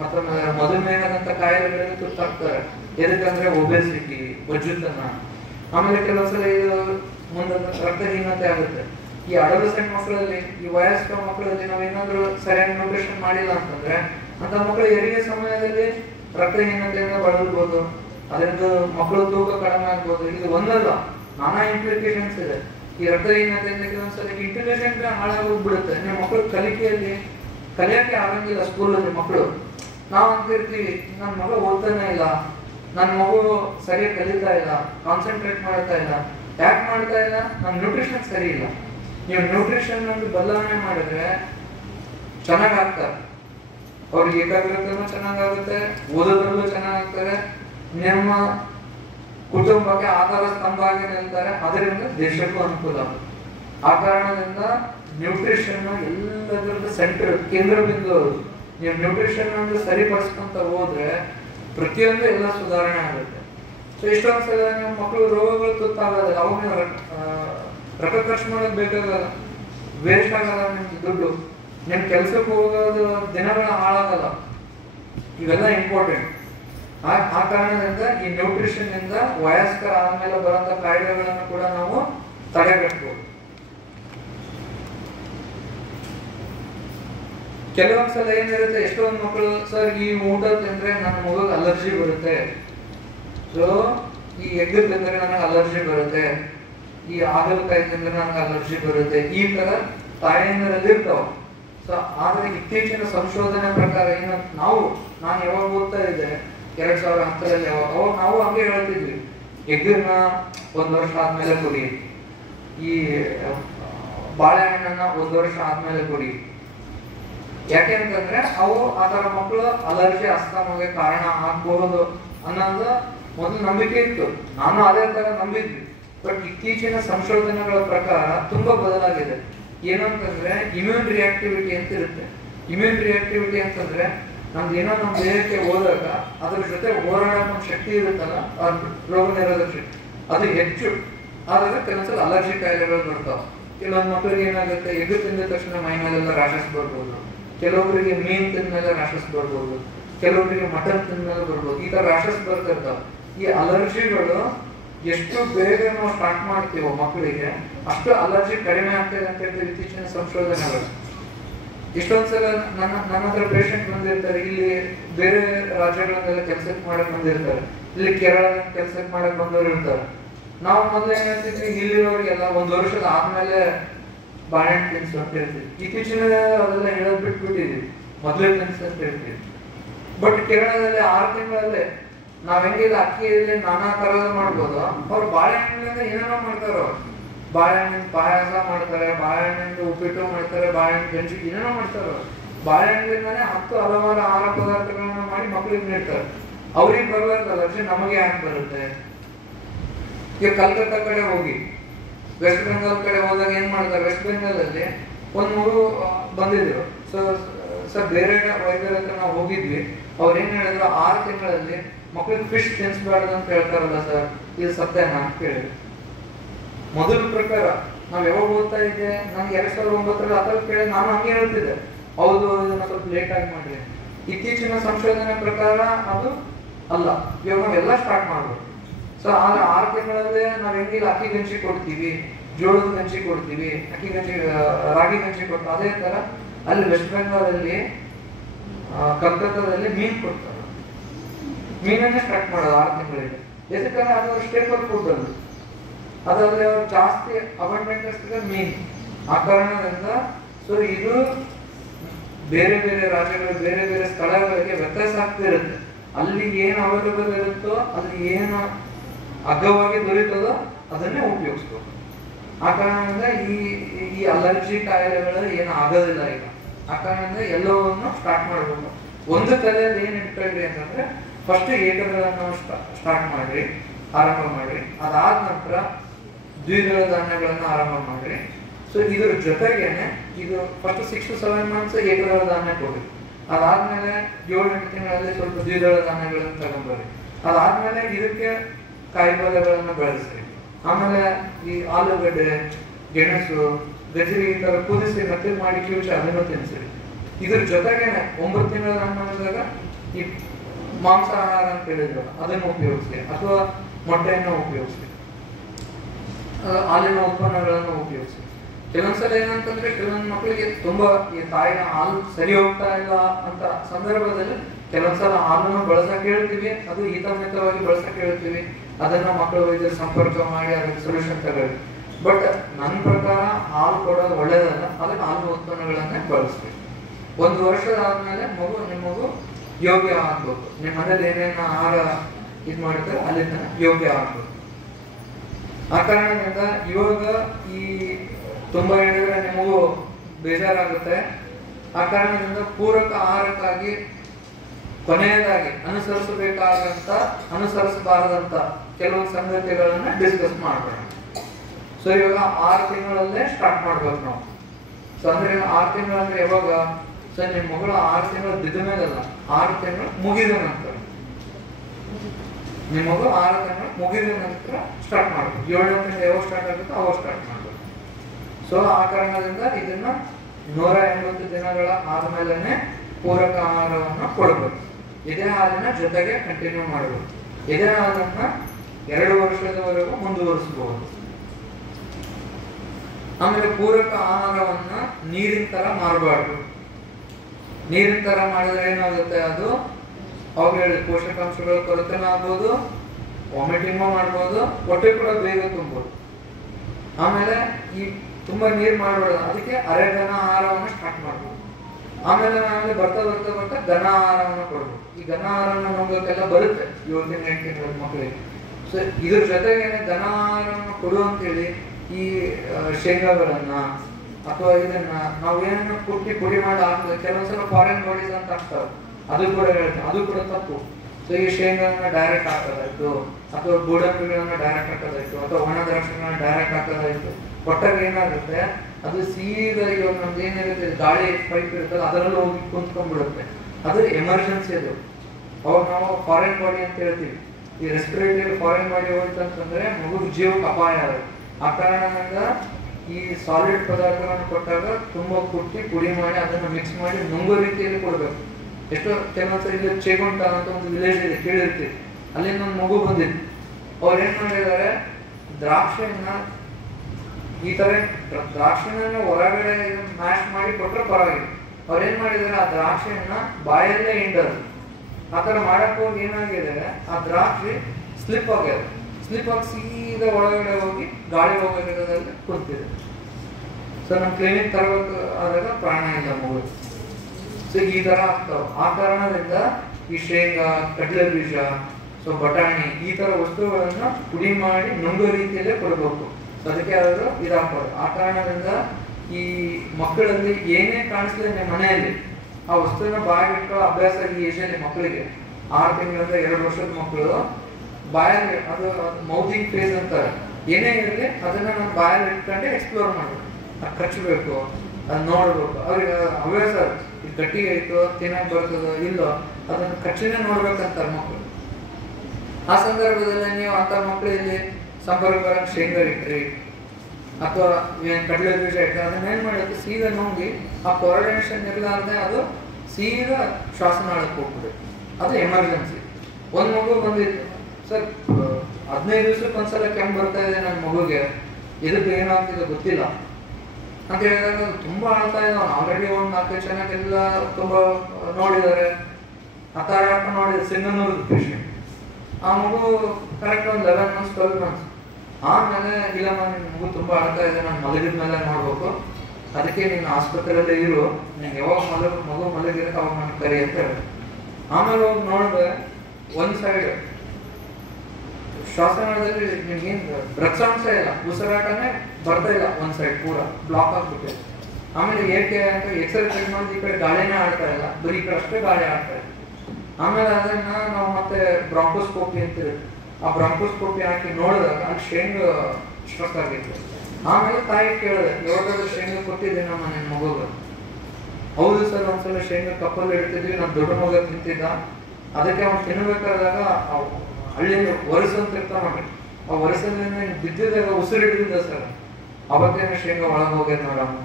ಮತ್ತು ಮಧುಮೇಹದಂತ ಕಾಯಿಲೆಗಳಿಗೆ ತುತ್ತಾಗ್ತಾರೆ. ಎದಕ್ಕಂದ್ರೆ ಒಬೆಸಿಟಿ, ಬೊಜ್ಜುತನ, ಆಮೇಲೆ ಕೆಲವೊಂದ್ಸಲ ಇದು ಮುಂದೆ ರಕ್ತಹೀನತೆ ಆಗುತ್ತೆ. ಈ ಅಡಲಸೆಂಟ್ ಮಕ್ಕಳಲ್ಲಿ, ಈ ವಯಸ್ಕ ಮಕ್ಕಳಲ್ಲಿ ನಾವೇನಾದ್ರೂ ಸರಿಯಾಗಿ ನ್ಯೂಟ್ರಿಷನ್ ಮಾಡಿಲ್ಲ ಅಂತಂದ್ರೆ ಅಂತ ಮಕ್ಕಳು ಹೆರಿಗೆ ಸಮಯದಲ್ಲಿ ರಕ್ತಹೀನತೆಯಿಂದ ಬಳಲ್ಬೋದು. ಅದರಿಂದ ಮಕ್ಕಳು ತೂಕ ಕಡಿಮೆ ಆಗ್ಬೋದು. ಇದು ಒಂದಲ್ಲ, ನಾನಾ ಇಂಪ್ಲಿಕೇಶನ್ಸ್ ಇದೆ. ಈ ರಕ್ತಹೀನತೆಯಿಂದ ಕೆಲವೊಂದ್ಸಲ ಇಂಟೆಲಿಜೆಂಟ್ ಹಾಳಾಗೋಗ್ಬಿಡುತ್ತೆ. ನಿಮ್ಮ ಮಕ್ಕಳು ಕಲಿಯಕ್ಕೆ ಆಗಂಗಿಲ್ಲ ಸ್ಕೂಲಲ್ಲಿ. ಮಕ್ಕಳು ನಾವು ಅಂತಿರ್ತೀವಿ, ನನ್ನ ಮಗ ಓದ್ತಾನೆ ಇಲ್ಲ, ನನ್ನ ಮಗು ಸರಿಯಾಗಿ ಕಲಿತಾ ಇಲ್ಲ, ಕಾನ್ಸಂಟ್ರೇಟ್ ಮಾಡ್ತಾ ಇಲ್ಲ. ಯಾಕೆ ಮಾಡ್ತಾ ಇಲ್ಲ? ನಮ್ಮ ನ್ಯೂಟ್ರಿಷನ್ ಸರಿ ಇಲ್ಲ. ನೀವು ನ್ಯೂಟ್ರಿಷನ್ ಒಂದು ಬದಲಾವಣೆ ಮಾಡಿದ್ರೆ ಚೆನ್ನಾಗ್ ಆಗ್ತಾರೆ, ಅವ್ರಿಗೆ ಏಕಾಗ್ರತೆನೂ ಚೆನ್ನಾಗಾಗುತ್ತೆ, ಓದೋದ್ರಲ್ಲೂ ಚೆನ್ನಾಗಾಗ್ತಾರೆ, ನಿಮ್ಮ ಕುಟುಂಬಕ್ಕೆ ಆಧಾರ ಸ್ತಂಭ ಆಗಿ ನಿಲ್ತಾರೆ, ಅದರಿಂದ ದೇಶಕ್ಕೂ ಅನುಕೂಲ ಆಗುತ್ತೆ. ಆ ಕಾರಣದಿಂದ ನ್ಯೂಟ್ರಿಷನ್ ಎಲ್ಲದರದ್ದು ಸೆಂಟರ್, ಕೇಂದ್ರ ಬಿಂದು. ನೀವು ನ್ಯೂಟ್ರಿಷನ್ ಒಂದು ಸರಿಪಡಿಸ್ಕೊಂತ ಹೋದ್ರೆ ಪ್ರತಿಯೊಂದು ಎಲ್ಲ ಸುಧಾರಣೆ ಆಗುತ್ತೆ. ಸೊ ಇಷ್ಟೊಂದು ಸಲ ನಿಮ್ಮ ಮಕ್ಕಳು ರೋಗಗಳು ತುತ್ತಾಗೋದಿಲ್ಲ, ಅವಾಗ ರೊಕ್ಕ ಖರ್ಚು ಮಾಡೋದು ಬೇಕಾಗಲ್ಲ, ವೇಸ್ಟ್ ಆಗಲ್ಲ ನಿಮ್ಗೆ ದುಡ್ಡು, ನಿಮ್ ಕೆಲ್ಸಕ್ಕೆ ಹೋಗೋದು ದಿನಗಳ ಹಾಳಾಗಲ್ಲ. ಇವೆಲ್ಲ ಇಂಪಾರ್ಟೆಂಟ್. ಆ ಕಾರಣದಿಂದ ಈ ನ್ಯೂಟ್ರಿಷನ್ ಇಂದ ವಯಸ್ಕರ ಆದ್ಮೇಲೆ ಬರುವಂತ ಕಾಯಿಲೆಗಳನ್ನು ಕೂಡ ನಾವು ತಡೆಗಟ್ಟಬಹುದು. ಕೆಲವೊಂದ್ಸಲ ಏನಿರುತ್ತೆ, ಎಷ್ಟೊಂದು ಮಕ್ಕಳು ಸರ್ ಈ ಊಟ ತಿಂದ್ರೆ ನನ್ನ ಮಗುಗೆ ಅಲರ್ಜಿ ಬರುತ್ತೆ, ಸೊ ಈ ಎಗ್ ತಿಂದ್ರೆ ನನಗೆ ಅಲರ್ಜಿ ಬರುತ್ತೆ, ಈ ಹಾಗಲಕಾಯಿ ತಿಂದ್ರೆ ನನಗೆ ಅಲರ್ಜಿ ಬರುತ್ತೆ, ಈ ತರ ತಾಯಂದಿರಲ್ಲಿ ಇರ್ತಾವ. ಸೊ ಆದ್ರೆ ಇತ್ತೀಚಿನ ಸಂಶೋಧನೆ ಪ್ರಕಾರ ಏನು, ನಾನು ಯಾವಾಗ ಓದ್ತಾ ಇದ್ದೆ 2010ರಲ್ಲಿ, ಅವಾಗ ನಾವು ಹಂಗೆ ಹೇಳ್ತಿದ್ವಿ, ಎಗ್ಗನ್ನ 1 ವರ್ಷ ಆದ್ಮೇಲೆ ಕೊಡಿ, ಈ ಬಾಳೆಹಣ್ಣನ್ನ 1 ವರ್ಷ ಆದ್ಮೇಲೆ ಕೊಡಿ. ಯಾಕೆ ಅಂತಂದ್ರೆ ಅವು ಆತರ ಮಕ್ಕಳು ಅಲರ್ಜಿ ಅಸ್ತಮಾಗೆ ಕಾರಣ ಆಗ್ಬಹುದು ಅನ್ನೋದು ಮೊದಲು ನಂಬಿಕೆ ಇತ್ತು, ನಾನು ಅದೇ ತರ ನಂಬಿದ್ವಿ. ಬಟ್ ಇತ್ತೀಚಿನ ಸಂಶೋಧನೆಗಳ ಪ್ರಕಾರ ತುಂಬಾ ಬದಲಾಗಿದೆ. ಏನಂತಂದ್ರೆ ಇಮ್ಯೂನ್ ರಿಯಾಕ್ಟಿವಿಟಿ ಅಂತ ಇರುತ್ತೆ. ಇಮ್ಯೂನ್ ರಿಯಾಕ್ಟಿವಿಟಿ ಅಂತಂದ್ರೆ ನಮ್ದು ಏನೋ ನಮ್ಮ ದೇಹಕ್ಕೆ ಹೋದಾಗ ಅದ್ರ ಜೊತೆ ಹೋರಾಡೋ ಶಕ್ತಿ ಇರುತ್ತಲ್ಲ, ರೋಗ ನಿರೋಧಕ ಶಕ್ತಿ ಅದು ಹೆಚ್ಚು ಆದಾಗ ಕೆಲವೊಂದ್ಸಲ ಅಲರ್ಜಿ ಕಾಯಿಲೆಗಳು ಬರ್ತಾವ. ಕೆಲವೊಂದು ಮಕ್ಕಳಿಗೆ ಏನಾಗುತ್ತೆ, ಎಗ್ ತಿಂದ ತಕ್ಷಣ ಮೈ ಮೇಲೆಲ್ಲ ರಾಷಸ್ ಬರ್ಬೋದು, ಕೆಲವೊಬ್ಬರಿಗೆ ಮೀನ್ ತಿಂದ್ಮೇಲೆ ರಾಷಸ್ ಬರ್ಬೋದು, ಕೆಲವೊಬ್ಬರಿಗೆ ಮಟನ್ ತಿಂದ್ಮೇಲೆ ಬರ್ಬೋದು, ಈ ತರ ರಾಷಸ್ ಬರ್ತಿರ್ತಾವ. ಈ ಅಲರ್ಜಿಗಳು ಎಷ್ಟು ಬೇಗ ನಾವು ಸ್ಟಾರ್ಟ್ ಮಾಡ್ತೀವೋ ಮಕ್ಕಳಿಗೆ, ಅಷ್ಟು ಅಲರ್ಜಿ ಕಡಿಮೆ ಆಗ್ತದೆ ಅಂತ ಹೇಳಿ ಇತ್ತೀಚಿನ ಸಂಶೋಧನೆಗಳು. ಇಷ್ಟೊಂದ್ಸಲ ನನ್ನ ಹತ್ರ ಪೇಷಂಟ್ ಬಂದಿರ್ತಾರೆ, ಇಲ್ಲಿ ಬೇರೆ ರಾಜ್ಯಗಳನ್ನೆಲ್ಲ ಕೆಲ್ಸಕ್ಕೆ ಮಾಡಕ್ ಬಂದಿರ್ತಾರೆ, ಇಲ್ಲಿ ಕೇರಳ ಕೆಲ್ಸಕ್ಕೆ ಮಾಡಕ್ ಬಂದವರು ಇರ್ತಾರೆ. ನಾವು ಮೊದಲು ಏನ್ ಹೇಳ್ತಿದ್ವಿ, ಇಲ್ಲಿರೋರಿಗೆಲ್ಲ 1 ವರ್ಷದ ಆದ್ಮೇಲೆ ಬಾಳೆಹಣ್ಣು ತಿನ್ಸು ಅಂತ ಹೇಳ್ತೀವಿ. ಇತ್ತೀಚಿನ ಅದೆಲ್ಲ ಹೇಳೋದ್ ಬಿಟ್ಬಿಟ್ಟಿದ್ವಿ, ಮೊದಲೇ ತಿನ್ಸು ಅಂತ ಹೇಳ್ತೀವಿ. ಬಟ್ ಕೇರಳದಲ್ಲಿ 6 ತಿಂಗಳಲ್ಲೇ ನಾವ್ ಹೆಂಗಿಲ್ಲ ಅಕ್ಕಿಯಲ್ಲಿ ನಾನಾ ತರದ ಮಾಡ್ಬೋದು, ಅವ್ರು ಬಾಳೆಹಣ್ಣಿನಿಂದ ಏನೇನೋ ಮಾಡ್ತಾರೋ, ಬಾಳೆಹಣ್ಣಿನ ಪಾಯಸ ಮಾಡ್ತಾರೆ, ಬಾಳೆಹಣ್ಣಿಂದ ಉಪ್ಪಿಟ್ಟು ಮಾಡ್ತಾರೆ, ಬಾಳೆಹಣ್ಣು ಗಂಜಿ ಏನೇನೋ ಮಾಡ್ತಾರೋ, ಬಾಳೆಹಣ್ಣಿಂದಾನೆ 10 ಹಲವಾರು ಆಹಾರ ಪದಾರ್ಥಗಳನ್ನ ಮಾಡಿ ಮಕ್ಕಳಿಗೆ ನೀಡ್ತಾರೆ. ಅವ್ರಿಗೆ ಬರಬಾರ್ದು ಅಲರ್ಜಿ, ನಮಗೆ ಯಾಕೆ ಬರುತ್ತೆ? ಈಗ ಕಲ್ಕತ್ತಾ ಕಡೆ ಹೋಗಿ, ವೆಸ್ಟ್ ಬೆಂಗಾಲ್ ಕಡೆ ಹೋದಾಗ ಏನ್ ಮಾಡ್ತಾರೆ, ವೆಸ್ಟ್ ಬೆಂಗಾಲ್ ಅಲ್ಲಿ ಒಂದ್ 3 ಬಂದಿದ್ರು. ಸರ್ ಬೇರೆ ವೈದ್ಯರ ಹತ್ರ ನಾವು ಹೋಗಿದ್ವಿ, ಅವ್ರು ಏನ್ ಹೇಳಿದ್ರು, 6 ತಿಂಗಳಲ್ಲಿ ಮಕ್ಕಳಿಗೆ ಫಿಶ್ ತಿನ್ಸ್ಬಾರ್ದು ಅಂತ ಹೇಳ್ತಾರಲ್ಲ ಸರ್, ಇದು ಸತ್ಯನಾ ಅಂತ ಕೇಳಿದ್ರು. ಮೊದಲ ಪ್ರಕಾರ ನಾವ್ ಯಾವಾಗ ಓದ್ತಾ ಇದ್ದೆ, ನಂಗೆ 2009ರಲ್ಲಿ ಆ ತರ ಕೇಳಿ ನಾನು ಹಂಗೆ ಹೇಳ್ತಿದ್ದೆ, ಹೌದು ಇದನ್ನ ಸ್ವಲ್ಪ ಲೇಟ್ ಆಗಿ ಮಾಡ್ರಿ. ಇತ್ತೀಚಿನ ಸಂಶೋಧನೆ ಪ್ರಕಾರ ಅದು ಅಲ್ಲ, ಇವಾಗ ನಾವೆಲ್ಲ ಸ್ಟಾರ್ಟ್ ಮಾಡ್ಬೋದು. ಸೊ ಆದ್ರೆ 6 ತಿಂಗಳಲ್ಲೇ ನಾವ್ ಹೆಂಗಿಲ್ಲ ಅಕ್ಕಿ ಗಂಜಿ ಕೊಡ್ತೀವಿ, ಜೋಳದ ಗಂಜಿ ಕೊಡ್ತೀವಿ, ಅಕ್ಕಿ ಗಂಜಿ ರಾಗಿ ಗಂಜಿ ಕೊಡ್ತೀವಿ, ಅದೇ ತರ ಅಲ್ಲಿ ವೆಸ್ಟ್ ಬೆಂಗಾಲಲ್ಲಿ ಕಲ್ಕತ್ತಾದಲ್ಲಿ ಮೀನ್ ಕೊಡ್ತಾರೆ. ಮೀನನ್ನೇ ಸ್ಟಾರ್ಟ್ ಮಾಡೋದು 6 ತಿಂಗಳಿಗೆ. ಬೇಸಿಕಲಿ ಅದು ಸ್ಟೇಪಲ್ ಫುಡ್ ಅಲ್ಲಿ, ಅದ್ರಲ್ಲಿ ಅವ್ರು ಜಾಸ್ತಿ ಅಬಂಡೆಂಟ್ ಅಷ್ಟಿದೆ ಮೀನ್. ಆ ಕಾರಣದಿಂದ ಸೊ ಇದು ಬೇರೆ ಬೇರೆ ರಾಜ್ಯಗಳು, ಬೇರೆ ಬೇರೆ ಸ್ಥಳಗಳಿಗೆ ವ್ಯತ್ಯಾಸ ಆಗ್ತಿರುತ್ತೆ. ಅಲ್ಲಿ ಏನ್ ಅವೈಲೇಬಲ್ ಇರುತ್ತೋ, ಅಲ್ಲಿ ಏನು ಅಗ್ಗವಾಗಿ ದೊರೀತದೋ ಅದನ್ನೇ ಉಪಯೋಗಿಸ್ಬೇಕು. ಆ ಕಾರಣದಿಂದ ಈ ಅಲರ್ಜಿ ಕಾಯಿಲೆಗಳು ಏನು ಆಗೋದಿಲ್ಲ ಈಗ. ಆ ಕಾರಣದಿಂದ ಎಲ್ಲವನ್ನು ಸ್ಟಾರ್ಟ್ ಮಾಡ್ಬೇಕು. ಒಂದು ತಲೆಯಲ್ಲಿ ಏನ್ ಇಟ್ಕೊಳ್ರಿ ಅಂತಂದ್ರೆ, ಫಸ್ಟ್ ಏಕದಳವನ್ನು ಸ್ಟಾರ್ಟ್ ಮಾಡ್ರಿ, ಆರಂಭ ಮಾಡ್ರಿ. ಅದಾದ ನಂತರ ದ್ವಿದಳ ಧಾನ್ಯಗಳನ್ನ ಆರಂಭ ಮಾಡ್ರಿ. ಸೊ ಇದ್ರ ಜೊತೆಗೇನೆ ಇದು ಫಸ್ಟ್ 6 to 7 months ಏಕದಳ ಧಾನ್ಯ ಕೊಡ್ರಿ. ಅದಾದ್ಮೇಲೆ 7-8 ತಿಂಗಳಲ್ಲಿ ಸ್ವಲ್ಪ ದ್ವಿದಳ ಧಾನ್ಯಗಳನ್ನು ತಗೊಂಡ್ಬರ್ರಿ. ಅದಾದ್ಮೇಲೆ ಇದಕ್ಕೆ ಕಾಯಿಪಲ್ಯಗಳನ್ನು ಬೆಳೆಸ್ರಿ. ಆಮೇಲೆ ಈ ಆಲೂಗಡ್ಡೆ, ಗೆಣಸು, ಗಜರಿ ಈ ತರ ಕುದಿಸಿ ಮತ್ತೆ ಮಾಡಿ ಕಿವುಚಿ ಅದನ್ನು ತಿನ್ನಿಸ್ರಿ. ಇದ್ರ ಜೊತೆಗೇನೆ 9 ತಿಂಗಳ ಹಣ್ಣಾದಾಗ ಈ ಮಾಂಸಾಹಾರ ಅಂತ ಹೇಳಿದ್ರು ಅದನ್ನು ಉಪಯೋಗಿಸಿ, ಅಥವಾ ಮೊಟ್ಟೆಯನ್ನು ಉಪಯೋಗಿಸಿ, ಹಾಲಿನ ಉತ್ಪನ್ನಗಳನ್ನು ಉಪಯೋಗಿಸಿ. ಕೆಲವೊಂದ್ಸಲ ಏನಂತಂದ್ರೆ, ಕೆಲವೊಂದು ಮಕ್ಕಳಿಗೆ ತುಂಬಾ ಈ ತಾಯಿನ ಹಾಲು ಸರಿ ಹೋಗ್ತಾ ಇಲ್ಲ ಅಂತ ಸಂದರ್ಭದಲ್ಲಿ ಕೆಲವೊಂದ್ಸಲ ಹಾಲನ್ನು ಬಳಸಕ್ ಹೇಳ್ತೀವಿ, ಅದು ಹಿತಮಿತವಾಗಿ ಬಳಸಕ್ ಹೇಳ್ತೀವಿ. ಅದನ್ನ ಮಕ್ಕಳು ವೈದ್ಯರು ಸಂಪರ್ಕ ಮಾಡಿ ಅದಕ್ಕೆ ಸೊಲ್ಯೂಷನ್ ತಗೊಳ್ಳಿ. ಬಟ್ ನನ್ನ ಪ್ರಕಾರ ಹಾಲು ಕೊಡೋದು ಒಳ್ಳೇದಲ್ಲ, ಅದಕ್ಕೆ ಹಾಲು ಉತ್ಪನ್ನಗಳನ್ನೇ ಬಳಸ್ಬೇಕು. 1 ವರ್ಷದಾದ್ಮೇಲೆ ನಿಮ್ಮ ಮಗು ಯೋಗ್ಯ ಆಗ್ಬೇಕು. ನಿಮ್ಮ ಮನೇಲಿ ಏನೇನು ಆಹಾರ ಇದ್ ಮಾಡ್ತಾರೆ ಅಲ್ಲಿಂದ ಯೋಗ್ಯ ಆಗ್ಬೇಕು. ಆ ಕಾರಣದಿಂದ ಇವಾಗ ಈ ತುಂಬಾ ಹೇಳಿದ್ರೆ ನಿಮಗೂ ಬೇಜಾರಾಗುತ್ತೆ. ಆ ಕಾರಣದಿಂದ ಪೂರಕ ಆಹಾರಕ್ಕಾಗಿ ಕೊನೆಯದಾಗಿ ಅನುಸರಿಸಬಾರದಂತ ಕೆಲವು ಸಂಗತಿಗಳನ್ನ ಡಿಸ್ಕಸ್ ಮಾಡೋಣ. ಸೊ ಇವಾಗ 6 ತಿಂಗಳಲ್ಲೇ ಸ್ಟಾರ್ಟ್ ಮಾಡ್ಬೇಕು ನಾವು. ಸೊ ಅಂದ್ರೆ 6 ತಿಂಗಳಂದ್ರೆ ಯಾವಾಗ? ಸೊ ನಿಮ್ ಮಗಳು 6 ತಿಂಗಳು ಬಿದ್ದ ಮೇಲಲ್ಲ, 6 ತಿಂಗಳು ಮುಗಿದ ನಂತರ. ನಿಮ್ಮ ಮಗಳು 6 ತಿಂಗಳು ಮುಗಿದ ನಂತರ ಸ್ಟಾರ್ಟ್ ಮಾಡ್ಬೇಕು. 7ನೇ ತಿಂಗಳು ಯಾವಾಗ ಸ್ಟಾರ್ಟ್ ಆಗುತ್ತೋ ಅವಾಗ ಸ್ಟಾರ್ಟ್ ಮಾಡ್ಬೇಕು. ಸೊ ಆ ಕಾರಣದಿಂದ ಇದನ್ನ 180 ದಿನಗಳ ಆದ್ಮೇಲೆ ಪೂರಕ ಆಹಾರವನ್ನು ಕೊಡಬೇಕು. ಇದೇ ಹಾಲಿನ ಜೊತೆಗೆ ಕಂಟಿನ್ಯೂ ಮಾಡಬೇಕು. ಇದೇ ಹಾಲನ್ನ 2 ವರ್ಷದವರೆಗೂ ಮುಂದುವರಿಸಬಹುದು. ಆಮೇಲೆ ಪೂರಕ ಆಹಾರವನ್ನ ನೀರಿನ ತರ ಮಾರಬಾರ್ದು. ನೀರಿನ ತರ ಮಾಡಿದ್ರೆ ಏನಾಗುತ್ತೆ? ಅದು ಅವಾಗ ಹೇಳಿ ಪೋಷಕಾಂಶಗಳ ಕೊರತೆನೂ ಆಗ್ಬೋದು, ವಾಮಿಟಿಂಗ್ ಮಾಡ್ಬೋದು, ಹೊಟ್ಟೆ ಕೂಡ ಬೇಗ ತುಂಬೋದು. ಆಮೇಲೆ ಈ ತುಂಬಾ ನೀರು ಮಾಡಬಾರ್ದು. ಅದಕ್ಕೆ ಅರೆ ಘನ ಆಹಾರವನ್ನು ಸ್ಟಾರ್ಟ್ ಮಾಡ್ಬೋದು. ಆಮೇಲೆ ಬರ್ತಾ ಘನ ಆಹಾರವನ್ನು ಕೊಡ್ಬೋದು. ಈ ಘನ ಆಹಾರವನ್ನು ನಮ್ಗೆಲ್ಲ ಬರುತ್ತೆ 7 ತಿಂಗಳು 8 ತಿಂಗಳ ಮಕ್ಕಳಿಗೆ. ಸೊ ಇದ್ರ ಜೊತೆಗೆ ಘನ ಆಹಾರವನ್ನು ಕೊಡು ಅಂತೇಳಿ ಈ ಶೇಂಗಾಗಳನ್ನ ಅಥವಾ ಇದನ್ನ ನಾವು ಏನನ್ನ ಕುಟ್ಟಿ ಪುಡಿ ಮಾಡಿ ಹಾಕಿದ್ರೆ ಕೆಲವೊಂದ್ಸಲ ಫಾರಿನ್ ಬಾಡೀಸ್ ಅಂತ ಆಗ್ತಾವೆ. ಅದು ಕೂಡ ಹೇಳ್ತೇವೆ, ಅದು ಕೂಡ ತಪ್ಪು. ಸೊ ಈ ಶೇಂಗಾನ ಡೈರೆಕ್ಟ್ ಹಾಕೋದಾಯ್ತು, ಅಥವಾ ಗೋಡಂಬಿಗಳನ್ನ ಡೈರೆಕ್ಟ್ ಹಾಕೋದಾಯ್ತು, ಅಥವಾ ಒಣ ದ್ರಾಕ್ಷಿಗಳನ್ನ ಡೈರೆಕ್ಟ್ ಹಾಕೋದಾಯ್ತು. ಒಟ್ಟಾಗ ಏನಾಗುತ್ತೆ? ಅದು ಸೀದಾ ಇವಾಗ ನಮ್ದು ಏನಿರುತ್ತೆ ಗಾಳಿ ಪೈಪ್ ಇರುತ್ತಲ್ಲ ಅದರಲ್ಲಿ ಹೋಗಿ ಕುಂತ್ಕೊಂಡ್ಬಿಡುತ್ತೆ. ಅದು ಎಮರ್ಜೆನ್ಸಿ. ಅದು ಅವಾಗ ನಾವು ಫಾರಿನ್ ಬಾಡಿ ಅಂತ ಹೇಳ್ತೀವಿ. ಈ ರೆಸ್ಪಿರೇಟರಿ ಫಾರಿನ್ ಬಾಡಿ ಹೋಯ್ತು ಅಂತಂದ್ರೆ ಮಗು ಜೀವಕ್ಕೆ ಅಪಾಯ ಆಗುತ್ತೆ. ಆ ಕಾರಣದಿಂದ ಈ ಸಾಲಿಡ್ ಪದಾರ್ಥಗಳನ್ನು ಕೊಟ್ಟಾಗ ತುಂಬಾ ಕುಟ್ಟಿ ಪುಡಿ ಮಾಡಿ ಅದನ್ನು ಮಿಕ್ಸ್ ಮಾಡಿ ನುಂಗೋ ರೀತಿಯಲ್ಲಿ ಕೊಡ್ಬೇಕು. ಎಷ್ಟೋ ಕೆಲವೊಂದ್ಸರಿ ಇಲ್ಲಿ ಚೇಗುಂಟ ಅಂತ ಒಂದು ವಿಲೇಜ್ ಇದೆ, ಕೇಳಿರ್ತೀವಿ. ಅಲ್ಲಿಂದ ಒಂದು ಮಗು ಬಂದಿತ್ತು. ಅವ್ರು ಏನ್ ಮಾಡಿದ್ದಾರೆ? ದ್ರಾಕ್ಷಿಯನ್ನ ಈ ತರ ದ್ರಾಕ್ಷಿನ ಹೊರಗಡೆ ಮ್ಯಾಶ್ ಮಾಡಿ ಕೊಟ್ಟರೆ ಪರವಾಗಿಲ್ಲ. ಅವ್ರು ಏನ್ ಮಾಡಿದಾರೆ? ಆ ದ್ರಾಕ್ಷಿಯನ್ನ ಬಾಯಲ್ಲೇ ಹಿಂಡೋದು. ಆ ತರ ಮಾಡಕ್ ಹೋಗಿ ಏನಾಗಿದೆ? ಆ ದ್ರಾಕ್ಷಿ ಸ್ಲಿಪ್ ಆಗ್ಯದ. ಸ್ಲಿಪ್ ಆಗಿ ಸೀದಾ ಒಳಗಡೆ ಹೋಗಿ ಗಾಳಿ ಹೋಗೋದ್ರಲ್ಲಿ ಕುಂತಿದೆ. ಸೊ ನಮ್ಮ ಕ್ಲಿನಿಕ್ ತರಬೇಕು ಆದಾಗ ಪ್ರಾಣ ಇಲ್ಲ ಮಗು. ಸೊ ಈ ತರ ಆಗ್ತಾವ. ಆ ಕಾರಣದಿಂದ ಈ ಶೇಂಗಾ, ಕಡಲೆ ಬೀಜ, ಸೊ ಬಟಾಣಿ ಈ ತರ ವಸ್ತುಗಳನ್ನ ಪುಡಿ ಮಾಡಿ ನುಂಗೋ ರೀತಿಯಲ್ಲೇ ಕೊಡಬೇಕು. ಅದಕ್ಕೆ ಆದರೂ ಇದಾಗ್ಬಾರ್ದು. ಆ ಕಾರಣದಿಂದ ಈ ಮಕ್ಕಳಲ್ಲಿ ಏನೇ ಕಾಣಿಸ್ಲಿ ನಿಮ್ಮ ಮನೆಯಲ್ಲಿ ಆ ವಸ್ತುವಿನ ಬಾಯಿಟ್ಟು ಅಭ್ಯಾಸ ಈ ಏಜಲ್ಲಿ ಮಕ್ಕಳಿಗೆ 6 ತಿಂಗಳಿಂದ 2 ವರ್ಷದ ಮಕ್ಕಳು ಬಾಯಲ್ಲಿ ಅದು ಮೌಥಿಂಗ್ ಫೇಸ್ ಅಂತಾರೆ. ಏನೇ ಇರಲಿ ಅದನ್ನ ನಮ್ಮ ಬಾಯಲ್ಲಿ ಇಟ್ಕೊಂಡೆ ಎಕ್ಸ್ಪ್ಲೋರ್ ಮಾಡಬೇಕು. ಅದು ಕಚ್ಚಬೇಕು, ಅದು ನೋಡ್ಬೇಕು. ಅವ್ರಿಗೆ ಹವ್ಯಾಸ ಇದು ಗಟ್ಟಿ ಆಯ್ತು, ತಿನ್ನಕ್ ಬರ್ತದೋ ಇಲ್ಲೋ ಅದನ್ನ ಕಚ್ಚಿನೇ ನೋಡ್ಬೇಕಂತಾರೆ ಮಕ್ಕಳು. ಆ ಸಂದರ್ಭದಲ್ಲಿ ನೀವು ಅಂತ ಮಕ್ಕಳಲ್ಲಿ ಸಂಪರ್ಕ ಶೇಂಗಾ ಇಟ್ರಿ ಅಥವಾ ಕಡಲೆ ಬೀಜ ಇಟ್ಟರೆ ಅದನ್ನ ಏನ್ ಮಾಡುತ್ತೆ? ಸೀದಾ ನುಂಗಿ ಆ ಕೋಆರ್ಡಿನೇಷನ್ ಇರಲಾರ್ದೆ ಅದು ಸೀದಾ ಶ್ವಾಸನಾಳಕ್ಕೆ ಹೋಗ್ಬಿಡುತ್ತೆ. ಅದು ಎಮರ್ಜೆನ್ಸಿ. ಒಂದ್ ಮಗು ಬಂದಿತ್ತು, ಸರ್ 15 ದಿವಸಕ್ಕೆ ಒಂದ್ಸಲ ಕೆಮ್ಮು ಬರ್ತಾ ಇದೆ ನನ್ನ ಮಗುಗೆ, ಇದಕ್ಕೆ ಏನಾಗ್ತಿದೆ ಗೊತ್ತಿಲ್ಲ ಅಂತ ಹೇಳಿದಾಗ ಅದು ತುಂಬಾ ಆಳ್ತಾ ಇದೆ. ಅವ್ನು ಆಲ್ರೆಡಿ ಒಂದು 4 ಜನಕ್ಕೆಲ್ಲ ತುಂಬಾ ನೋಡಿದ್ದಾರೆ. ಆ ತರ ನೋಡಿದ ಸಿಂಗನೂರದ ಪೇಷಂಟ್. ಆ ಮಗು ಕರೆಕ್ಟ್ ಒಂದು 11 months 12 months ಆಮೇಲೆ ಇಲ್ಲಮ್ಮ ನಿನ್ನ ಮಗು ತುಂಬಾ ಆಳ್ತಾ ಇದೆ, ನಾನು ಮಲಗಿದ ಮೇಲೆ ನೋಡ್ಬೇಕು, ಅದಕ್ಕೆ ನೀನು ಆಸ್ಪತ್ರೆಯಲ್ಲೇ ಇರು, ನೀನು ಯಾವಾಗ ಮಗು ಮಲಗಿರಕ್ಕೆ ಅವಾಗ ನನಗೆ ಕರಿ ಅಂತ ಹೇಳಿ. ಆಮೇಲೆ ಹೋಗಿ ನೋಡಿದ್ರೆ ಒಂದ್ ಸೈಡ್ ಶ್ವಾಸನಾಳದಲ್ಲಿ ನಿಮ್ಗೇನು ರಕ್ತಾಂಶ ಇಲ್ಲ, ಉಸಿರಾಟನೇ ಬರ್ತಾ ಇಲ್ಲ, ಒಂದ್ ಸೈಡ್ ಪೂರ ಬ್ಲಾಕ್ ಆಗ್ಬಿಟ್ಟಿದೆ. ಆಮೇಲೆ ಏಕೆ ಅಂತ ಎಕ್ಸ್ರೇ ಚೆಕ್ ಮಾಡಿದ ಈ ಕಡೆ ಗಾಳಿನೇ ಆಡ್ತಾ ಇಲ್ಲ, ಬರೀ ಈ ಕಡೆ ಅಷ್ಟೇ ಗಾಳಿ ಆಡ್ತಾ ಇದೆ. ಆಮೇಲೆ ಅದನ್ನ ನಾವು ಮತ್ತೆ ಬ್ರಾಂಕೋಸ್ಕೋಪಿ ಅಂತ ಇರುತ್ತೆ, ಆ ಬ್ರಾಂಕೋಸ್ಕೋಪಿ ಹಾಕಿ ನೋಡಿದಾಗ ಅಲ್ಲಿ ಶೇಂಗಾ ಸ್ಟ್ರಕ್ ಆಗಿತ್ತು. ಆಮೇಲೆ ತಾಯಿ ಕೇಳಿದೆ, ಯಾವಾಗಾದ್ರೂ ಶೇಂಗಾ ಕೊಟ್ಟಿದ್ದೀನಮ್ಮ ನಿನ್ನ ಮಗುಗೆ? ಹೌದು ಸರ್, ಒಂದ್ಸಲ ಶೇಂಗಾ ಕಪ್ಪಲ್ಲಿ ಇಡ್ತಿದ್ವಿ, ನಾನು ದೊಡ್ಡ ಮಗ ತಿಂತಿದ್ದ, ಅದಕ್ಕೆ ಅವ್ನು ತಿನ್ನಬೇಕಾದಾಗ ಹಳ್ಳಿಯಿಂದ ಒರೆಸು ಅಂತ ಇರ್ತಾವ ನೋಡ್ರಿ, ಆ ಒರೆಸದಿಂದ ಬಿದ್ದಿದಾಗ ಉಸಿರು ಹಿಡಿದಿದ್ದ ಸರ್, ಅವತ್ತೇನೆ ಶೇಂಗಾ ಒಳಗೆ ಹೋಗ್ಯದ ನೋಡಮ್ಮ.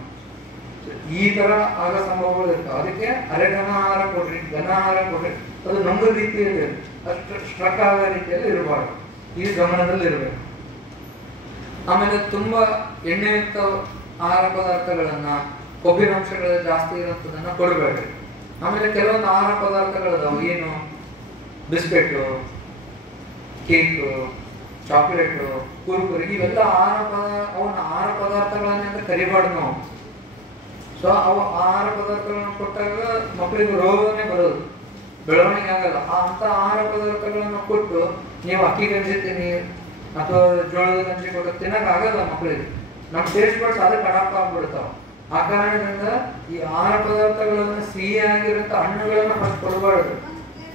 ಈ ತರ ಆಗ ಸಂಭವಗಳು ಇರ್ತಾವ. ಅದಕ್ಕೆ ಅರೆ ಘನ ಆಹಾರ ಕೊಡ್ರಿ, ಘನ ಆಹಾರ ಕೊಡ್ರಿ, ಅದು ನಮ್ಮ ರೀತಿಯಲ್ಲಿ ಅಷ್ಟು ಸ್ಟ್ರಕ್ ಆಗೋ ರೀತಿಯಲ್ಲಿ ಇರಬಾರ್ದು, ಈ ಗಮನದಲ್ಲಿ ಇರಬೇಕು. ಆಮೇಲೆ ತುಂಬಾ ಎಣ್ಣೆಯುಕ್ತ ಆಹಾರ ಪದಾರ್ಥಗಳನ್ನ, ಕೊಬ್ಬಿನಾಂಶಗಳ ಜಾಸ್ತಿ ಇರೋಂಥದನ್ನ ಕೊಡಬೇಡ್ರಿ. ಆಮೇಲೆ ಕೆಲವೊಂದು ಆಹಾರ ಪದಾರ್ಥಗಳದಾವ, ಏನು ಬಿಸ್ಕೆಟ್, ಕೇಕ್, ಚಾಕ್ಲೇಟ್, ಕುರುಕುರಿ, ಇವೆಲ್ಲ ಅವನ್ನ ಆಹಾರ ಪದಾರ್ಥಗಳನ್ನ ಕರಿಬಾರ್ದು ನಾವು. ಸೊ ಅವು ಆಹಾರ ಪದಾರ್ಥಗಳನ್ನು ಕೊಟ್ಟಾಗ ಮಕ್ಕಳಿಗೆ ರೋಗನೇ ಬರೋದು, ಬೆಳವಣಿಗೆ ಆಗಲ್ಲ. ಅಂತ ಆಹಾರ ಪದಾರ್ಥಗಳನ್ನು ಕೊಟ್ಟು ನೀವು ಅಕ್ಕಿ ಗಂಜಿ ತಿನ್ನಿ, ಅಥವಾ ಜೋಳದ ಗಂಜಿ ಕೊಟ್ಟು ತಿನ್ನಕ್ ಆಗಲ್ಲ ಮಕ್ಕಳಿಗೆ. ನಮ್ಮ ಟೇಸ್ಟ್ ಬಡ್ಸ್ ಅದಕ್ಕೆ ಅಡಾಪ್ಟ್ ಆಗ್ಬಿಡ್ತಾವ. ಆ ಕಾರಣದಿಂದ ಈ ಆಹಾರ ಪದಾರ್ಥಗಳನ್ನ ಸಿಹಿ ಆಗಿರುವಂತ ಹಣ್ಣುಗಳನ್ನ ಫಸ್ಟ್ ಕೊಡಬಾರ್ದು.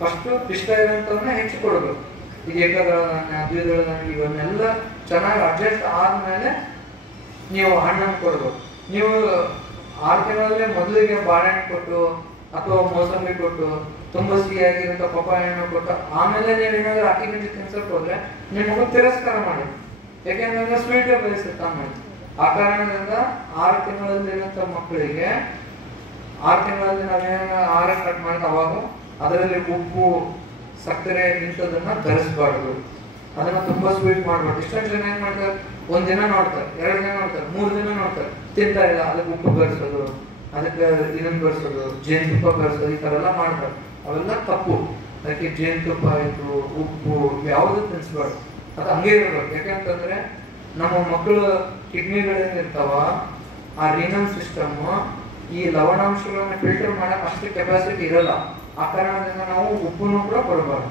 ಫಸ್ಟ್ ಇಷ್ಟ ಇರುವಂತವನ್ನ ಹೆಚ್ಚು ಕೊಡಬೇಕು. ಈಗ ಏಕದಳ ಧಾನ್ಯ, ದ್ವಿದಳ ಧಾನ್ಯ ಇವನ್ನೆಲ್ಲ ಚೆನ್ನಾಗಿ ಅಡ್ಜಸ್ಟ್ ಆದ್ಮೇಲೆ ನೀವು ಹಣ್ಣನ್ನು ಕೊಡ್ಬೇಕು. ನೀವು 6 ತಿಂಗಳಲ್ಲೇ ಮೊದಲಿಗೆ ಬಾಳೆಹಣ್ಣು ಕೊಟ್ಟು ಅಥವಾ ಮೋಸಂಬಿ ಕೊಟ್ಟು ತುಂಬಾ ಸಿಹಿಯಾಗಿರುವಂತ ಪಪ್ಪಾಯ ಹಣ್ಣು ಕೊಟ್ಟು ಆಮೇಲೆ ನೀವೇನಾದ್ರೂ ಅಕ್ಕಿ ಗಂಜಿ ತಿನ್ಸಕ್ ಹೋದ್ರೆ ನಿಮ್ಮ ಮಗು ತಿರಸ್ಕಾರ ಮಾಡಿ. ಯಾಕೆಂದ್ರೆ ಸ್ವೀಟ್ ಬಯಸುತ್ತ ಮಾಡಿ. ಆ ಕಾರಣದಿಂದ 6 ತಿಂಗಳಲ್ಲಿರುವಂತ ಮಕ್ಕಳಿಗೆ 6 ತಿಂಗಳಲ್ಲಿ ನಾವೇನ ಆಹಾರ ಸ್ಟಾರ್ಟ್ ಮಾಡಿದ ಅವಾಗ ಅದರಲ್ಲಿ ಉಪ್ಪು ಸಕ್ಕರೆ ಇಂಥದನ್ನ ಧರಿಸಬಾರ್ದು. ಅದನ್ನ ತುಂಬಾ ಸ್ವೀಟ್ ಮಾಡ್ಬಾರ್ದು. ಇಷ್ಟೊಂದು ಜನ ಏನ್ ಮಾಡ್ತಾರೆ, 1 ದಿನ ನೋಡ್ತಾರೆ, 2 ದಿನ ನೋಡ್ತಾರೆ, 3 ದಿನ ನೋಡ್ತಾರೆ, ತಿಂತಾ ಇಲ್ಲ, ಅದಕ್ಕೆ ಉಪ್ಪು ಬೆರೆಸೋದು, ಅದಕ್ಕೆ ಇನ್ನೊಂದು ಬೆರೆಸೋದು, ಜೇನುತುಪ್ಪ ಬೆರೆಸೋದು, ಈ ತರ ಎಲ್ಲ ಮಾಡ್ತಾರೆ. ಅವೆಲ್ಲ ತಪ್ಪು. ಅದಕ್ಕೆ ಜೇನುತುಪ್ಪ ಆಯ್ತು, ಉಪ್ಪು ಯಾವುದು ತಿನ್ಸ್ಬಾರ್ದು. ಅದು ಹಂಗೆ ಇರಬೇಕು. ಯಾಕಂತಂದ್ರೆ ನಮ್ಮ ಮಕ್ಕಳು ಕಿಡ್ನಿಗಳೇನಿರ್ತಾವ, ಆ ರೀನಲ್ ಸಿಸ್ಟಮ್ ಈ ಲವಣಾಂಶಗಳನ್ನ ಫಿಲ್ಟರ್ ಮಾಡಕ್ ಅಷ್ಟು ಕೆಪಾಸಿಟಿ ಇರಲ್ಲ. ಆ ಕಾರಣದಿಂದ ನಾವು ಉಪ್ಪನ್ನು ಕೂಡ ಕೊಡಬಾರ್ದು,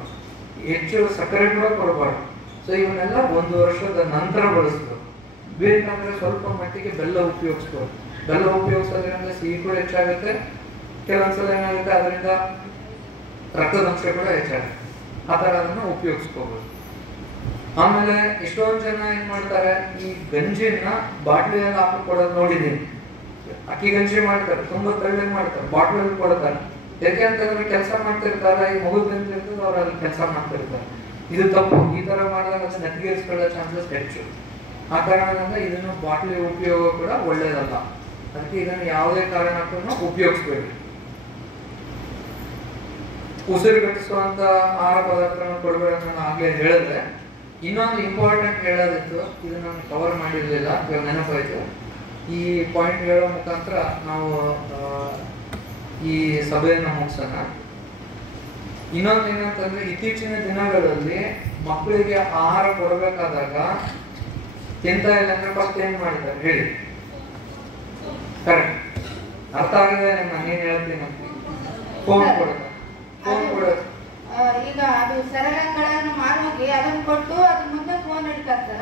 ಹೆಚ್ಚು ಸಕ್ಕರೆ ಕೂಡ ಕೊಡಬಾರ್ದು. ಸೊ ಇವನ್ನೆಲ್ಲ 1 ವರ್ಷದ ನಂತರ ಬಳಸ್ಬೇಕು. ಬೇಕಂದ್ರೆ ಸ್ವಲ್ಪ ಮಟ್ಟಿಗೆ ಬೆಲ್ಲ ಉಪಯೋಗಿಸ್ಬೋದು. ಬೆಲ್ಲ ಉಪಯೋಗಿಸೋದ್ರಿಂದ ಸಿಹಿ ಕೂಡ ಹೆಚ್ಚಾಗುತ್ತೆ. ಕೆಲವೊಂದ್ಸಲ ಏನಾಗುತ್ತೆ, ಅದರಿಂದ ರಕ್ತದ ಅಂಶ ಕೂಡ ಹೆಚ್ಚಾಗುತ್ತೆ. ಆ ತರ ಅದನ್ನ ಉಪಯೋಗಿಸ್ಕೋಬಹುದು. ಆಮೇಲೆ ಎಷ್ಟೊಂದು ಜನ ಏನ್ ಮಾಡ್ತಾರೆ, ಈ ಗಂಜಿನ ಬಾಟ್ಲಿಯಲ್ಲಿ ಹಾಕಿ ಕೊಡೋದು ನೋಡಿದೀನಿ. ಅಕ್ಕಿ ಗಂಜಿ ಮಾಡ್ತಾರೆ, ತುಂಬಾ ತಳ್ಳಗೆ ಮಾಡ್ತಾರೆ, ಬಾಟ್ಲಲ್ಲಿ ಕೊಡ್ತಾರೆ. ಯಾಕೆ ಅಂತಂದ್ರೆ ಕೆಲಸ ಮಾಡ್ತಿರ್ತಾರೆ, ಈ ಮಗು ತಿಂತಿರ್ತದೆ, ಅವ್ರು ಅಲ್ಲಿ ಕೆಲಸ ಮಾಡ್ತಿರ್ತಾರೆ. ಇದು ತಪ್ಪು. ಈ ತರ ಮಾಡಿದಾಗ ಅದು ನೆತ್ತಿಗೇರಿಸ್ಕೊಳ್ಳೋ ಚಾನ್ಸಸ್ ಹೆಚ್ಚು. ಆ ಕಾರಣದಿಂದ ಇದನ್ನು ಬಾಟ್ಲಿ ಉಪಯೋಗ ಕೂಡ ಒಳ್ಳೇದಲ್ಲ. ಅದಕ್ಕೆ ಇದನ್ನು ಯಾವುದೇ ಕಾರಣಕ್ಕೂ ಉಪಯೋಗಿಸ್ಬೇಡಿ. ಉಸಿರುಗಟ್ಟಿಸುವಂತ ಆಹಾರ ಪದಾರ್ಥಗಳನ್ನು ಕೊಡಬೇಡ ಅಂತ ನಾನು ಆಗ್ಲೇ ಹೇಳಿದ್ರೆ. ಇನ್ನೊಂದು ಇಂಪಾರ್ಟೆಂಟ್ ಹೇಳೋದಿತ್ತು, ಇದನ್ನ ನಾನು ಕವರ್ ಮಾಡಿರ್ಲಿಲ್ಲ, ಇವಾಗ ನೆನಪಾಯ್ತು. ಈ ಪಾಯಿಂಟ್ ಹೇಳೋ ಮುಖಾಂತರ ನಾವು ಈ ಸಭೆಯನ್ನು ಮುಗಿಸೋಣ. ಇನ್ನೊಂದು ಏನಂತಂದ್ರೆ, ಇತ್ತೀಚಿನ ದಿನಗಳಲ್ಲಿ ಮಕ್ಕಳಿಗೆ ಆಹಾರ ಕೊಡಬೇಕಾದಾಗ ತಿಂತಾ ಇಲ್ಲ ಅಂದ್ರೆ ಫಸ್ಟ್ ಏನ್ ಮಾಡ್ತಾರೆ ಹೇಳಿ? ಕರೆಕ್ಟ್, ಅರ್ಥ ಆಗಿದೆ. ನಾನೇನ್ ಹೇಳ್ತೀನಿ, ಫೋನ್ ಕೊಡೋದು. ಫೋನ್ ಕೊಡೋದು ಈಗ ಅದು ಸರಳಗಳನ್ನು ಮಾರುವಾಗಿ ಅದನ್ನ ಕೊಟ್ಟು ಅದ್ರ ಮುಂದೆ ಫೋನ್ ಇಡ್ತಾರೆ.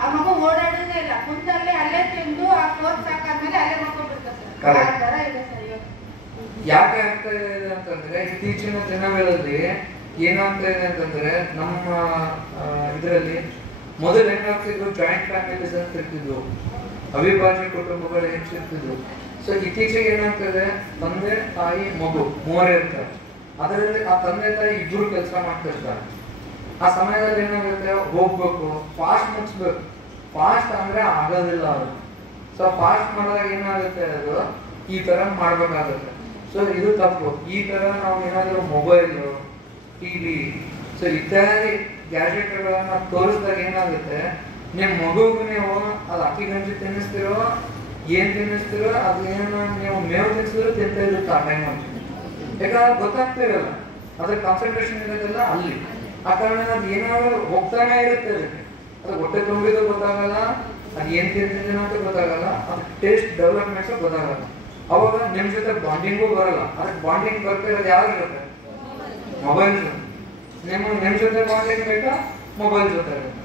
ಆ ಮಗು ಓಡಾಡೋದೇ ಇಲ್ಲ, ಕುಂತಲ್ಲೇ ಅಲ್ಲೇ ತಿಂದು ಆ ಫೋನ್ ಸಾಕಾದ್ಮೇಲೆ ಅಲ್ಲೇ ಮಕ್ಕೊಂಡ್ಬಿಡ್ತಾರೆ. ಆ ತರ ಇದೆ ಸರ್. ಯಾಕೆ ಆಗ್ತಾ ಇದೆ ಅಂತಂದ್ರೆ, ಇತ್ತೀಚಿನ ದಿನಗಳಲ್ಲಿ ಏನಾಗ್ತಾ ಇದೆ ಅಂತಂದ್ರೆ, ನಮ್ಮ ಇದರಲ್ಲಿ ಮೊದಲು ಹೆಂಗಾಗ್ತಿದ್ವು, ಜಾಯಿಂಟ್ ಫ್ಯಾಮಿಲೀಸ್ ಅಂತ ಇರ್ತಿದ್ವು, ಅವಿಭಾಜ್ಯ ಕುಟುಂಬಗಳು ಹೆಚ್ಚಿರ್ತಿದ್ವು. ಸೊ ಇತ್ತೀಚೆಗೆ ಏನಾಗ್ತದೆ, ತಂದೆ ತಾಯಿ ಮಗು 3 ಇರ್ತಾರೆ. ಅದರಲ್ಲಿ ಆ ತಂದೆ ತಾಯಿ ಇಬ್ರು ಕೆಲಸ ಮಾಡ್ತಿರ್ತಾರೆ. ಆ ಸಮಯದಲ್ಲಿ ಏನಾಗುತ್ತೆ, ಹೋಗ್ಬೇಕು, ಫಾಸ್ಟ್ ಮುಗಿಸ್ಬೇಕು. ಫಾಸ್ಟ್ ಅಂದ್ರೆ ಆಗೋದಿಲ್ಲ ಅದು. ಸೊ ಫಾಸ್ಟ್ ಮಾಡಿದಾಗ ಏನಾಗುತ್ತೆ, ಅದು ಈ ತರ ಮಾಡ್ಬೇಕಾಗುತ್ತೆ. ಸೊ ಇದು ತಪ್ಪು. ಈ ತರ ನಾವು ಏನಾದರೂ ಮೊಬೈಲ್, ಟಿವಿ, ಸೊ ಇತ್ಯಾದಿ ಗ್ಯಾಜೆಟ್ಗಳನ್ನ ತೋರಿಸಿದಾಗ ಏನಾಗುತ್ತೆ, ನಿಮ್ಮ ಮಗುಗೆ ನೀವು ಅದು ಅಕ್ಕಿ ಗಂಜಿ ತಿನ್ನಿಸ್ತಿರೋ, ಏನ್ ತಿನ್ನಿಸ್ತಿರೋ, ಅದು ಏನು ನೀವು ಮೇವು ತಿನ್ಸಿದ್ರು ತಿಂತಾ ಇರುತ್ತೆ ಆ ಟೈಮ್ ಅಂತ. ಯಾಕಂದ್ರೆ ಗೊತ್ತಾಗ್ತಿರಲ್ಲ, ಅದ್ರ ಕಾನ್ಸಂಟ್ರೇಷನ್ ಇರೋದಿಲ್ಲ ಅಲ್ಲಿ. ಆ ಕಾರಣ ಅದು ಏನಾದ್ರು ಹೋಗ್ತಾನೆ ಇರುತ್ತೆ. ಅದಕ್ಕೆ ಹೊಟ್ಟೆ ತುಂಬಿದ್ದು ಗೊತ್ತಾಗಲ್ಲ, ಅದು ಏನ್ ತಿಂತಿದ್ದೀನೋ ಅಂತ ಗೊತ್ತಾಗಲ್ಲ, ಅದು ಟೇಸ್ಟ್ ಡೆವಲಪ್ಮೆಂಟ್ ಗೊತ್ತಾಗಲ್ಲ. ಅವಾಗ ನಿಮ್ ಜೊತೆ ಬಾಂಡಿಂಗು ಬರಲ್ಲ. ಅದಕ್ಕೆ ಬಾಂಡಿಂಗ್ ಬರ್ತಿರೋದು ಯಾರ ಜೊತೆ? ಮೊಬೈಲ್ ಜೊತೆ. ನಿಮ್ ಜೊತೆ ಬಾಂಡಿಂಗ್ ಬೇಕಾ? ಮೊಬೈಲ್ ಜೊತೆ ಬೇಕು.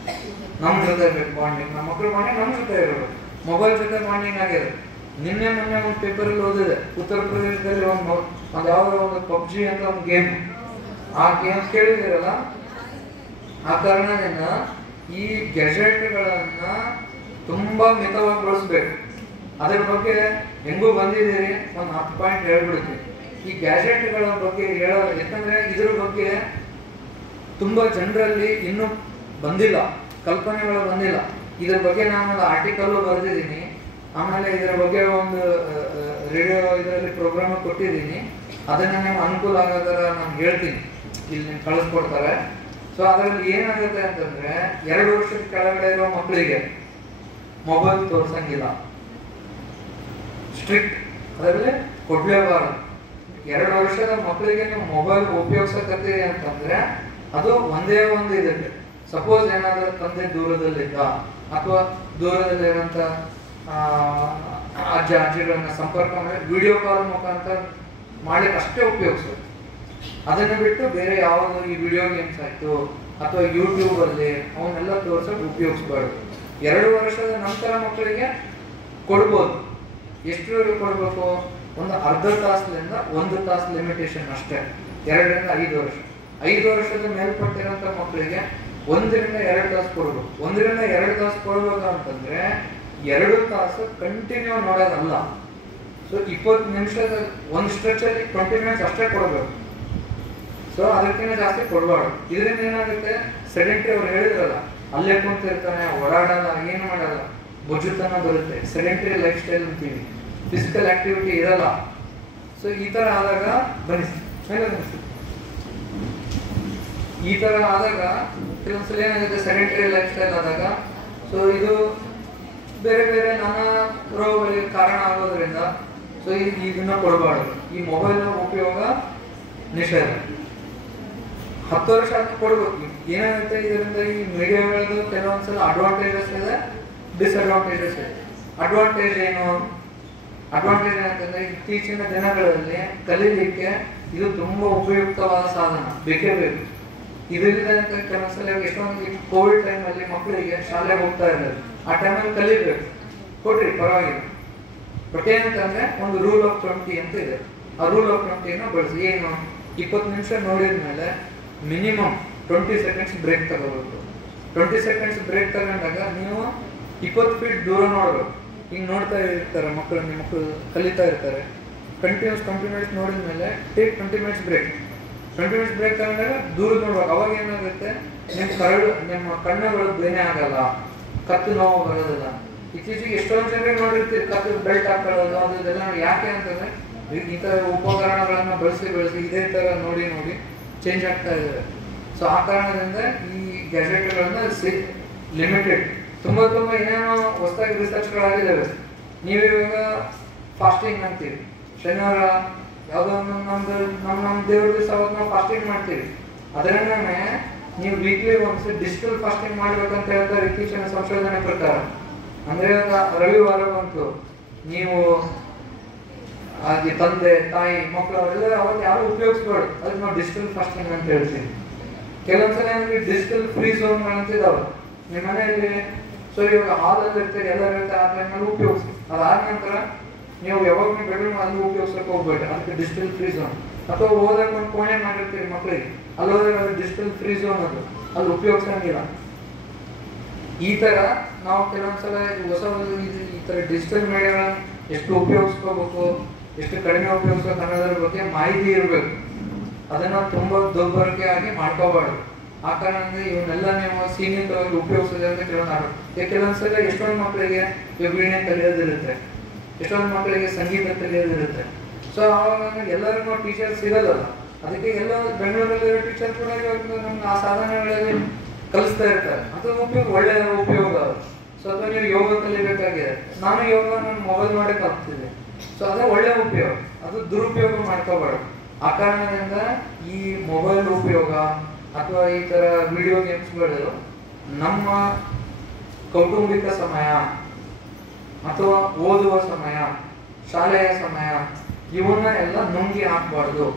ನಮ್ ಜೊತೆ ಬೇಕು ಬಾಂಡಿಂಗ್. ನಮ್ಮ ಮಕ್ಕಳು ಬಾಂಡಿಂಗ್ ನಮ್ ಜೊತೆ ಇರಬೇಕು. ಮೊಬೈಲ್ ಜೊತೆ ಬಾಂಡಿಂಗ್ ಆಗಿದೆ. ನಿನ್ನೆ ಮೊನ್ನೆ ಒಂದು ಪೇಪರ್ ಅಲ್ಲಿ ಓದಿದೆ, ಉತ್ತರ ಪ್ರದೇಶದಲ್ಲಿ ಒಂದು ಯಾವ್ದೋ ಒಂದು ಪಬ್ಜಿ ಅಂತ ಒಂದು ಗೇಮ್, ಆ ಗೇಮ್ ಕೇಳಿದಿರಲ್ಲ. ಆ ಕಾರಣದಿಂದ ಈ ಗ್ಯಾಜೆಟ್ಗಳನ್ನ ತುಂಬಾ ಮಿತವಾಗಿ ಬಳಸ್ಬೇಕು. ಅದ್ರ ಬಗ್ಗೆ ಹೆಂಗೂ ಬಂದಿದ್ದೀರಿ, ಒಂದು 10 ಪಾಯಿಂಟ್ ಹೇಳ್ಬಿಡ್ತೀವಿ. ಈ ಗ್ಯಾಜೆಟ್ಗಳ ಬಗ್ಗೆ ಹೇಳೋದು, ಯಾಕಂದ್ರೆ ಇದ್ರ ಬಗ್ಗೆ ತುಂಬಾ ಜನರಲ್ಲಿ ಇನ್ನೂ ಬಂದಿಲ್ಲ, ಕಲ್ಪನೆಗಳು ಬಂದಿಲ್ಲ. ಇದ್ರ ಬಗ್ಗೆ ನಾನು ಒಂದು ಆರ್ಟಿಕಲ್ ಬರೆದಿದ್ದೀನಿ. ಆಮೇಲೆ ಇದರ ಬಗ್ಗೆ ಒಂದು ರೇಡಿಯೋ ಇದರಲ್ಲಿ ಪ್ರೋಗ್ರಾಮ್ ಕೊಟ್ಟಿದ್ದೀನಿ. ಅದನ್ನ ನೀವು ಅನುಕೂಲ ಆಗೋದರ ನಾನು ಹೇಳ್ತೀನಿ, ಇಲ್ಲಿ ಕಳಿಸ್ಕೊಡ್ತಾರೆ. ಸೊ ಅದರಲ್ಲಿ ಏನಾಗುತ್ತೆ ಅಂತಂದ್ರೆ, 2 ವರ್ಷದ ಕೆಳಗಡೆ ಇರೋ ಮಕ್ಕಳಿಗೆ ಮೊಬೈಲ್ ತೋರ್ಸಂಗಿಲ್ಲ, ಸ್ಟ್ರಿಕ್ಟ್. ಅದರಲ್ಲಿ ಕೊಡ್ಲೇಬಾರದು. 2 ವರ್ಷದ ಮಕ್ಕಳಿಗೆ ನೀವು ಮೊಬೈಲ್ ಉಪಯೋಗಿಸಕತ್ತೀರಿ ಅಂತಂದ್ರೆ ಅದು ಒಂದೇ ಒಂದು ಇದಕ್ಕೆ. ಸಪೋಸ್ ಏನಾದ್ರೂ ತಂದೆ ದೂರದಲ್ಲಿದ್ದ ಅಥವಾ ದೂರದಲ್ಲಿರುವಂತ ಅಜ್ಜ ಅಜ್ಜಿಗಳನ್ನ ಸಂಪರ್ಕ ಮಾಡಿ ವಿಡಿಯೋ ಕಾಲ್ ಮುಖಾಂತರ ಮಾಡಿ ಅಷ್ಟೇ ಉಪಯೋಗಿಸೋದು. ಅದನ್ನು ಬಿಟ್ಟು ಬೇರೆ ಯಾವುದು ಈ ವಿಡಿಯೋ ಗೇಮ್ಸ್ ಆಯ್ತು ಅಥವಾ ಯೂಟ್ಯೂಬಲ್ಲಿ ಅವನ್ನೆಲ್ಲ ತೋರ್ಸೋಕೆ ಉಪಯೋಗಿಸ್ಬಾರ್ದು. 2 ವರ್ಷದ ನಂತರ ಮಕ್ಕಳಿಗೆ ಕೊಡ್ಬೋದು. ಎಷ್ಟು ಕೊಡಬೇಕು? ಒಂದು ಅರ್ಧ ತಾಸಿನಿಂದ 1 ತಾಸು ಲಿಮಿಟೇಷನ್ ಅಷ್ಟೇ. 2 ರಿಂದ 5 ವರ್ಷ. 5 ವರ್ಷದ ಮೇಲ್ಪಟ್ಟಿರೋಂಥ ಮಕ್ಕಳಿಗೆ 1 ರಿಂದ 2 ತಾಸು ಕೊಡ್ಬೇಕು. 1 ರಿಂದ 2 ತಾಸು ಕೊಡ್ಬೇಕು ಅಂತಂದ್ರೆ 2 ತಾಸು ಕಂಟಿನ್ಯೂ ನೋಡೋದಲ್ಲ. ಸೊ 20 ನಿಮಿಷದ ಒಂದು ಸ್ಟ್ರೆಚಲ್ಲಿ 20 ಮಿನಿಟ್ಸ್ ಅಷ್ಟೇ ಕೊಡಬೇಕು. ಸೊ ಅದಕ್ಕಿಂತ ಜಾಸ್ತಿ ಕೊಡಬಾರ್ದು. ಇದರಿಂದ ಏನಾಗುತ್ತೆ, ಸೆಡೆಂಟ್ರಿ ಅವ್ರು ಹೇಳಿದ್ರಲ್ಲ, ಅಲ್ಲೇ ಕುಂತಿರ್ತಾನೆ, ಓಡಾಡಲ್ಲ, ಏನು ಮಾಡಲ್ಲ, ಬೊಜ್ಜುತನ ಬರುತ್ತೆ. ಸೆಡೆಂಟ್ರಿ ಲೈಫ್ ಸ್ಟೈಲ್ ಅಂತೀವಿ, ಫಿಸಿಕಲ್ ಆಕ್ಟಿವಿಟಿ ಇರಲ್ಲ. ಸೊ ಈ ತರ ಆದಾಗ ಈ ತರ ಆದಾಗ ಕೆಲವೊಂದ್ಸಲ ಏನಾಗುತ್ತೆ, ಸೆಡೆಂಟ್ರಿ ಲೈಫ್ ಸ್ಟೈಲ್ ಆದಾಗ ಸೊ ಇದು ಬೇರೆ ಬೇರೆ ನಾನಾ ರೋಗಗಳಿಗೆ ಕಾರಣ ಆಗೋದ್ರಿಂದ ಸೊ ಇದನ್ನ ಕೊಡಬಾರ್ದು. ಈ ಮೊಬೈಲ್ ಉಪಯೋಗ ನಿಷೇಧ. 10 ವರ್ಷ ಆದ್ಮೇಲೆ ಕೊಡ್ಬೇಕು. ಏನಾಗುತ್ತೆ, ಇದರಿಂದ ಈ ಮೀಡಿಯಾಗಳದ್ದು ಕೆಲವೊಂದ್ಸಲ ಅಡ್ವಾಂಟೇಜಸ್ ಇದೆ, ಡಿಸ್ಅಡ್ವಾಂಟೇಜಸ್ ಇದೆ. ಅಡ್ವಾಂಟೇಜ್ ಏನು? ಅಡ್ವಾಂಟೇಜ್ ಏನಂತಂದ್ರೆ ಇತ್ತೀಚಿನ ದಿನಗಳಲ್ಲಿ ಕಲೀಲಿಕ್ಕೆ ಇದು ತುಂಬಾ ಉಪಯುಕ್ತವಾದ ಸಾಧನ, ಬೇಕೇ ಬೇಕು. ಇದರಿಂದ ಕೆಲವೊಂದ್ಸಲ ಎಷ್ಟೊಂದು ಕೋವಿಡ್ ಟೈಮಲ್ಲಿ ಮಕ್ಕಳಿಗೆ ಶಾಲೆಗೆ ಹೋಗ್ತಾ ಇದ್ದಾರೆ, ಆ ಟೈಮಲ್ಲಿ ಕಲಿಬೇಕು, ಕೊಡ್ರಿ ಪರವಾಗಿಲ್ಲ. ಬಟ್ ಏನಂತಂದ್ರೆ ಒಂದು ರೂಲ್ ಆಫ್ 20 ಅಂತ ಇದೆ. ಆ ರೂಲ್ ಆಫ್ 20ನ ಬಳಸಿ. ಏನು? 20 ನಿಮಿಷ ನೋಡಿದ್ಮೇಲೆ ಮಿನಿಮಮ್ 20 ಸೆಕೆಂಡ್ಸ್ ಬ್ರೇಕ್ ತಗೋಬೇಕು. 20 ಸೆಕೆಂಡ್ಸ್ ಬ್ರೇಕ್ ತಗೊಂಡಾಗ ನೀವು 20 ಫೀಟ್ ದೂರ ನೋಡ್ಬೇಕು. ಹಿಂಗೆ ನೋಡ್ತಾ ಇರ್ತಾರೆ ಮಕ್ಕಳು, ನಿಮ್ಮ ಮಕ್ಕಳು ಕಲಿತಾ ಇರ್ತಾರೆ. ಕಂಟಿನ್ಯೂಸ್ 20 ಮಿನಿಟ್ಸ್ ನೋಡಿದ್ಮೇಲೆ take 20 minutes break. 20 minutes break ತಗೊಂಡಾಗ ದೂರ ನೋಡ್ಬೇಕು. ಅವಾಗ ಏನಾಗುತ್ತೆ, ನಿಮ್ಮ ಕಣ್ಣುಗಳು ಬೇನೆ ಆಗಲ್ಲ, ಕತ್ತು ನೋವು ಬರೋದಿಲ್ಲ. ಇತ್ತೀಚೆಗೆ ಎಷ್ಟೊಂದು ಜನ ನೋಡಿರ್ತೀರಿ ಕತ್ತು ಬೆಲ್ಟ್ ಹಾಕೊಳ್ಳೋದು ಅದೆಲ್ಲ. ಯಾಕೆ ಅಂತಂದ್ರೆ ಈ ತರ ಉಪಕರಣಗಳನ್ನ ಬಳಸಿ ಇದೇ ತರ ನೋಡಿ ಚೇಂಜ್ ಆಗ್ತಾ ಇದ್ದಾರೆ. ಸೊ ಆ ಕಾರಣದಿಂದ ಈ ಗ್ಯಾಜೆಟ್ಗಳನ್ನ ಲಿಮಿಟೆಡ್ ತುಂಬಾ ಏನೇನೋ ಹೊಸದಾಗಿ ರಿಸರ್ಚ್ಗಳಾಗಿದ್ದಾವೆ. ನೀವು ಇವಾಗ ಫಾಸ್ಟಿಂಗ್ ಅಂತೀವಿ, ಶನಿವಾರ ಯಾವುದೋ ನಮ್ಮ ದೇವ್ರ ದಿವಸ ಅವಾಗ ನಾವು ಫಾಸ್ಟಿಂಗ್ ಮಾಡ್ತೀವಿ. ಅದರನ್ನೇ ನೀವು ವೀಕ್ಲಿ ಒನ್ಸ್ ಡಿಜಿಟಲ್ ಫಾಸ್ಟಿಂಗ್ ಮಾಡ್ಬೇಕಂತ ಹೇಳ್ತಾರೆ ಇತ್ತೀಚಿನ ಸಂಶೋಧನೆ ಪ್ರಕಾರ. ಅಂದ್ರೆ ರವಿವಾರ ಬಂತು, ನೀವು ಹಾಗೆ ತಂದೆ ತಾಯಿ ಮಕ್ಕಳು ಅವರೆಲ್ಲ ಅವತ್ತು ಯಾರು ಉಪಯೋಗಿಸ್ಬಾರ್ದು. ಅದಕ್ಕೆ ನಾವು ಡಿಜಿಟಲ್ ಫಾಸ್ಟಿಂಗ್ ಅಂತ ಹೇಳ್ತೀವಿ. ಕೆಲವೊಂದ್ಸಲ ಏನಾದ್ರೆ ಡಿಜಿಟಲ್ ಫ್ರೀ ಝೋನ್ಗಳಂತ ಇದಾವೆ ನಿಮ್ಮ ಮನೆಯಲ್ಲಿ. ಸೊ ಇವಾಗ ಹಾಲಲ್ಲಿ ಇರ್ತೀರಿ, ಎಲ್ಲರೂ ಇರ್ತಾರೆ, ಆ ಟೈಮಲ್ಲಿ ಉಪಯೋಗಿಸಿ. ಅದಾದ ನಂತರ ನೀವು ಯಾವಾಗ ಬೆಡ್ರೂಮ್ ಅಲ್ಲಿ ಉಪಯೋಗಿಸಕ್ಕೆ ಹೋಗ್ಬೇಡಿ, ಅದಕ್ಕೆ ಡಿಜಿಟಲ್ ಫ್ರೀ ಝೋನ್. ಅಥವಾ ಹೋದಾಗ ಒಂದು ಕೋಣೆ ಮಾಡಿರ್ತೀರಿ ಮಕ್ಕಳಿಗೆ, ಅಲ್ಲಿ ಹೋದಾಗ ಅದು ಡಿಜಿಟಲ್ ಫ್ರೀ ಝೋನ್, ಅದು ಅಲ್ಲಿ ಉಪಯೋಗಿಸಂಗಿಲ್ಲ. ಈ ತರ ನಾವು ಕೆಲವೊಂದ್ಸಲ ಹೊಸ ಈ ತರ ಡಿಜಿಟಲ್ ಮೀಡಿಯಾಗಳನ್ನ ಎಷ್ಟು ಉಪಯೋಗಿಸ್ಕೋಬೇಕು, ಎಷ್ಟು ಕಡಿಮೆ ಉಪಯೋಗಿಸ್ಬೇಕು ಅನ್ನೋದ್ರ ಬಗ್ಗೆ ಮಾಹಿತಿ ಇರಬೇಕು. ಅದನ್ನ ತುಂಬಾ ದುರ್ಬಳಕೆ ಆಗಿ ಮಾಡ್ಕೋಬಾರ್ದು. ಆ ಕಾರಣದಿಂದ ಇವನ್ನೆಲ್ಲ ನೀವು ಸೀಮಿತವಾಗಿ ಉಪಯೋಗಿಸೋದ್ರಿಂದ ಕೆಲವೊಂದ್ಸಲ ಎಷ್ಟೊಂದು ಮಕ್ಕಳಿಗೆ ವೀಣೆ ಕಲಿಯೋದಿರುತ್ತೆ, ಎಷ್ಟೊಂದು ಮಕ್ಕಳಿಗೆ ಸಂಗೀತ ಕಲಿಯೋದಿರುತ್ತೆ. ಸೊ ಆವಾಗ ಎಲ್ಲರಿಗೂ ಟೀಚರ್ಸ್ ಇರಲ್ಲ. ಅದಕ್ಕೆ ಎಲ್ಲ ಬೆಂಗಳೂರಲ್ಲಿರೋ ಟೀಚರ್ ಕೂಡ ನಮ್ಗೆ ಆ ಸಾಧನೆಗಳಲ್ಲಿ ಕಲಿಸ್ತಾ ಇರ್ತಾರೆ. ಅದು ಒಳ್ಳೆ ಉಪಯೋಗ. ಸೊ ಅಥವಾ ನೀವು ಯೋಗ ಕಲಿಬೇಕಾಗಿದೆ, ನಾನು ಯೋಗ ನನ್ನ ಮೊಬೈಲ್ ಮಾಡಿ ಕಲ್ತಿದ್ದೆ. ಸೊ ಅದೇ ಒಳ್ಳೆ ಉಪಯೋಗ, ಅದು ದುರುಪಯೋಗ ಮಾಡ್ಕೋಬಾರ್ದು. ಆ ಕಾರಣದಿಂದ ಈ ಮೊಬೈಲ್ ಉಪಯೋಗ ಅಥವಾ ಈ ತರ ವಿಡಿಯೋ ಗೇಮ್ಸ್ಗಳು ನಮ್ಮ ಕೌಟುಂಬಿಕ ಸಮಯ ಅಥವಾ ಓದುವ ಸಮಯ, ಶಾಲೆಯ ಸಮಯ ಇವನ್ನ ಎಲ್ಲ ನುಂಗಿ ಹಾಕ್ಬಾರ್ದು.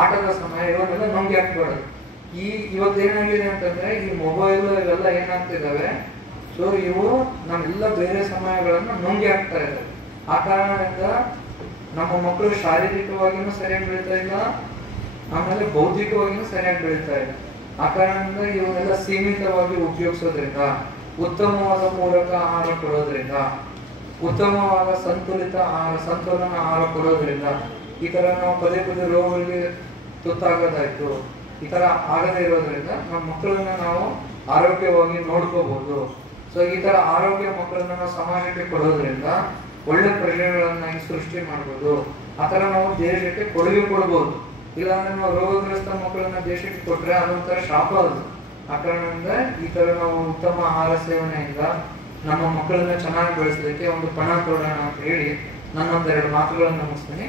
ಆಟದ ಸಮಯ ಇವನ್ನೆಲ್ಲ ನುಂಗಿ ಹಾಕ್ಬಾರ್ದು. ಇವತ್ತೇನಾಗಿದೆ ಅಂತಂದ್ರೆ ಈ ಮೊಬೈಲ್ ಇವೆಲ್ಲ ಏನಾಗ್ತಿದಾವೆ, ಸೊ ಇವು ನಮ್ಮೆಲ್ಲ ಬೇರೆ ಸಮಯಗಳನ್ನ ನುಂಗಿ ಹಾಕ್ತಾ ಇದ್ದಾವೆ. ಆ ಕಾರಣದಿಂದ ನಮ್ಮ ಮಕ್ಕಳು ಶಾರೀರಿಕವಾಗಿನೂ ಸರಿಯಾಗಿ ಬೆಳೀತಾ ಇಲ್ಲ, ಆಮೇಲೆ ಬೌದ್ಧಿಕವಾಗಿನೂ ಸರಿಯಾಗಿ ಬೆಳೀತಾ ಇಲ್ಲ. ಆ ಕಾರಣದಿಂದ ಇವನ್ನೆಲ್ಲ ಸೀಮಿತವಾಗಿ ಉಪಯೋಗಿಸೋದ್ರಿಂದ, ಉತ್ತಮವಾದ ಪೂರಕ ಆಹಾರ ಕೊಡೋದ್ರಿಂದ, ಉತ್ತಮವಾದ ಸಂತುಲಿತ ಆಹಾರ, ಸಂತುಲನ ಆಹಾರ ಕೊಡೋದ್ರಿಂದ ಈ ತರ ನಾವು ಪದೇ ರೋಗಗಳಿಗೆ ತುತ್ತಾಗೋದಾಯ್ತು. ಈ ತರ ಆಗದೇ ಇರೋದ್ರಿಂದ ನಮ್ಮ ಮಕ್ಕಳನ್ನ ನಾವು ಆರೋಗ್ಯವಾಗಿ ನೋಡ್ಕೋಬಹುದು. ಸೊ ಈ ತರ ಆರೋಗ್ಯ ಮಕ್ಕಳನ್ನ ನಾವು ಸಮಾಜಕ್ಕೆ ಕೊಡೋದ್ರಿಂದ ಒಳ್ಳೆ ಪ್ರಜೆಗಳನ್ನ ಸೃಷ್ಟಿ ಮಾಡ್ಬೋದು. ಆ ತರ ನಾವು ದೇಶಕ್ಕೆ ಕೊಡುಗೆ ಕೊಡ್ಬೋದು. ಇಲ್ಲಾಂದ್ರೆ ನಾವು ರೋಗಗ್ರಸ್ತ ಮಕ್ಕಳನ್ನ ದೇಶಕ್ಕೆ ಕೊಟ್ರೆ ಅದೊಂಥರ ಶಾಪ ಅದು. ಆ ಕಾರಣದಿಂದ ಈ ತರ ನಾವು ಉತ್ತಮ ಆಹಾರ ಸೇವನೆಯಿಂದ ನಮ್ಮ ಮಕ್ಕಳನ್ನ ಚೆನ್ನಾಗಿ ಬೆಳೆಸಲಿಕ್ಕೆ ಒಂದು ಪಣ ತೊಡೋಣ ಅಂತ ಹೇಳಿ ನಾನೊಂದೆರಡು ಮಾತುಗಳನ್ನು ಮುಗಿಸ್ತೀನಿ.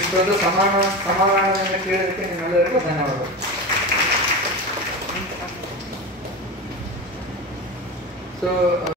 ಇಷ್ಟೊಂದು ಸಮಾಧಾನದಿಂದ ಕೇಳೋದಕ್ಕೆ ನಿಮ್ಮೆಲ್ಲರಿಗೂ ಧನ್ಯವಾದಗಳು. ಸೊ